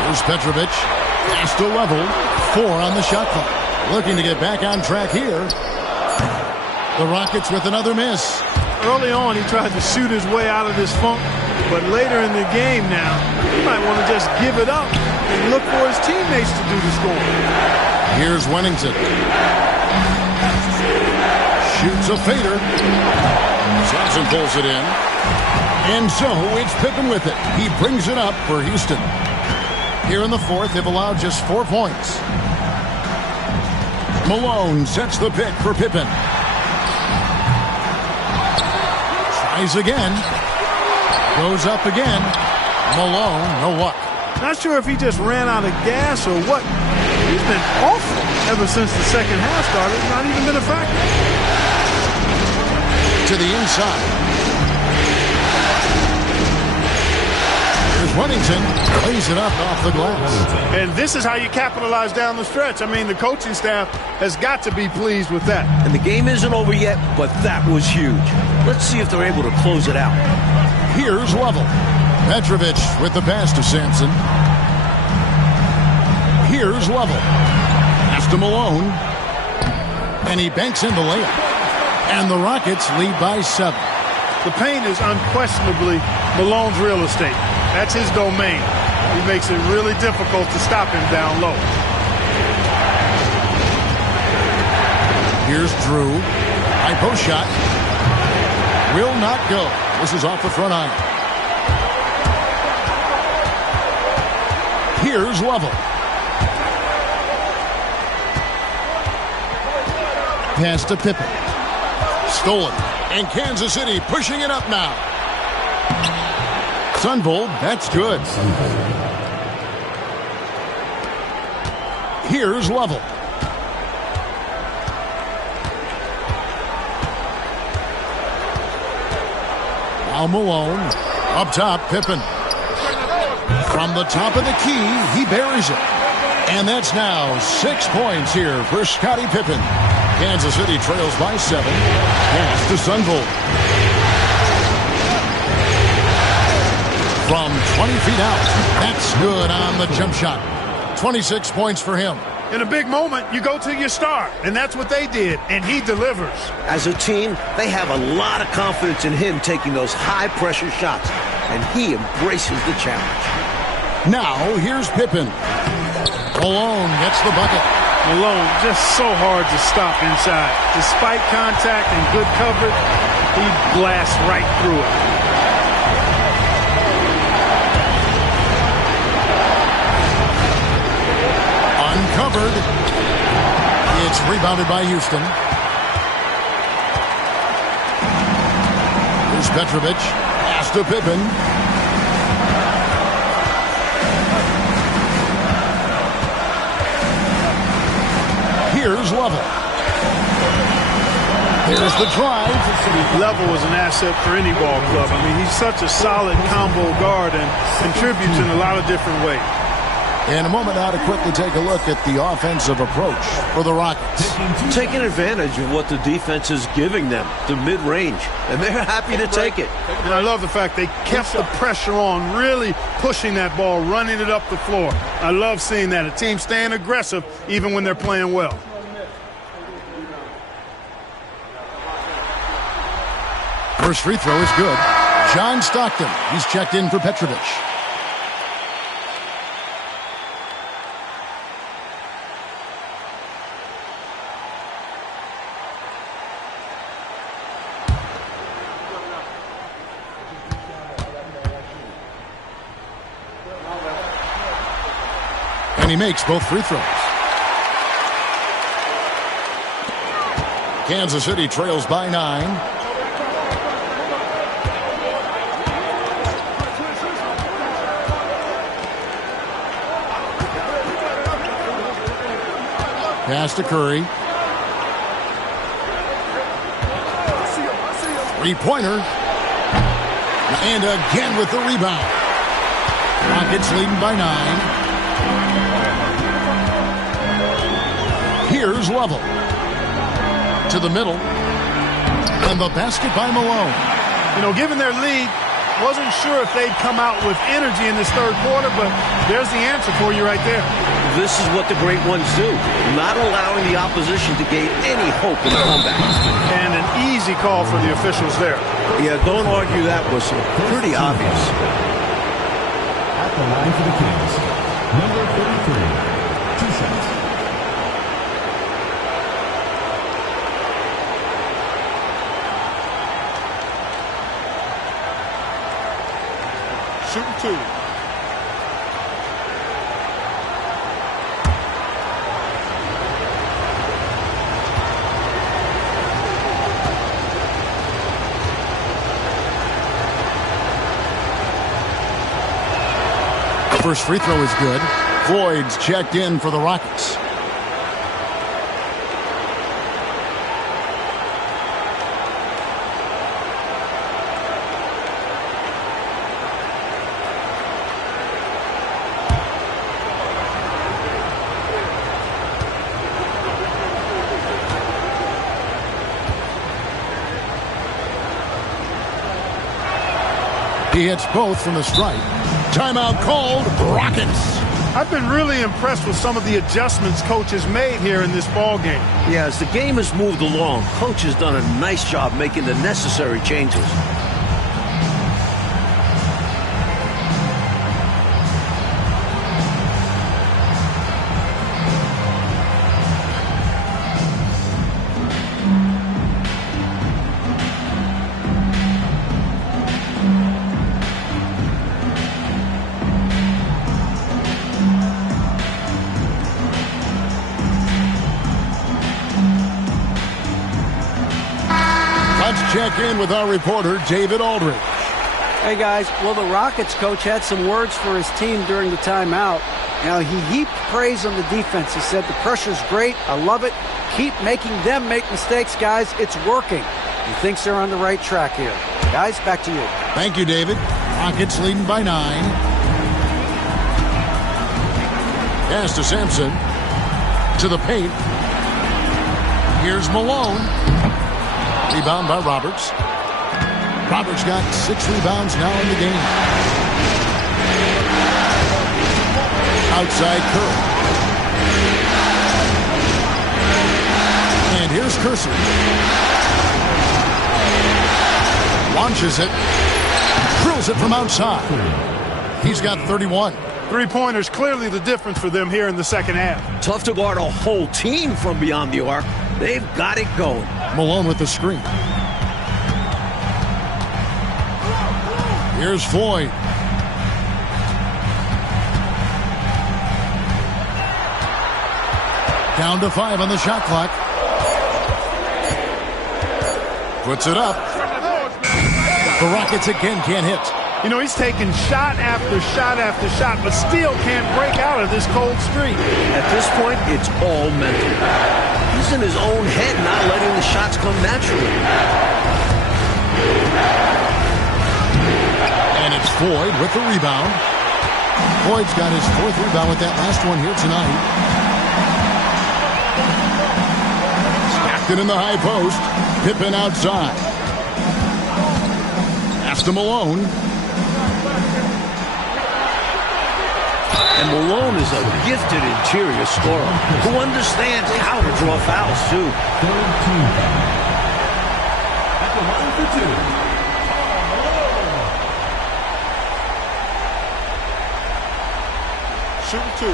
Here's Petrovic. Pass to Lovell. 4 on the shot clock. Looking to get back on track here. The Rockets with another miss. Early on, he tried to shoot his way out of this funk. But later in the game now, he might want to just give it up and look for his teammates to do the scoring. Here's Wennington. Shoots a fader. Johnson pulls it in. And so it's Pippen with it. He brings it up for Houston. Here in the fourth, they've allowed just 4 points. Malone sets the pick for Pippen. Tries again. Goes up again. Malone, no luck. Not sure if he just ran out of gas or what. He's been awful ever since the second half started. Not even been a factor. To the inside. Here's Wennington. Lays it up off the glass. And this is how you capitalize down the stretch. I mean, the coaching staff has got to be pleased with that. And the game isn't over yet, but that was huge. Let's see if they're able to close it out. Here's Lovell. Petrovic with the pass to Sampson. Here's Lovell. Pass to Malone. And he banks in the layup. And the Rockets lead by 7. The paint is unquestionably Malone's real estate. That's his domain. He makes it really difficult to stop him down low. Here's Drew. High post shot. Will not go. This is off the front iron. Here's Lovell. Pass to Pippen. Stolen. And Kansas City pushing it up now. Sunvold, that's good. Here's Lovell. Now Malone. Up top, Pippen. From the top of the key, he buries it. And that's now 6 points here for Scottie Pippen. Kansas City trails by 7. Pass to Sunvold. From 20 feet out. That's good on the jump shot. 26 points for him. In a big moment, you go to your star, and that's what they did, and he delivers. As a team, they have a lot of confidence in him taking those high-pressure shots, and he embraces the challenge. Now, here's Pippen. Malone gets the bucket. Malone just so hard to stop inside. Despite contact and good coverage, he blasts right through it. Uncovered. It's rebounded by Houston. Here's Petrovic. Pass to Pippen. Here's Lovell. Here's the drive. Lovell was an asset for any ball club. I mean, he's such a solid combo guard and contributes in a lot of different ways. In a moment now to quickly take a look at the offensive approach for the Rockets. Taking advantage of what the defense is giving them, the mid-range, and they're happy to take it. And I love the fact they kept the pressure on, really pushing that ball, running it up the floor. I love seeing that. A team staying aggressive even when they're playing well. First free throw is good. John Stockton, he's checked in for Petrovic. And he makes both free throws. Kansas City trails by 9. Pass to Curry. Three-pointer. And again with the rebound. Rockets leading by 9. Here's Lovell. To the middle. And the basket by Malone. You know, given their lead, wasn't sure if they'd come out with energy in this third quarter, but there's the answer for you right there. This is what the great ones do, not allowing the opposition to gain any hope in the comeback. And an easy call for the officials there. Yeah, don't argue that whistle. Pretty obvious. At the line for the Kings, number 33, 2 shots. Shooting 2. First free throw is good. Floyd's checked in for the Rockets. He hits both from the stripe. Timeout called, Rockets. I've been really impressed with some of the adjustments Coach has made here in this ball game. Yeah, as the game has moved along, Coach has done a nice job making the necessary changes. Check in with our reporter, David Aldridge. Hey, guys. Well, the Rockets coach had some words for his team during the timeout. Now, he heaped praise on the defense. He said, the pressure's great. I love it. Keep making them make mistakes, guys. It's working. He thinks they're on the right track here. Guys, back to you. Thank you, David. Rockets leading by 9. Pass to Sampson. To the paint. Here's Malone. Rebound by Roberts. Roberts got 6 rebounds now in the game. Outside Curry. And here's Curry. Launches it. Drills it from outside. He's got 31. Three-pointers clearly the difference for them here in the second half. Tough to guard a whole team from beyond the arc. They've got it going. Malone with the screen. Here's Floyd. Down to 5 on the shot clock. Puts it up. The Rockets again can't hit. You know, he's taking shot after shot after shot, but still can't break out of this cold streak. At this point, it's all mental. He's in his own head, not letting the shots come naturally. And it's Floyd with the rebound. Floyd's got his 4th rebound with that last one here tonight. Stockton in the high post. Pippen outside. Pass to Malone. And Malone is a gifted interior scorer who understands how to draw fouls, too. Third team foul. At the line for 2, shooting 2.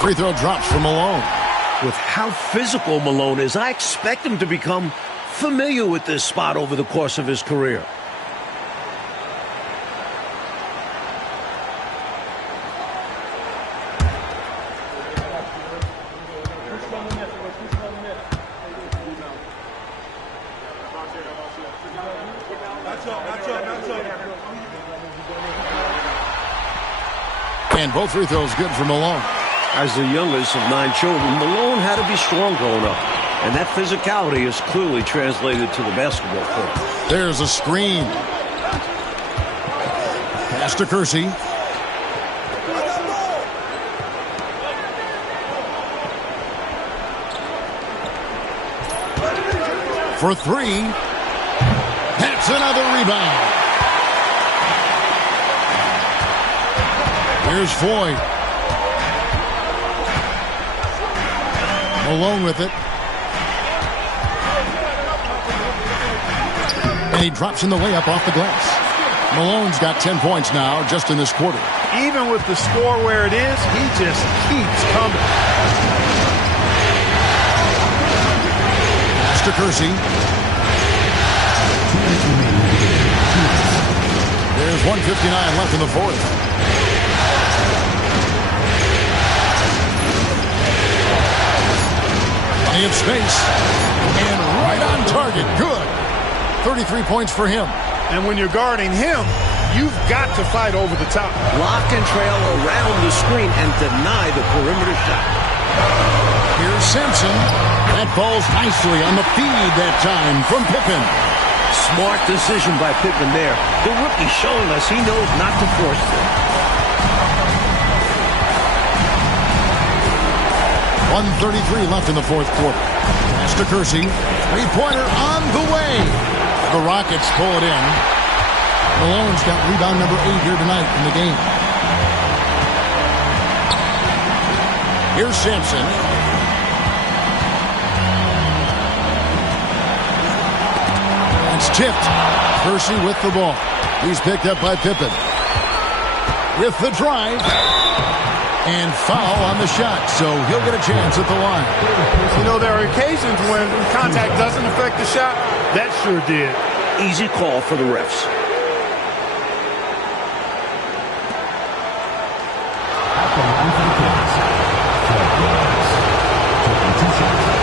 Free throw drops for Malone. With how physical Malone is, I expect him to become familiar with this spot over the course of his career. And both free throws good for Malone. As the youngest of 9 children, Malone had to be strong growing up. And that physicality is clearly translated to the basketball court. There's a screen. Pass to Kersey. For 3. That's another rebound. Here's Floyd. Malone with it. And he drops in the layup off the glass. Malone's got 10 points now just in this quarter. Even with the score where it is, he just keeps coming. Pass to Kersey. There's 1:59 left in the fourth. Of space and right on target. Good. 33 points for him. And when you're guarding him, you've got to fight over the top. Lock and trail around the screen and deny the perimeter shot. Here's Sampson. That falls nicely on the feed that time from Pippen. Smart decision by Pippen there. The rookie showing us he knows not to force it. 1:33 left in the fourth quarter. Pass to Kersey. Three-pointer on the way. The Rockets pull it in. Malone's got rebound number 8 here tonight in the game. Here's Sampson. It's tipped. Kersey with the ball. He's picked up by Pippen. With the drive. And foul on the shot, so he'll get a chance at the line. You know, there are occasions when contact doesn't affect the shot. That sure did. Easy call for the refs. At the line for the Kings, Fred Williams, taking 2 shots.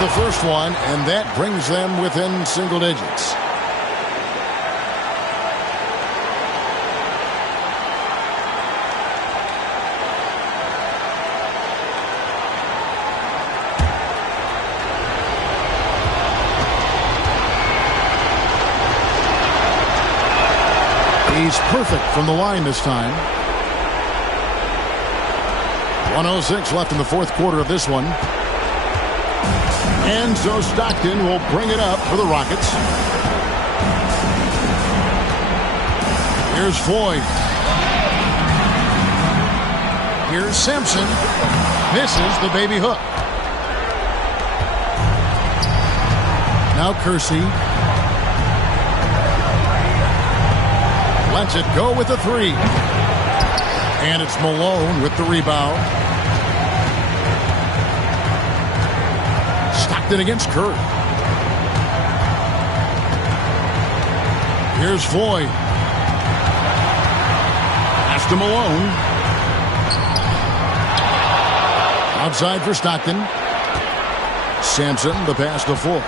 The first one, and that brings them within single digits. He's perfect from the line this time. 1:06 left in the fourth quarter of this one. And so Stockton will bring it up for the Rockets. Here's Floyd. Here's Sampson. Misses the baby hook. Now Kersey. Lets it go with the 3. And it's Malone with the rebound. Against Curry. Here's Floyd. Pass to Malone. Outside for Stockton. Sampson, the pass to Floyd.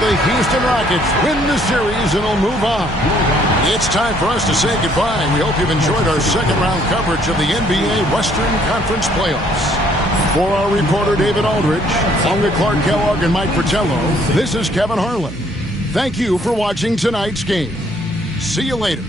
They Houston Rockets win the series and will move on. It's time for us to say goodbye. We hope you've enjoyed our second-round coverage of the NBA Western Conference playoffs. For our reporter, David Aldridge, along with Clark Kellogg and Mike Fratello, this is Kevin Harlan. Thank you for watching tonight's game. See you later.